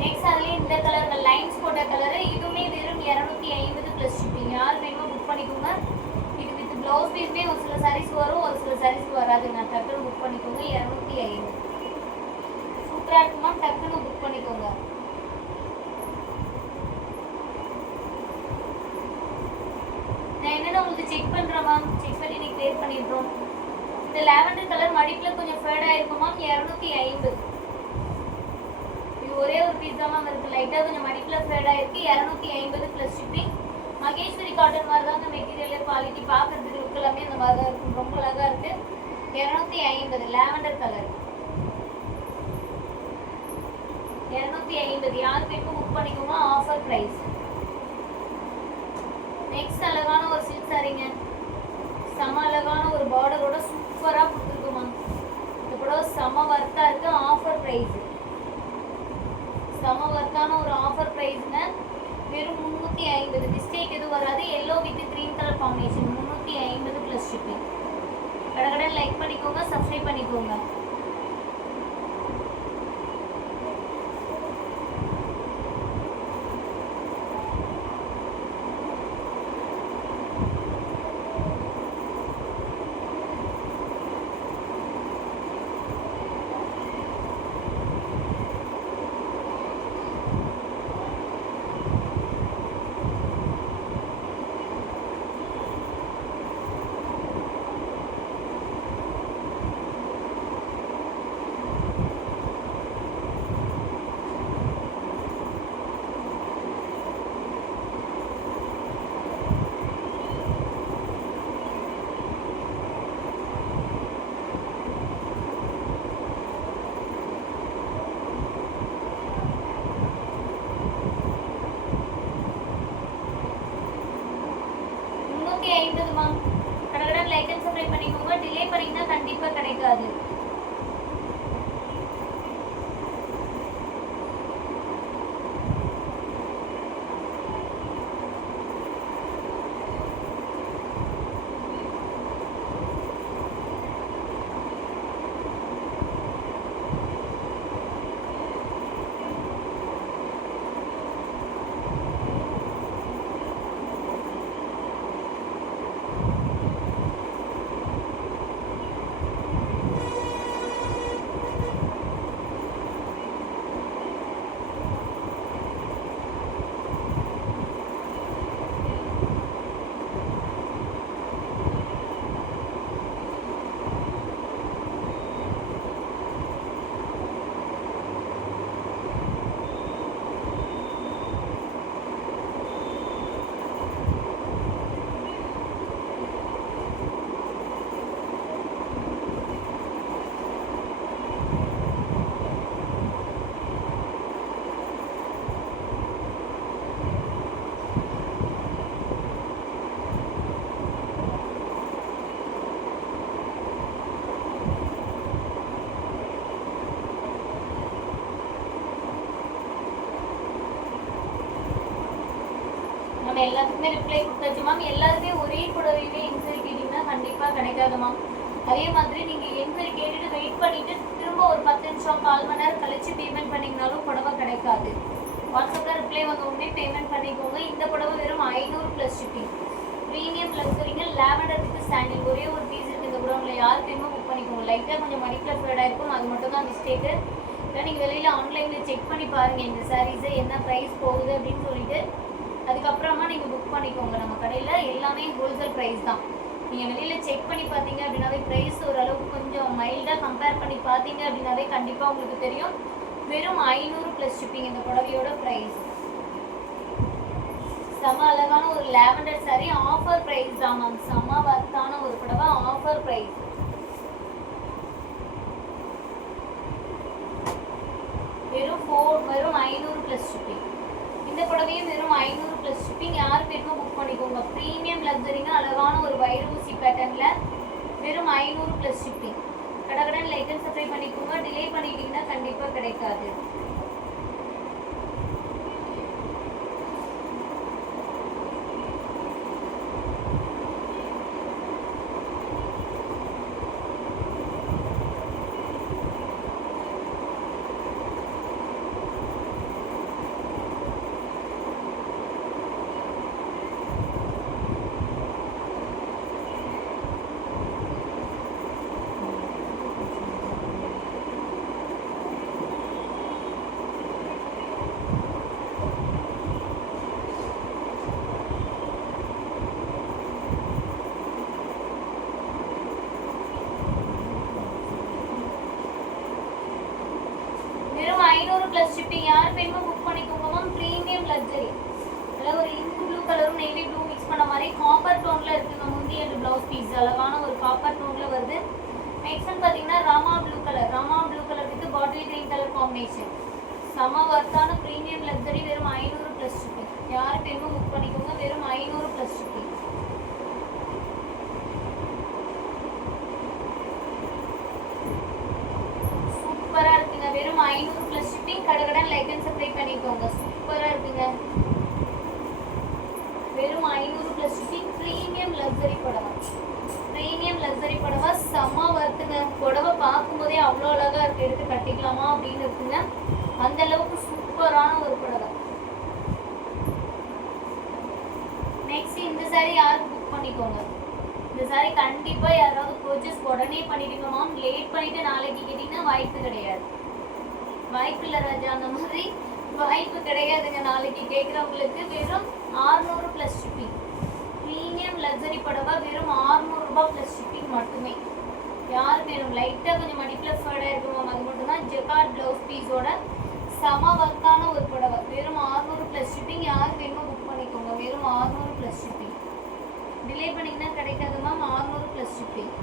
Next அதுலேயே இந்த கலர்கள் லைன்ஸ் போட்ட கலரு, இதுவுமே வெறும் 250 ப்ளஸ் ஷிப்பிங். யார் வேணுமோ புக் பண்ணிக்கோங்க. இது வித் ப்ளவுஸ் பீஸுமே ஒரு சில சாரீஸ் வரும், ஒரு சில சாரீஸ் வராதுங்க. டக்குன்னு புக் பண்ணிக்கோங்க. 250 சூப்பராக இருக்குமா, டக்குன்னு புக் பண்ணிக்கோங்க. நான் என்னென்ன உங்களுக்கு செக் பண்ணுறேன் மேம், செக் பண்ணி நீங்கள் கிளியர் பண்ணிடுறோம். இந்த லாவெண்டர் கலர் மடிப்பில் கொஞ்சம் ஃபேட் ஆகிருக்கும் மேம். 250. இது ஒரே ஒரு பீஸ் தான் மேம் இருக்குது. லைட்டாக கொஞ்சம் மடிப்பில் ஃபேட் ஆகிருக்கு. 250 ப்ளஸ் ஷிப்பிங். மகேஸ்வரி காட்டன் மாதிரி தாங்க மெட்டீரியல், குவாலிட்டி பார்க்குறதுக்கு லுக் எல்லாமே இந்த மாதிரி தான் இருக்கும். ரொம்ப அழகாக இருக்குது. 250 லாவெண்டர் கலர் 250. யார் வேணுமோ புக் பண்ணிக்கோங்க. Offer price. நெக்ஸ்ட் அழகான ஒரு சில்க் சாரீங்க. செம அழகான ஒரு பார்டரோட சூப்பராக கொடுத்துருக்குமா. இந்த கூட செம ஒர்த்தாக இருக்கு. Offer price. செம ஒர்த்தான ஒரு ஆஃபர் ப்ரைஸ்ங்க. வெறும் 350. மிஸ்டேக் எதுவும் வராது. Yellow with green colour combination. 350 plus shipping. கடை லைக் பண்ணிக்கோங்க, சப்ஸ்கிரைப் பண்ணிக்கோங்க. மேம் கடை லைக் அண்ட் சப்ஸ்கிரைப் பண்ணிக்கோங்க. டிலே பண்ணிங்கன்னா கண்டிப்பாக கிடைக்காது. நம்ம எல்லாத்துக்குமே ரிப்ளை கொடுத்தாச்சு மேம். எல்லாருமே ஒரே புடவையே என்கொயரி கேட்டிங்கன்னா கண்டிப்பாக கிடைக்காது மேம். அதே மாதிரி நீங்கள் என்கொயரி கேட்டுட்டு வெயிட் பண்ணிவிட்டு திரும்ப ஒரு 10 நிமிஷம் 1/4 மணி நேரம் கழிச்சு பேமெண்ட் பண்ணிங்கனாலும் புடவை கிடைக்காது. வாட்ஸ்அப்பில் ரிப்ளை வந்த உடனே பேமெண்ட் பண்ணிக்கோங்க. இந்த புடவை வெறும் 500 ப்ளஸ் ஷிப்பிங். ப்ரீமியம் லக்ஸரிங்க லாவெண்டர் வித் சாண்டில் ஒரே ஒரு பீஸ் இருக்குது இந்த குடோனில். யார் வேணுமோ புக் பண்ணிக்கோங்க. லைட்டாக கொஞ்சம் மடிக்கில் ஃபேடாக இருக்கும், அது மட்டும் தான் மிஸ்டேக்கு. இல்லை நீங்கள் வெளியில் ஆன்லைனில் செக் பண்ணி பாருங்கள் இந்த சாரீஸை என்ன ப்ரைஸ் போகுது அப்படின்னு சொல்லிட்டு அதுக்கப்புறமா நீங்கள் புக் பண்ணிக்கோங்க. நம்ம கடையில் எல்லாமே ஹோல்சேல் ப்ரைஸ் தான். நீங்கள் வெளியில் செக் பண்ணி பார்த்தீங்க அப்படின்னாவே ப்ரைஸ் ஓரளவுக்கு கொஞ்சம் மைல்டாக கம்பேர் பண்ணி பார்த்தீங்க அப்படின்னாவே கண்டிப்பாக உங்களுக்கு தெரியும். வெறும் 500 ப்ளஸ் ஷிப்பிங் இந்த புடவையோட ப்ரைஸ். செம்ம அழகான ஒரு லாவெண்டர் சாரி, ஆஃபர் ப்ரைஸ் தான் மேம். செம்ம வர்த்தான ஒரு புடவை, ஆஃபர் ப்ரைஸ். வெறும் 500 ப்ளஸ் ஷிப்பிங். இந்த புடவையும் வெறும் 500 ப்ளஸ் ஷிப்பிங். யார் வேணுமோ புக் பண்ணிக்கோங்க. ப்ரீமியம் லக்ஸரிங்க அழகான ஒரு வைரூசி பேட்டர்னில் வெறும் 500 ப்ளஸ் ஷிப்பிங். கடகடன் லைக் அண்ட் சப்ஸ்கிரைப் பண்ணிக்கோங்க. டிலே பண்ணிட்டீங்கன்னா கண்டிப்பாக கிடைக்காது. வெறும் 500 ப்ளஸ் ஷிப்பிங். யார் வேணுமோ புக் பண்ணிக்கோங்க மேம். ப்ரீமியம் லக்ஸரி அதில் ஒரு இங்க் ப்ளூ கலரும் நேவி ப்ளூ மிக்ஸ் பண்ண மாதிரி காப்பர் டோனில் இருக்குங்க. முந்தி அண்ட் ப்ளவுஸ் பீஸ் அழகான ஒரு காப்பர் டோனில் வருது. நெக்ஸ்ட் பார்த்தீங்கன்னா Rama blue colour with bottle green colour combination. செம வர்த்தான ப்ரீமியம் லக்ஸரி வெறும் 500 ப்ளஸ் ஷிப்பிங். யார் வேணுமோ புக் பண்ணிக்கோங்க. வெறும் 500 ப்ளஸ் ஷிப்பிங். சூப்பராக இருக்குங்க. வெறும் 500 ப்ளஸ் ஷிப்பிங். கடகடன் லைக் அண்ட் சப்ஸ்கிரைப் பண்ணிக்கோங்க. சூப்பராக இருக்குங்க. வெறும் 500 ப்ளஸ் ஷிப்பிங். ப்ரீமியம் லக்ஸரி புடவை செம்ம வருத்துங்க. புடவை பார்க்கும்போதே அவ்வளோ அழகாக இருக்குது. எடுத்து கட்டிக்கலாமா அப்படின்னு இருக்குங்க. அந்த அளவுக்கு சூப்பரான ஒரு புடவை. நெக்ஸ்ட் இந்த சாரி யாருக்கு புக் பண்ணிக்கோங்க. இந்த சாரி கண்டிப்பாக யாராவது பர்ச்சேஸ் உடனே பண்ணிடுங்க மேம். லேட் பண்ணிவிட்டு நாளைக்கு கேட்டிங்கன்னா வாய்ப்பு கிடையாது. வாய்ப்பு இல்லை ராஜா, அந்த மாதிரி வாய்ப்பு கிடையாதுங்க. நாளைக்கு கேட்குறவங்களுக்கு வெறும் 600 ப்ளஸ் ஷிப்பிங். ப்ரீமியம் லக்ஸரி புடவை வெறும் 600 ரூபாய் ப்ளஸ் ஷிப்பிங் மட்டுமே. யார் வேணும்? லைட்டாக கொஞ்சம் மடிப்பில் ஃபேடாக இருக்கும் மேம். அது மட்டும் தான் ஜெக்கார்ட் ப்ளவுஸ் பீஸோட செம ஒர்க்கான ஒரு புடவை. வெறும் 600 ப்ளஸ் ஷிப்பிங். யார் வேணுமோ புக் பண்ணிக்கோங்க. வெறும் 600 ப்ளஸ் ஷிப்பிங். டிலே பண்ணிங்கன்னா கிடைக்காது ma'am. 600 plus shipping.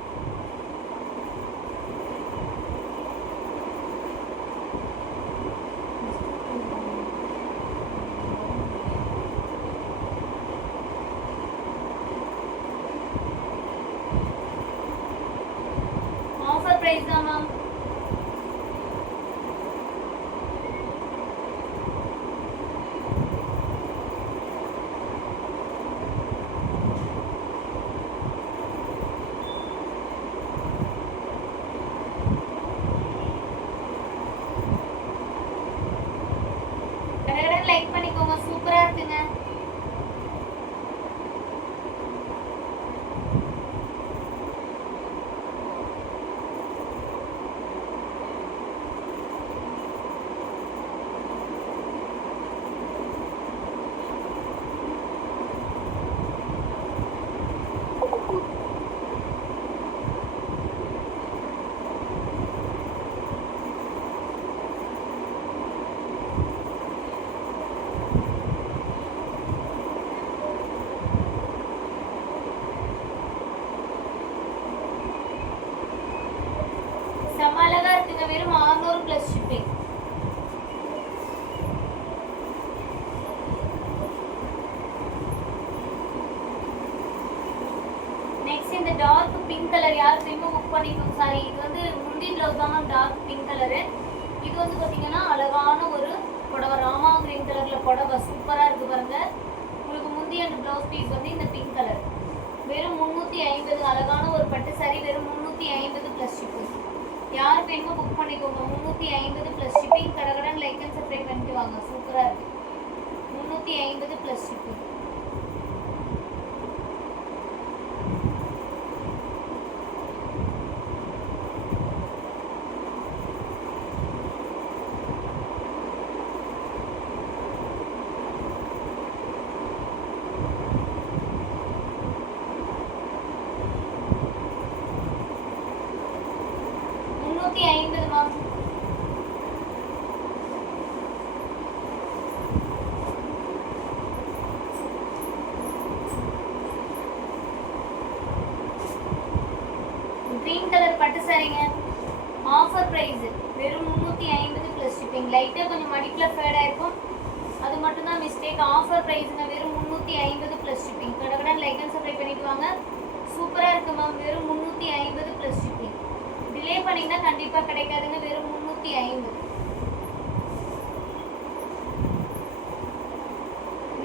Offer price தான் மேம். லைக் பண்ணிக்கோங்க. சூப்பரா இருக்குங்க. செம்ம அழகா இருக்குங்க. வெறும் 600 ப்ளஸ் ஷிப்பிங். நெக்ஸ்ட் இந்த டார்க் பிங்க் கலர் யார் வேணுமோ புக் பண்ணிக்கோங்க. சாரி, இது வந்து முந்தி ப்ளவுஸ் தான் டார்க் பிங்க் கலரு. இது வந்து பார்த்தீங்கன்னா அழகான ஒரு புடவை. ராமா கிரீன் கலர்ல புடவை சூப்பராக இருக்கு பாருங்க. உங்களுக்கு முந்தி குர்தி அண்ட் ப்ளவுஸ் பீஸ் வந்து இந்த பிங்க் கலர் வெறும் 350. அழகான ஒரு பட்டு சாரி வெறும் 350 ப்ளஸ் ஷிப்பிங். யார் வேணுமோ புக் பண்ணிக்கோங்க. 350 ப்ளஸ் ஷிப்பிங். கடகடன் லைக் அண்ட் சப்ஸ்கிரைப் பண்ணிட்டு வாங்க. சூப்பராக இருக்கு. 350 ப்ளஸ் ஷிப்பிங். கிரீன் கலர் பட்டு சாரிங்க. ஆஃபர் பிரைஸ் வெறும் 350 ப்ளஸ் ஷிப்பிங். லைட்டாக கொஞ்சம் மடிப்பில் ஃபேடாக இருக்கும், அது மட்டும் தான் மிஸ்டேக். ஆஃபர் பிரைஸ்ங்க வெறும் 350 ப்ளஸ் ஷிப்பிங். கடகடன் லைக் அண்ட் சப்ஸ்கிரைப் பண்ணிட்டு வாங்க. சூப்பராக இருக்கு மேம். வெறும் 350 ப்ளஸ் ஷிப்பிங். டிலே பண்ணிங்கன்னா கண்டிப்பாக கிடைக்காதுங்க. வெறும் 350.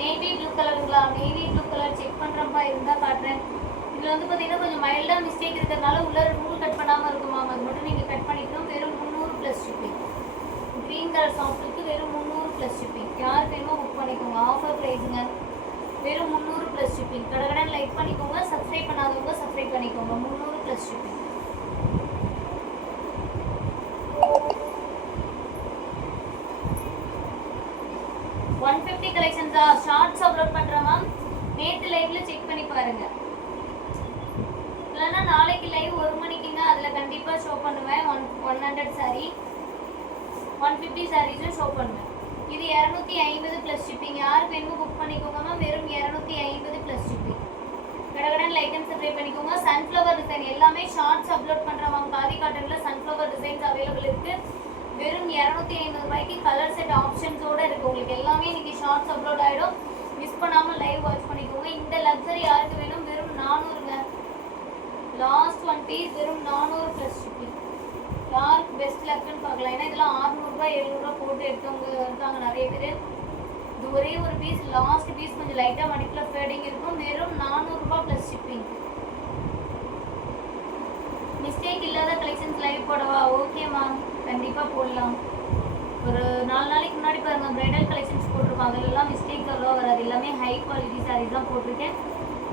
நேவி ப்ளூ கலருங்களா? நேவி ப்ளூ கலர் செக் பண்ணுறப்பா இருந்தால் காட்டுறேன். இதில் வந்து பார்த்தீங்கன்னா கொஞ்சம் மைல்டாக மிஸ்டேக் இருக்கிறதுனால உள்ள நூல் கட் பண்ணாமல் இருக்குமா, அது மட்டும் நீங்கள் கட் பண்ணிக்கணும். வெறும் 300 ப்ளஸ் ஷிப்பிங். க்ரீன் கலர் சாஃப்ட்டுக்கு வெறும் 300 ப்ளஸ் ஷிப்பிங். யார் வேணுமோ புக் பண்ணிக்கோங்க. ஆஃபர் ப்ரைஸுங்க. வெறும் 300 ப்ளஸ் ஷிப்பிங். கடகடன் லைக் பண்ணிக்கோங்க. சப்ஸ்கிரைப் பண்ணாதவங்க சப்ஸ்கிரைப் பண்ணிக்கோங்க. 300 ப்ளஸ் ஷிப்பிங். கலெக்ஷன்ஸா ஷார்ட்ஸ் அப்லோட் பண்ணுறேன் மேம். நேற்று லைவ்ல செக் பண்ணி பாருங்க. இல்லைன்னா நாளைக்கு லைவ் 1 மணிக்குங்க, அதில் கண்டிப்பாக ஷோ பண்ணுவேன். 100 சாரீ 150 சாரீஸும் ஷோ பண்ணுவேன். இது 250 ப்ளஸ் ஷிப்பிங். யார் வேணுமோ புக் பண்ணிக்கோங்க மேம். வெறும் 250 ப்ளஸ் ஷிப்பிங். கடகடன் லைக் அண்ட் சப்ஸ்கிரைப் பண்ணிக்கோங்க. சன்ஃப்ளவர் டிசைன் எல்லாமே ஷார்ட்ஸ் அப்லோட் பண்ணுறேன் மேம். காதி காட்டனில் சன்ஃப்ளவர் டிசைன்ஸ் அவைலபிள் இருக்குது. வெறும் 250 ரூபாய்க்கு கலர் செட் ஆப்ஷன்ஸோடு இருக்குது. உங்களுக்கு எல்லாமே இன்றைக்கி ஷார்ட்ஸ் அப்லோட் ஆகிடும். மிஸ் பண்ணாமல் லைவ் வாட்ச் பண்ணிக்கோங்க. இந்த லக்ஸரி யாருக்கு வேணும்? வெறும் 400ங்க. லாஸ்ட் 1 பீஸ் வெறும் 400 ப்ளஸ் ஷிப்பிங். யாருக்கு பெஸ்ட் லக்குன்னு பார்க்கலாம். ஏன்னா இதெல்லாம் 600 700 போட்டு எடுத்தவங்க இருக்காங்க நிறைய பேர். இது ஒரே ஒரு பீஸ், லாஸ்ட் பீஸ் கொஞ்சம் லைட்டாக மடிப்பில் ஃபேடிங் இருக்கும். வெறும் 400 ப்ளஸ் ஷிப்பிங். மிஸ்டேக் இல்லாத கலெக்ஷன்ஸ் லைவ் போடவா? ஓகே மேம், கண்டிப்பாக போடலாம். ஒரு 4 நாளைக்கு முன்னாடி பாருங்கள் ப்ரைடல் கலெக்ஷன்ஸ் போட்டிருக்கோம். அதிலெல்லாம் மிஸ்டேக் அவ்வளோ வராது. எல்லாமே ஹை குவாலிட்டி சாரீஸ் தான் போட்டிருக்கேன்.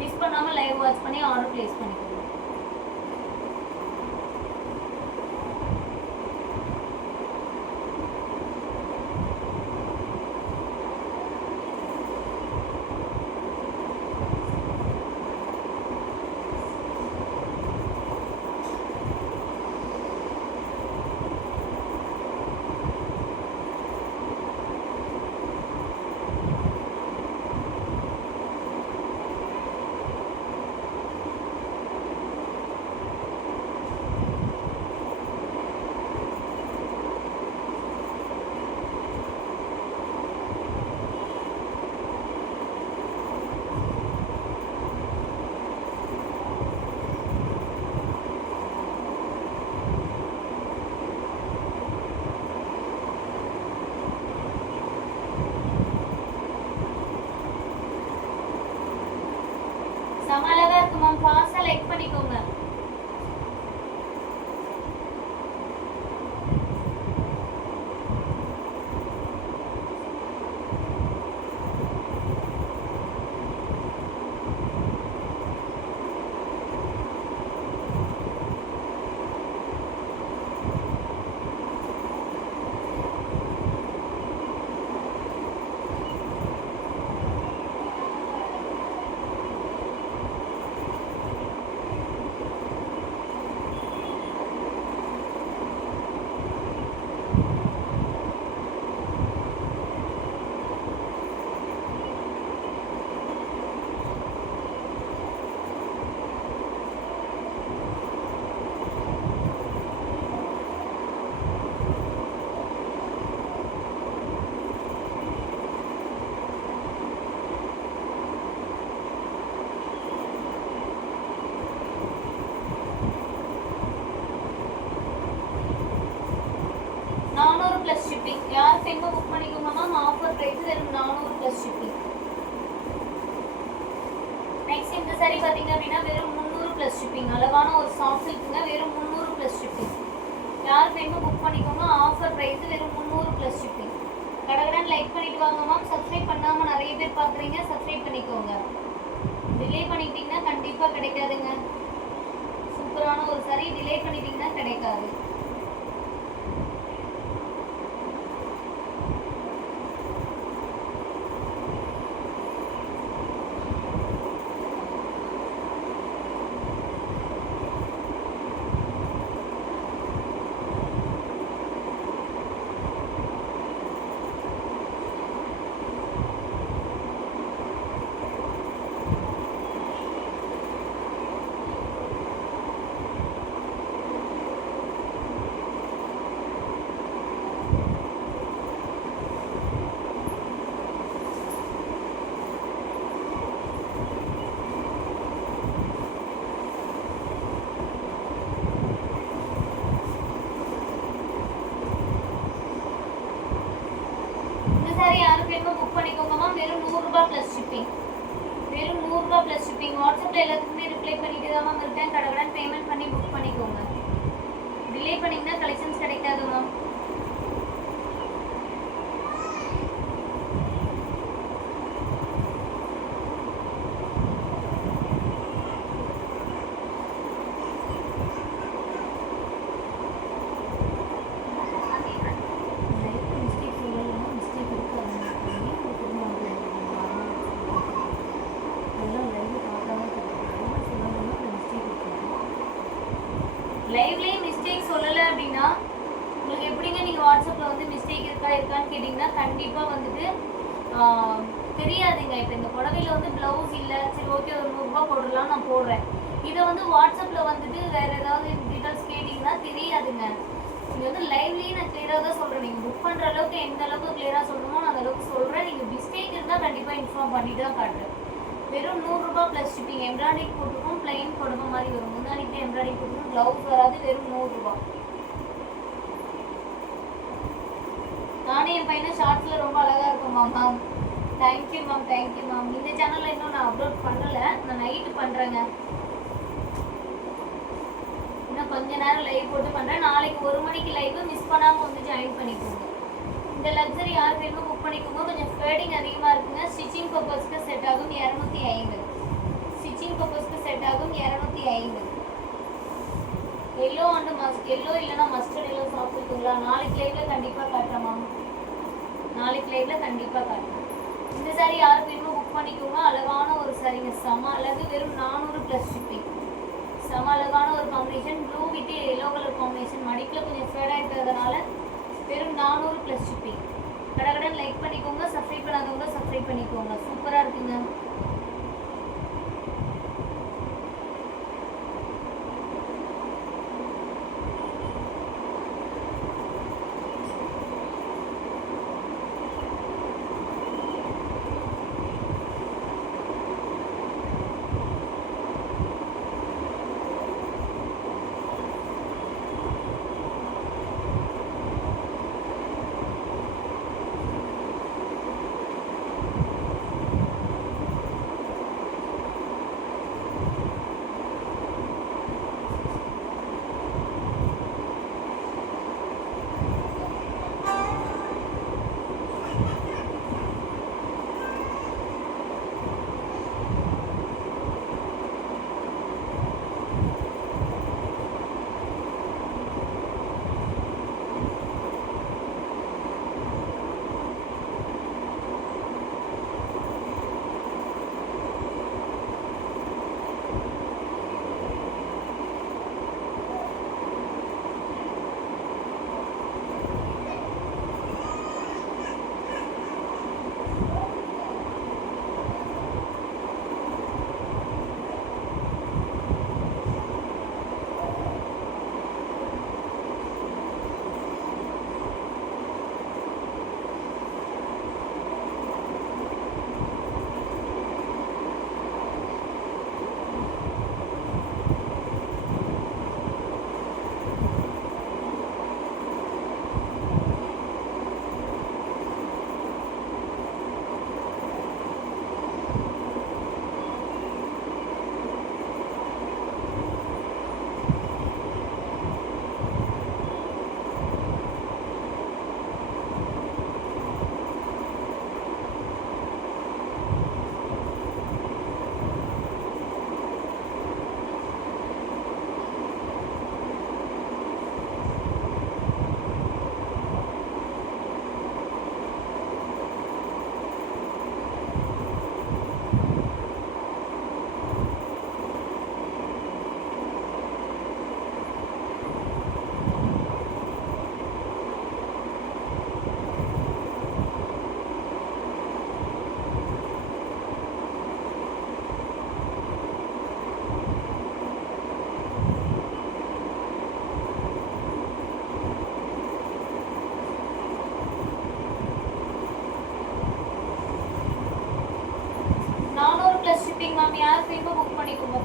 மிஸ் பண்ணாமல் லைவ் வாட்ச் பண்ணி ஆர்டர் ப்ளேஸ் பண்ணிக்கோங்க. சமாளமாக இருக்கு மேம். ஃபாஸ்ட்டாக லைக் பண்ணிக்கோங்க. Plus shipping. யார் வேணுமோ புக் பண்ணிக்கோங்க மேம். ஆஃபர் ப்ரைஸ் வெறும் 400 ப்ளஸ் ஷிப்பிங். saree பாத்தீங்க அப்படின்னா வெறும் 300 ப்ளஸ் ஷிப்பிங். அழகான ஒரு சாஃப்ட் சில்க்குங்க, வெறும் 300 ப்ளஸ் ஷிப்பிங். யார் வேணுமோ புக் பண்ணிக்கோங்க. ஆஃபர் ப்ரைஸ் வெறும் 300 ப்ளஸ் ஷிப்பிங். கடகடன் லைக் பண்ணிட்டு வாங்க மேம். சப்ஸ்கிரைப் பண்ணாமல் நிறைய பேர் பார்க்குறீங்க, சப்ஸ்கிரைப் பண்ணிக்கோங்க. டிலே பண்ணிட்டீங்கன்னா கண்டிப்பாக கிடைக்காதுங்க. சூப்பரான ஒரு saree டிலே பண்ணிட்டீங்கன்னா கிடைக்காது. சாரி யாருக்கு வேணுமோ புக் பண்ணிக்கோங்க மேம். வெறும் 100 ரூபாய் ப்ளஸ் ஷிப்பிங். வெறும் 100 ரூபாய் ப்ளஸ் ஷிப்பிங். வாட்ஸ்அப்பில் எல்லாத்துக்குமே ரிப்ளை பண்ணிட்டு தான் மேம் இருக்கேன். கடகடன் பேமெண்ட் பண்ணி புக் பண்ணிக்கோங்க. டிலே பண்ணிங்கன்னா கலெக்ஷன்ஸ் கிடைக்காது மேம். லைவ்லேயே மிஸ்டேக் சொல்லலை அப்படின்னா உங்களுக்கு எப்படிங்க நீங்கள் வாட்ஸ்அப்பில் வந்து மிஸ்டேக் இருக்கான்னு கேட்டிங்கன்னா கண்டிப்பாக வந்துட்டு தெரியாதுங்க. இப்போ இந்த புடவையில் வந்து ப்ளவுஸ் இல்லை, சரி ஓகே ஒரு 100 ரூபா போடலாம் நான் போடுறேன். இதை வந்து வாட்ஸ்அப்பில் வந்துட்டு வேறு ஏதாவது டீட்டெயில்ஸ் கேட்டிங்கன்னா தெரியாதுங்க. நீங்கள் வந்து லைவ்லேயே நான் கிளியராக தான் சொல்கிறேன். நீங்கள் புக் பண்ணுற அளவுக்கு எந்த அளவுக்கு கிளியராக சொல்லணுமோ நான் அந்த அளவுக்கு சொல்கிறேன். நீங்கள் மிஸ்டேக் இருந்தால் கண்டிப்பாக இன்ஃபார்ம் பண்ணிட்டு தான் காட்டுறேன். வெறும் 100 ரூபாய் ப்ளஸ் ஷிப்பிங். எம்ப்ராய்டிங் போட்டுருக்கோம், பிளைன் புடவை மாதிரி வரும். முந்தானிக்கு எம்ப்ராய்டிங் போட்டுருக்கோம், ப்ளவுஸ் வராது. வெறும் 100 ரூபாய். நானே என் பையனை ஷார்ட்ஸில் ரொம்ப அழகாக இருக்குமா ma'am. Thank you ma'am, thank you ma'am. இந்த சேனலில் இன்னும் நான் அப்லோட் பண்ணலை, நான் நைட்டு பண்ணுறேங்க. இன்னும் கொஞ்ச நேரம் லைவ் போட்டு பண்ணுறேன். நாளைக்கு 1 மணிக்கு லைவ் மிஸ் பண்ணாமல் வந்து ஜாயின் பண்ணிக்கோங்க. இந்த லக்ஸரி யார் வேணுமோ புக் பண்ணிக்கோங்க. கொஞ்சம் ஃபேடிங் அதிகமாக இருக்குங்க. ஸ்டிச்சிங் பர்பஸ்க்கு செட் ஆகும் 250. ஸ்டிச்சிங் பர்பஸ்க்கு செட் ஆகும் 250. எல்லோ அண்டு எல்லோ இல்லைன்னா மஸ்டர்ட் எல்லோ சாப்பிட்டுங்களா? நாளைக்கு லைவ்ல கண்டிப்பாக காட்டுறேன் மேம். நாளைக்கு லைவ்ல கண்டிப்பாக காட்டுறேன். இந்த சாரி யாருக்கு வேணுமோ புக் பண்ணிக்கோங்க. அழகான ஒரு சாரிங்க, செம அழகு. வெறும் 400 ப்ளஸ் ஷிப்பிங். செம அழகான ஒரு combination, blue with yellow colour combination. மடிக்கில் கொஞ்சம் ஃபேடாக இருக்கிறதுனால வெறும் 400 ப்ளஸ் ஷிப்பிங். கடகடன் லைக் பண்ணிக்கோங்க. சப்ஸ்கிரைப் பண்ணாதவங்க சப்ஸ்கிரைப் பண்ணிக்கோங்க. சூப்பராக இருக்குங்க. நம்ம யார் போய் புக் பண்ணிக்குவோம்